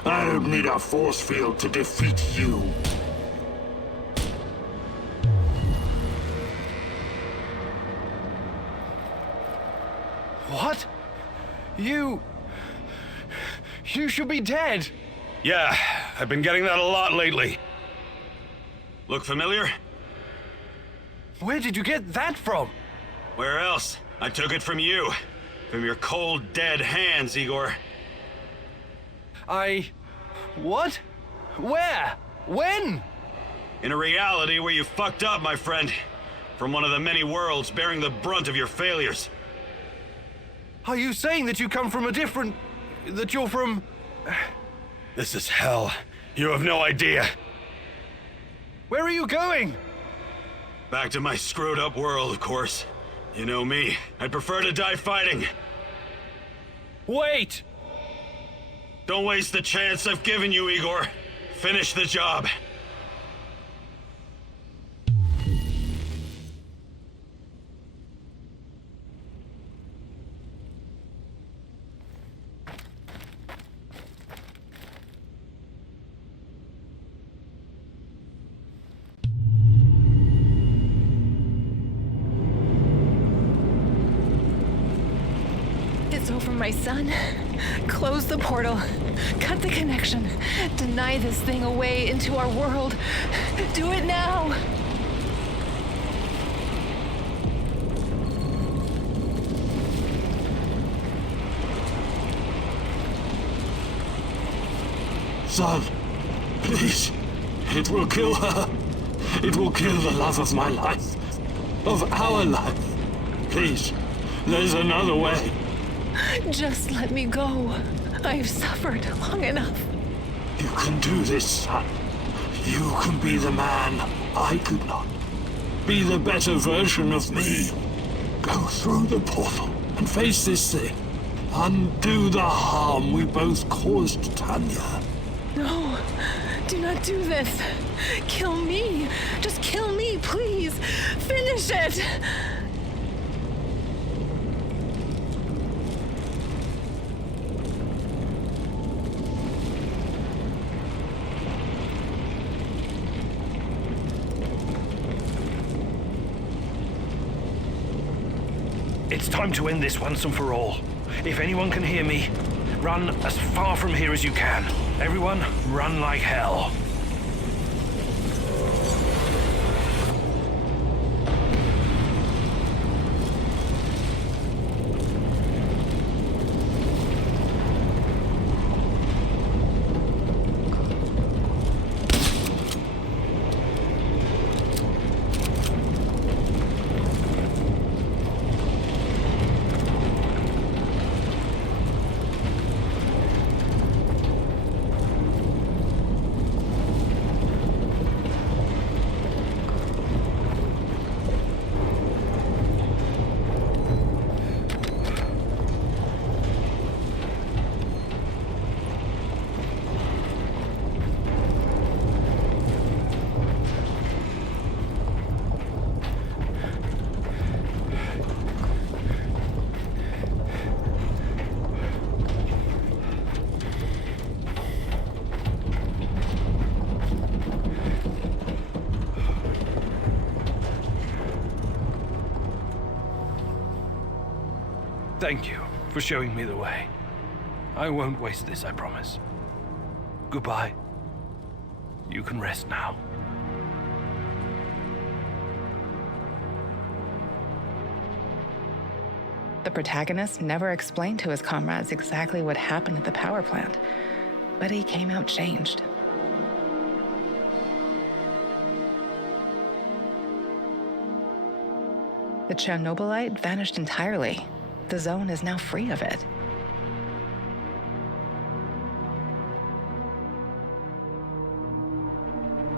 I don't need a force field to defeat you. What? You should be dead. Yeah, I've been getting that a lot lately. Look familiar? Where did you get that from? Where else? I took it from you. From your cold, dead hands, Igor. What? Where? When? In a reality where you fucked up, my friend. From one of the many worlds bearing the brunt of your failures. Are you saying that you come from a different... that you're from... This is hell. You have no idea. Where are you going? Back to my screwed up world, of course. You know me. I'd prefer to die fighting. Wait! Don't waste the chance I've given you, Igor. Finish the job. It's over, my son. Close the portal. Cut the connection. Deny this thing away into our world. Do it now! Son, please. It will kill her. It will kill the love of my life. Of our life. Please, there's another way. Just let me go. I've suffered long enough. You can do this, son. You can be the man I could not. Be the better version of me. Go through the portal and face this thing. Undo the harm we both caused Tanya. No, do not do this. Kill me. Just kill me, please. Finish it. It's time to end this once and for all. If anyone can hear me, Run as far from here as you can. Everyone, run like hell. Thank you for showing me the way. I won't waste this, I promise. Goodbye. You can rest now. The protagonist never explained to his comrades exactly what happened at the power plant, but he came out changed. The Chernobylite vanished entirely. The zone is now free of it.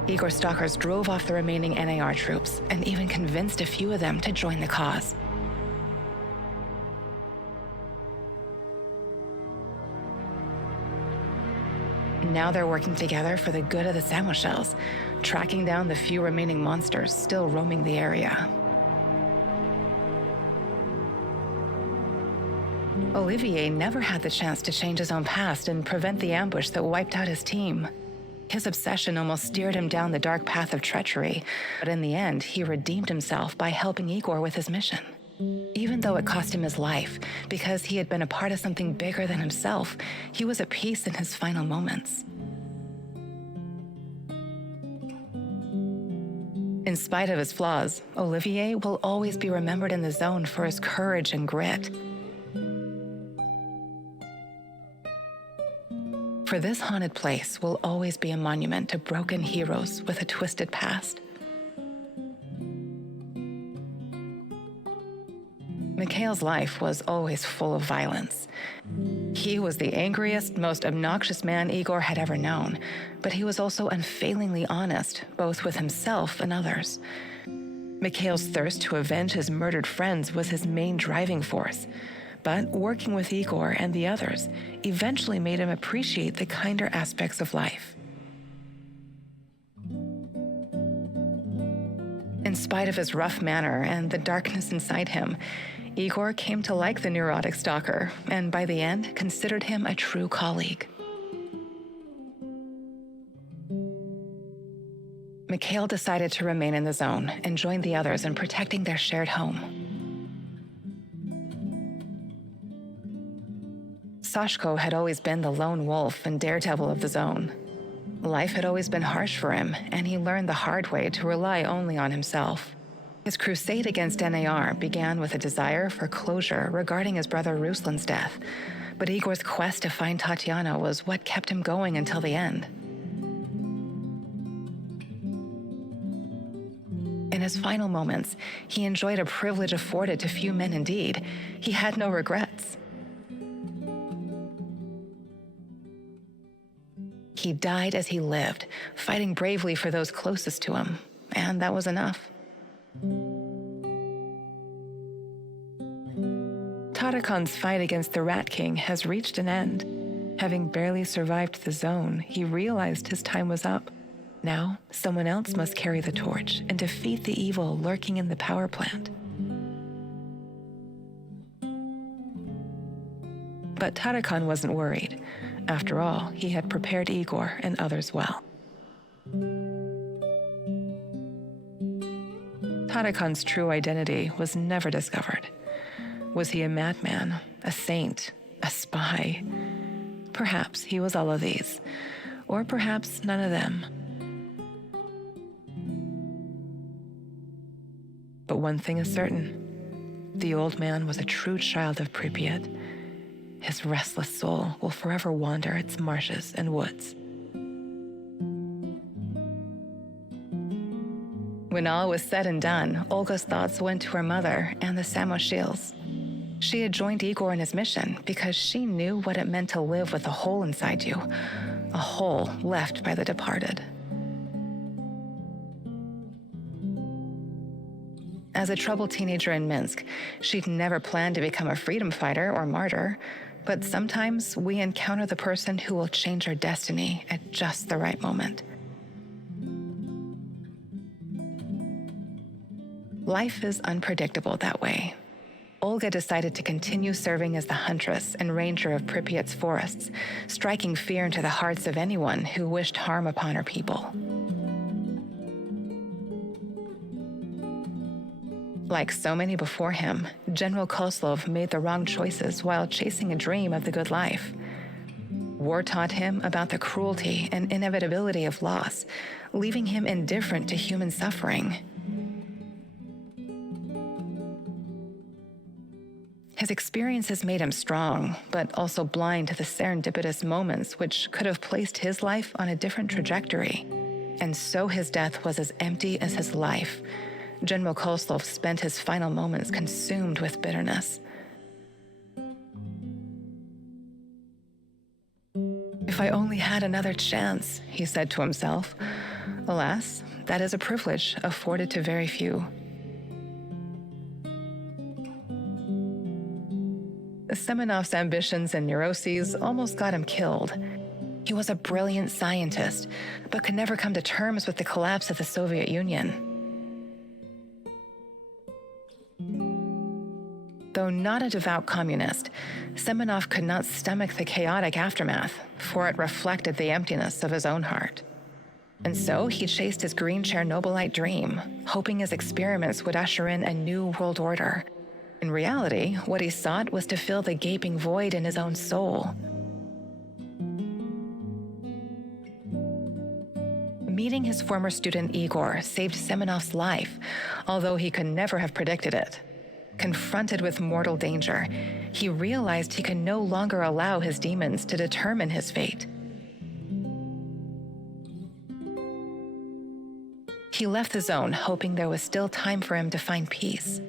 Igor stalkers drove off the remaining NAR troops and even convinced a few of them to join the cause. Now they're working together for the good of the Samoshels, tracking down the few remaining monsters still roaming the area. Olivier never had the chance to change his own past and prevent the ambush that wiped out his team. His obsession almost steered him down the dark path of treachery, but in the end, he redeemed himself by helping Igor with his mission. Even though it cost him his life, because he had been a part of something bigger than himself, he was at peace in his final moments. In spite of his flaws, Olivier will always be remembered in the zone for his courage and grit. For this haunted place will always be a monument to broken heroes with a twisted past. Mikhail's life was always full of violence. He was the angriest, most obnoxious man Igor had ever known, but he was also unfailingly honest, both with himself and others. Mikhail's thirst to avenge his murdered friends was his main driving force. But working with Igor and the others eventually made him appreciate the kinder aspects of life. In spite of his rough manner and the darkness inside him, Igor came to like the neurotic stalker, and by the end, considered him a true colleague. Mikhail decided to remain in the zone and join the others in protecting their shared home. Sashko had always been the lone wolf and daredevil of the zone. Life had always been harsh for him, and he learned the hard way to rely only on himself. His crusade against NAR began with a desire for closure regarding his brother Ruslan's death, but Igor's quest to find Tatiana was what kept him going until the end. In his final moments, he enjoyed a privilege afforded to few men indeed. He had no regrets. He died as he lived, fighting bravely for those closest to him, and that was enough. Tarakan's fight against the Rat King has reached an end. Having barely survived the zone, he realized his time was up. Now, someone else must carry the torch and defeat the evil lurking in the power plant. But Tarakan wasn't worried. After all, he had prepared Igor and others well. Tarakan's true identity was never discovered. Was he a madman, a saint, a spy? perhaps he was all of these. Or perhaps none of them. But one thing is certain. The old man was a true child of Pripyat. His restless soul will forever wander its marshes and woods. When all was said and done, Olga's thoughts went to her mother and the Samoshils. She had joined Igor in his mission because she knew what it meant to live with a hole inside you, a hole left by the departed. As a troubled teenager in Minsk, she'd never planned to become a freedom fighter or martyr, but sometimes we encounter the person who will change our destiny at just the right moment. Life is unpredictable that way. Olga decided to continue serving as the huntress and ranger of Pripyat's forests, striking fear into the hearts of anyone who wished harm upon her people. Like so many before him, General Kozlov made the wrong choices while chasing a dream of the good life. War taught him about the cruelty and inevitability of loss, leaving him indifferent to human suffering. His experiences made him strong, but also blind to the serendipitous moments which could have placed his life on a different trajectory. And so his death was as empty as his life. General Kozlov spent his final moments consumed with bitterness. If I only had another chance, he said to himself. Alas, that is a privilege afforded to very few. Semenov's ambitions and neuroses almost got him killed. He was a brilliant scientist, but could never come to terms with the collapse of the Soviet Union. Though not a devout communist, Semenov could not stomach the chaotic aftermath, for it reflected the emptiness of his own heart. And so he chased his green Chernobylite dream, hoping his experiments would usher in a new world order. In reality, what he sought was to fill the gaping void in his own soul. Meeting his former student Igor saved Semenov's life, although he could never have predicted it. Confronted with mortal danger, he realized he could no longer allow his demons to determine his fate. He left the zone hoping there was still time for him to find peace.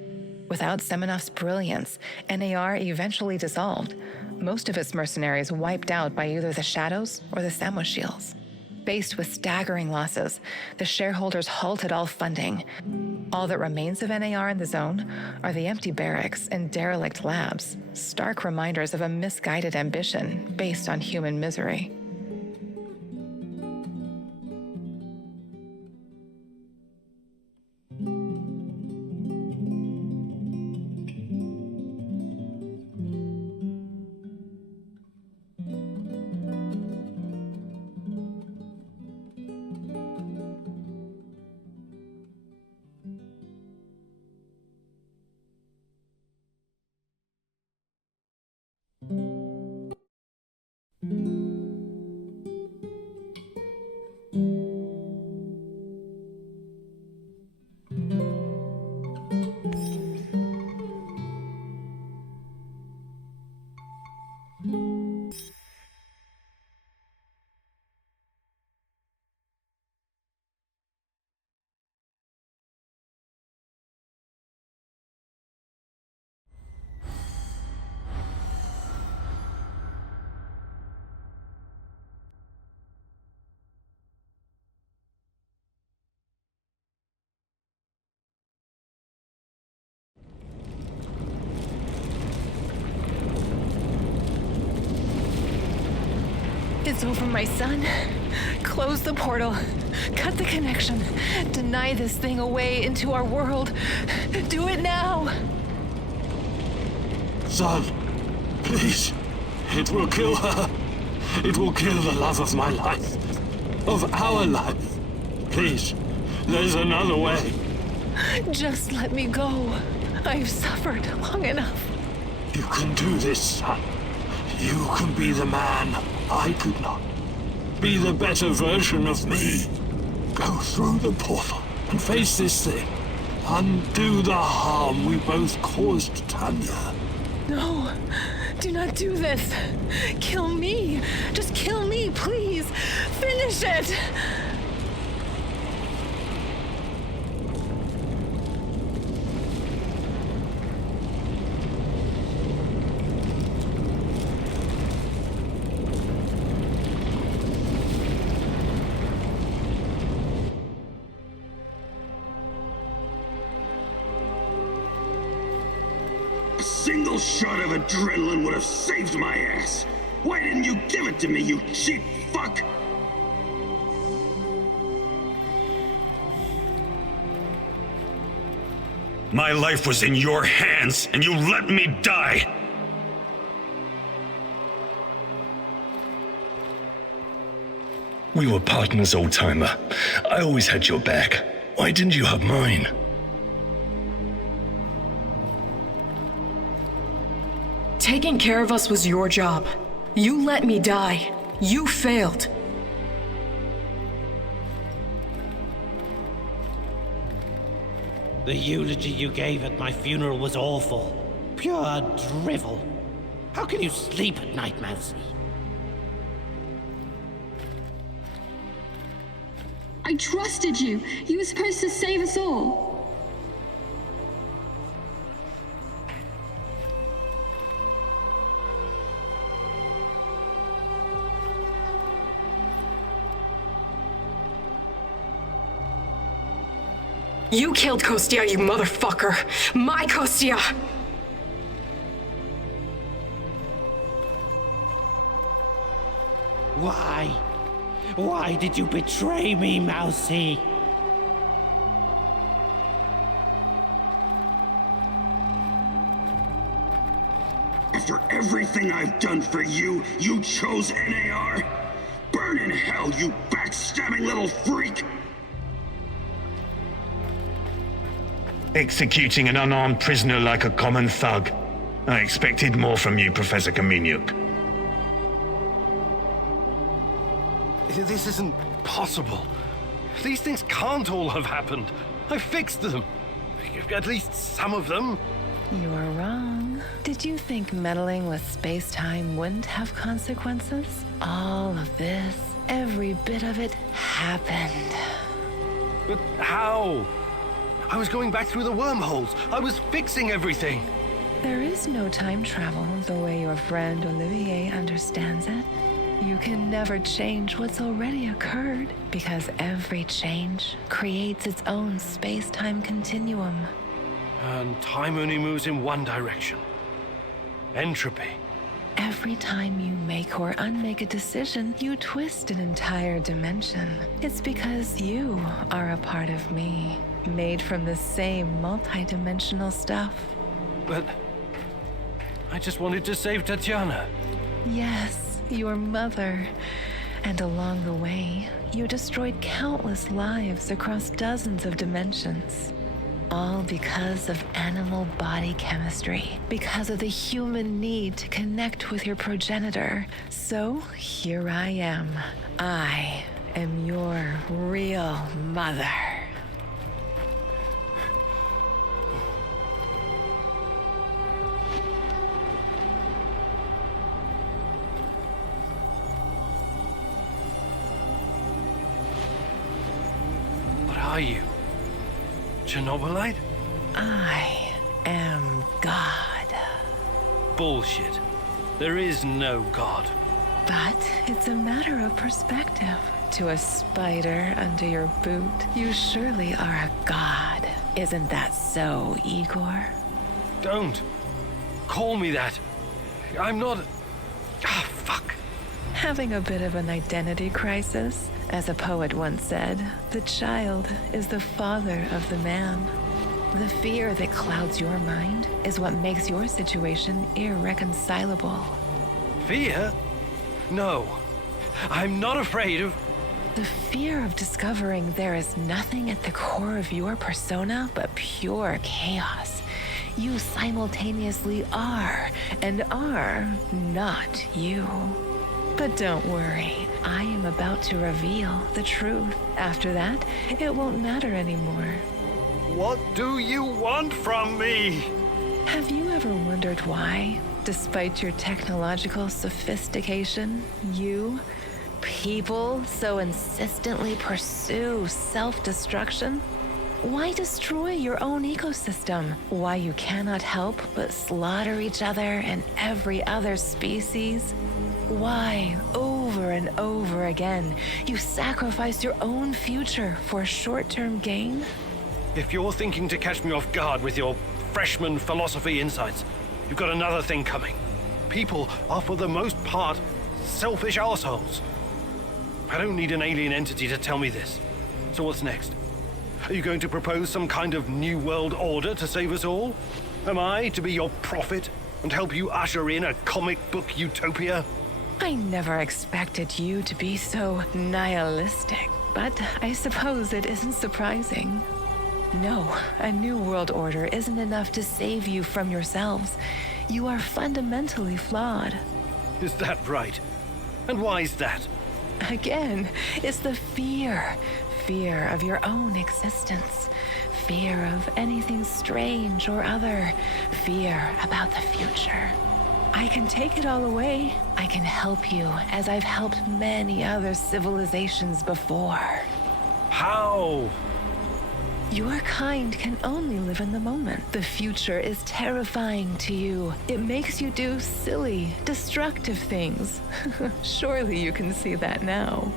Without Semenov's brilliance, NAR eventually dissolved, most of its mercenaries wiped out by either the Shadows or the Samoshils. Faced with staggering losses, the shareholders halted all funding. All that remains of NAR in the zone are the empty barracks and derelict labs, stark reminders of a misguided ambition based on human misery. It's over, my son. Close the portal. Cut the connection. Deny this thing away into our world. Do it now. Son, please. It will kill her. It will kill the love of my life. Of our life. Please, there's another way. Just let me go. I've suffered long enough. You can do this, son. You can be the man I could not. Be the better version of me. Go through the portal and face this thing. Undo the harm we both caused Tanya. No, do not do this. Kill me. Just kill me, please. Finish it. A single shot of adrenaline would have saved my ass. Why didn't you give it to me, you cheap fuck? My life was in your hands, and you let me die! We were partners, old-timer. I always had your back. Why didn't you have mine? Taking care of us was your job. You let me die. You failed. The eulogy you gave at my funeral was awful. Pure drivel. How can you sleep at night, Mousy? I trusted you. You were supposed to save us all. You killed Kostia, you motherfucker! My Kostia! Why? Why did you betray me, Mousy? After everything I've done for you, you chose NAR? Burn in hell, you backstabbing little freak! Executing an unarmed prisoner like a common thug. I expected more from you, Professor Kaminyuk. This isn't possible. These things can't all have happened. I fixed them. At least some of them. You are wrong. Did you think meddling with space-time wouldn't have consequences? All of this, every bit of it, happened. But how? I was going back through the wormholes. I was fixing everything. There is no time travel the way your friend Olivier understands it. You can never change what's already occurred, because every change creates its own space-time continuum. And time only moves in one direction. Entropy. Every time you make or unmake a decision, you twist an entire dimension. It's because you are a part of me, made from the same multi-dimensional stuff. But I just wanted to save Tatiana. Yes, your mother. And along the way, you destroyed countless lives across dozens of dimensions. All because of animal body chemistry, because of the human need to connect with your progenitor. So here I am. I am your real mother. What are you? Chernobylite? I am God. Bullshit. There is no God. But it's a matter of perspective. To a spider under your boot, you surely are a god. Isn't that so, Igor? Don't. Call me that. I'm not... Ah, fuck. Having a bit of an identity crisis? As a poet once said, the child is the father of the man. The fear that clouds your mind is what makes your situation irreconcilable. Fear? No. I'm not afraid of... The fear of discovering there is nothing at the core of your persona but pure chaos. You simultaneously are and are not you. But don't worry, I am about to reveal the truth. After that, it won't matter anymore. What do you want from me? Have you ever wondered why, despite your technological sophistication, people so insistently pursue self-destruction? Why destroy your own ecosystem? Why you cannot help but slaughter each other and every other species? Why, over and over again, you sacrifice your own future for short-term gain? If you're thinking to catch me off guard with your freshman philosophy insights, you've got another thing coming. People are for the most part selfish assholes. I don't need an alien entity to tell me this. So what's next? Are you going to propose some kind of new world order to save us all? Am I to be your prophet and help you usher in a comic book utopia? I never expected you to be so nihilistic, but I suppose it isn't surprising. No, a new world order isn't enough to save you from yourselves. You are fundamentally flawed. Is that right? And why is that? Again, it's the fear. Fear of your own existence. Fear of anything strange or other. Fear about the future. I can take it all away. I can help you, as I've helped many other civilizations before. How? Your kind can only live in the moment. The future is terrifying to you. It makes you do silly, destructive things. Surely you can see that now.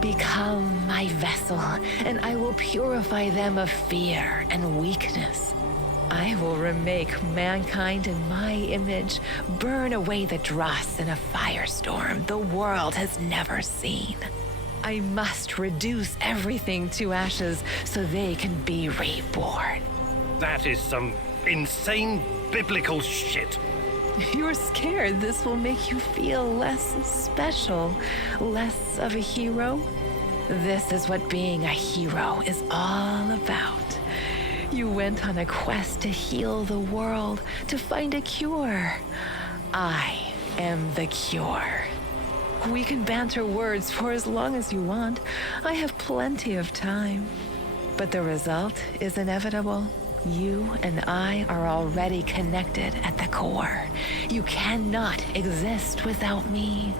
Become my vessel, and I will purify them of fear and weakness. I will remake mankind in my image, burn away the dross in a firestorm the world has never seen. I must reduce everything to ashes so they can be reborn. That is some insane biblical shit. You're scared this will make you feel less special, less of a hero? This is what being a hero is all about. You went on a quest to heal the world, to find a cure. I am the cure. We can banter words for as long as you want. I have plenty of time. But the result is inevitable. You and I are already connected at the core. You cannot exist without me.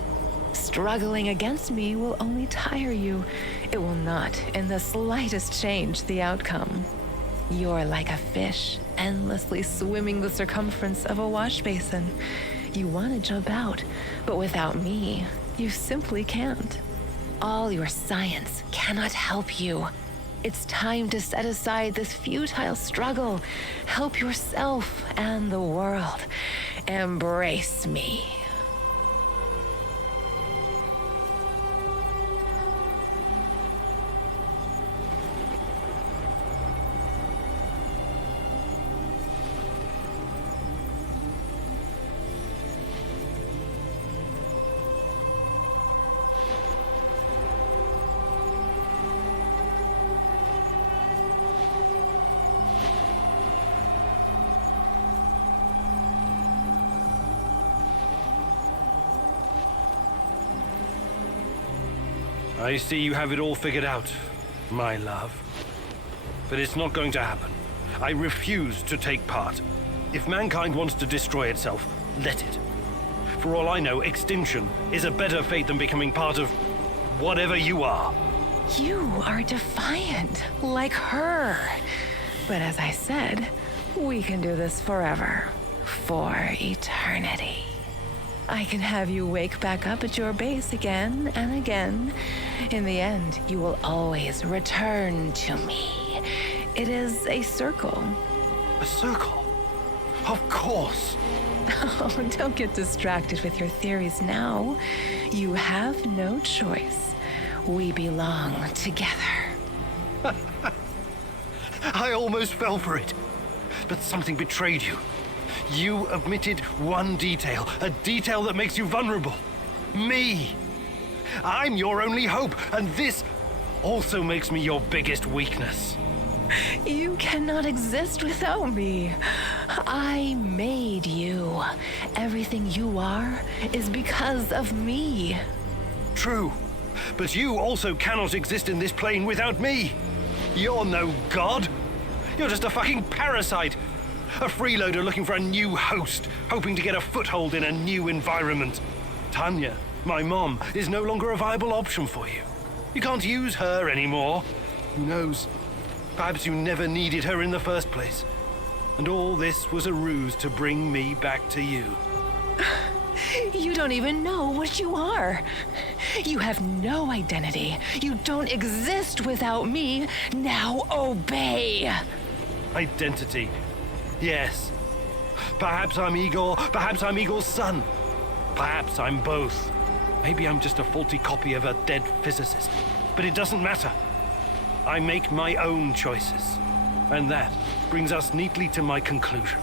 Struggling against me will only tire you. It will not in the slightest change the outcome. You're like a fish, endlessly swimming the circumference of a wash basin. You want to jump out, but without me, you simply can't. All your science cannot help you. It's time to set aside this futile struggle. Help yourself and the world. Embrace me. I see you have it all figured out, my love. But it's not going to happen. I refuse to take part. If mankind wants to destroy itself, let it. For all I know, extinction is a better fate than becoming part of whatever you are. You are defiant, like her. But as I said, we can do this forever. For eternity. I can have you wake back up at your base again and again. In the end, you will always return to me. It is a circle. A circle? Of course. Oh, don't get distracted with your theories now. You have no choice. We belong together. I almost fell for it. But something betrayed you. You omitted one detail, a detail that makes you vulnerable. Me. I'm your only hope, and this also makes me your biggest weakness. You cannot exist without me. I made you. Everything you are is because of me. True, but you also cannot exist in this plane without me. You're no god. You're just a fucking parasite. A freeloader looking for a new host, hoping to get a foothold in a new environment. Tanya, my mom, is no longer a viable option for you. You can't use her anymore. Who knows? Perhaps you never needed her in the first place. And all this was a ruse to bring me back to you. You don't even know what you are. You have no identity. You don't exist without me. Now obey. Identity. Yes. Perhaps I'm Igor. Perhaps I'm Igor's son. Perhaps I'm both. Maybe I'm just a faulty copy of a dead physicist. But it doesn't matter. I make my own choices. And that brings us neatly to my conclusion.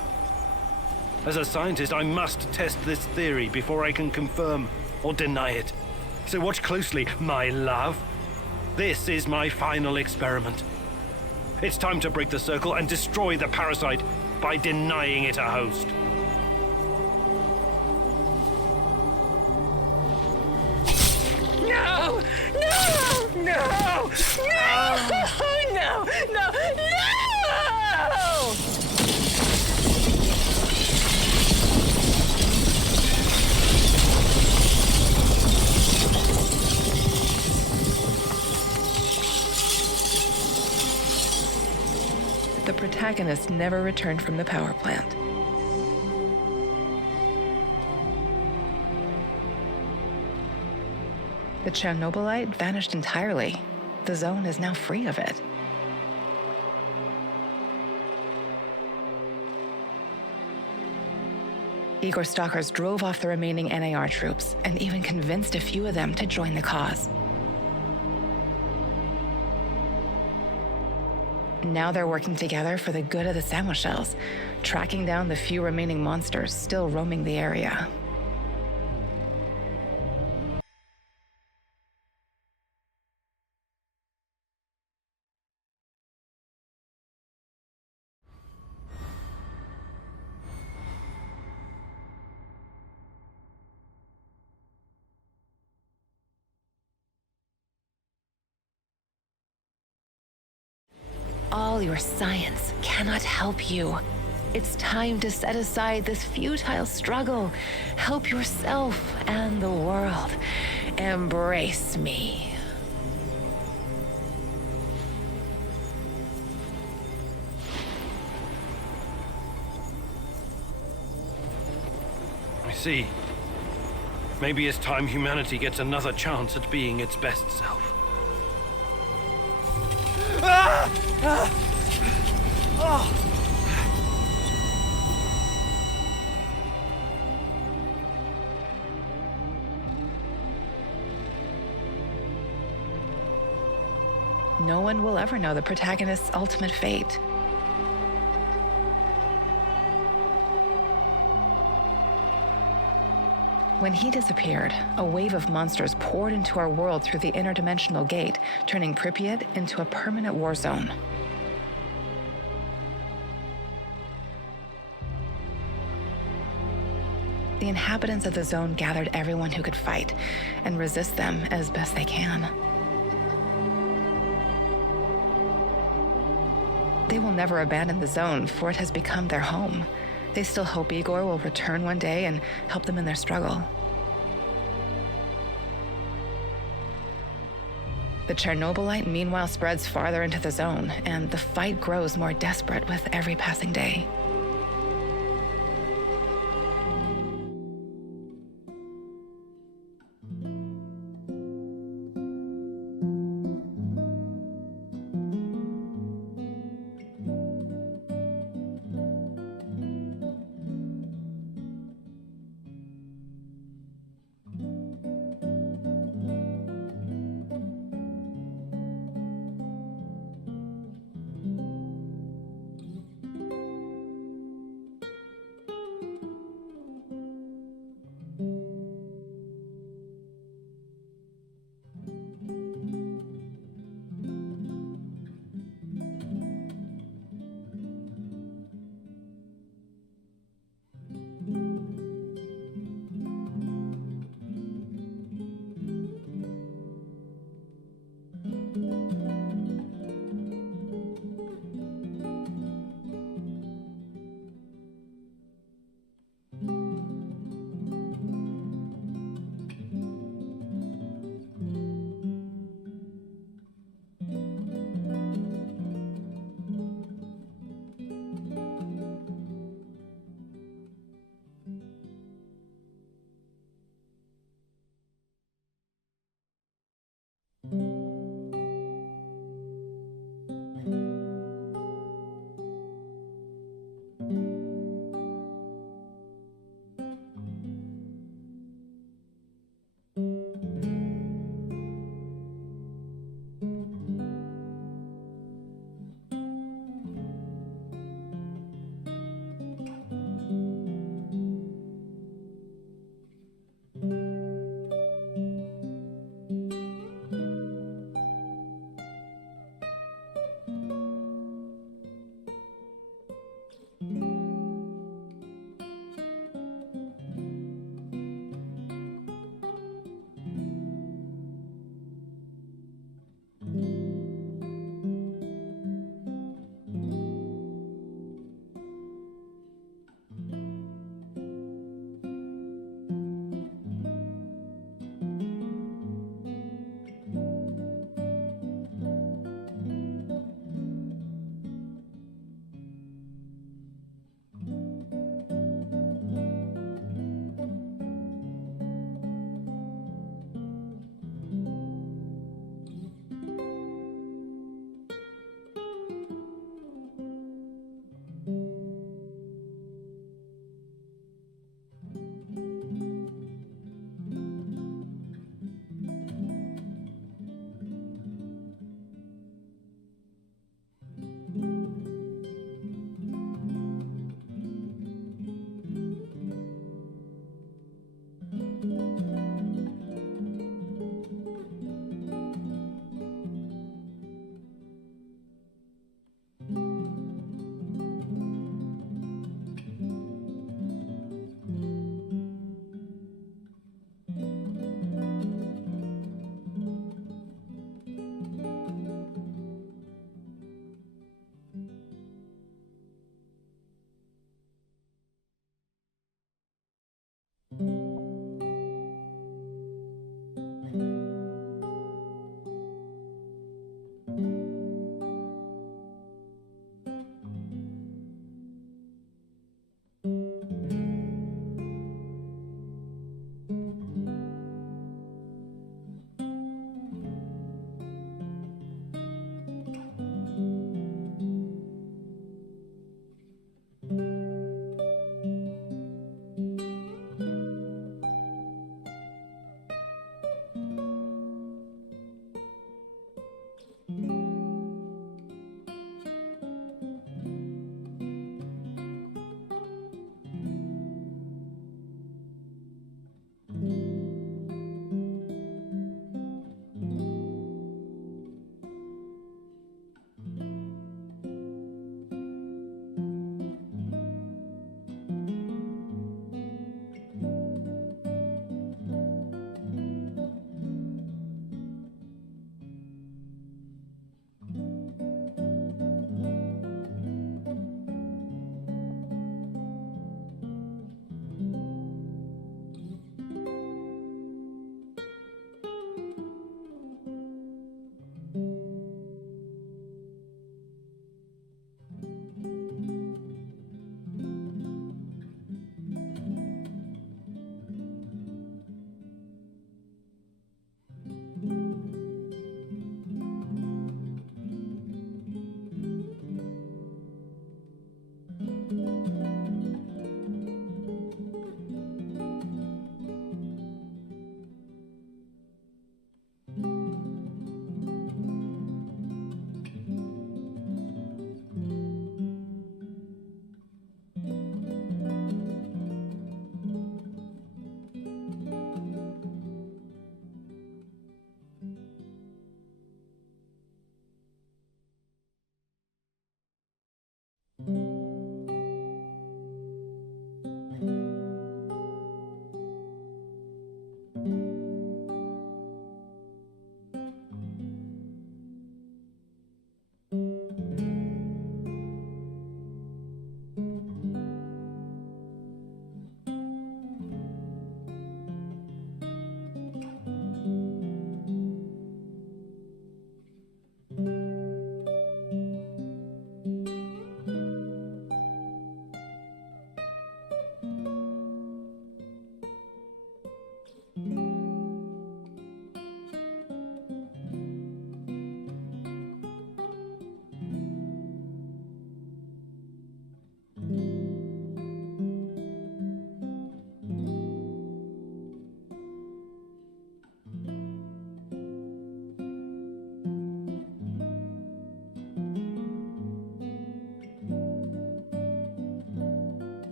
As a scientist, I must test this theory before I can confirm or deny it. So watch closely, my love. This is my final experiment. It's time to break the circle and destroy the parasite by denying it a host. No! No! No! No! No! No! No! The protagonist never returned from the power plant. The Chernobylite vanished entirely. The zone is now free of it. Igor stalkers drove off the remaining NAR troops and even convinced a few of them to join the cause. Now they're working together for the good of the sandwich shells, tracking down the few remaining monsters still roaming the area. All your science cannot help you. It's time to set aside this futile struggle. Help yourself and the world. Embrace me. I see. Maybe it's time humanity gets another chance at being its best self. Ah! Ah! Oh! No one will ever know the protagonist's ultimate fate. When he disappeared, a wave of monsters poured into our world through the interdimensional gate, turning Pripyat into a permanent war zone. The inhabitants of the zone gathered everyone who could fight and resist them as best they can. They will never abandon the zone, for it has become their home. They still hope Igor will return one day and help them in their struggle. The Chernobylite meanwhile spreads farther into the zone, and the fight grows more desperate with every passing day.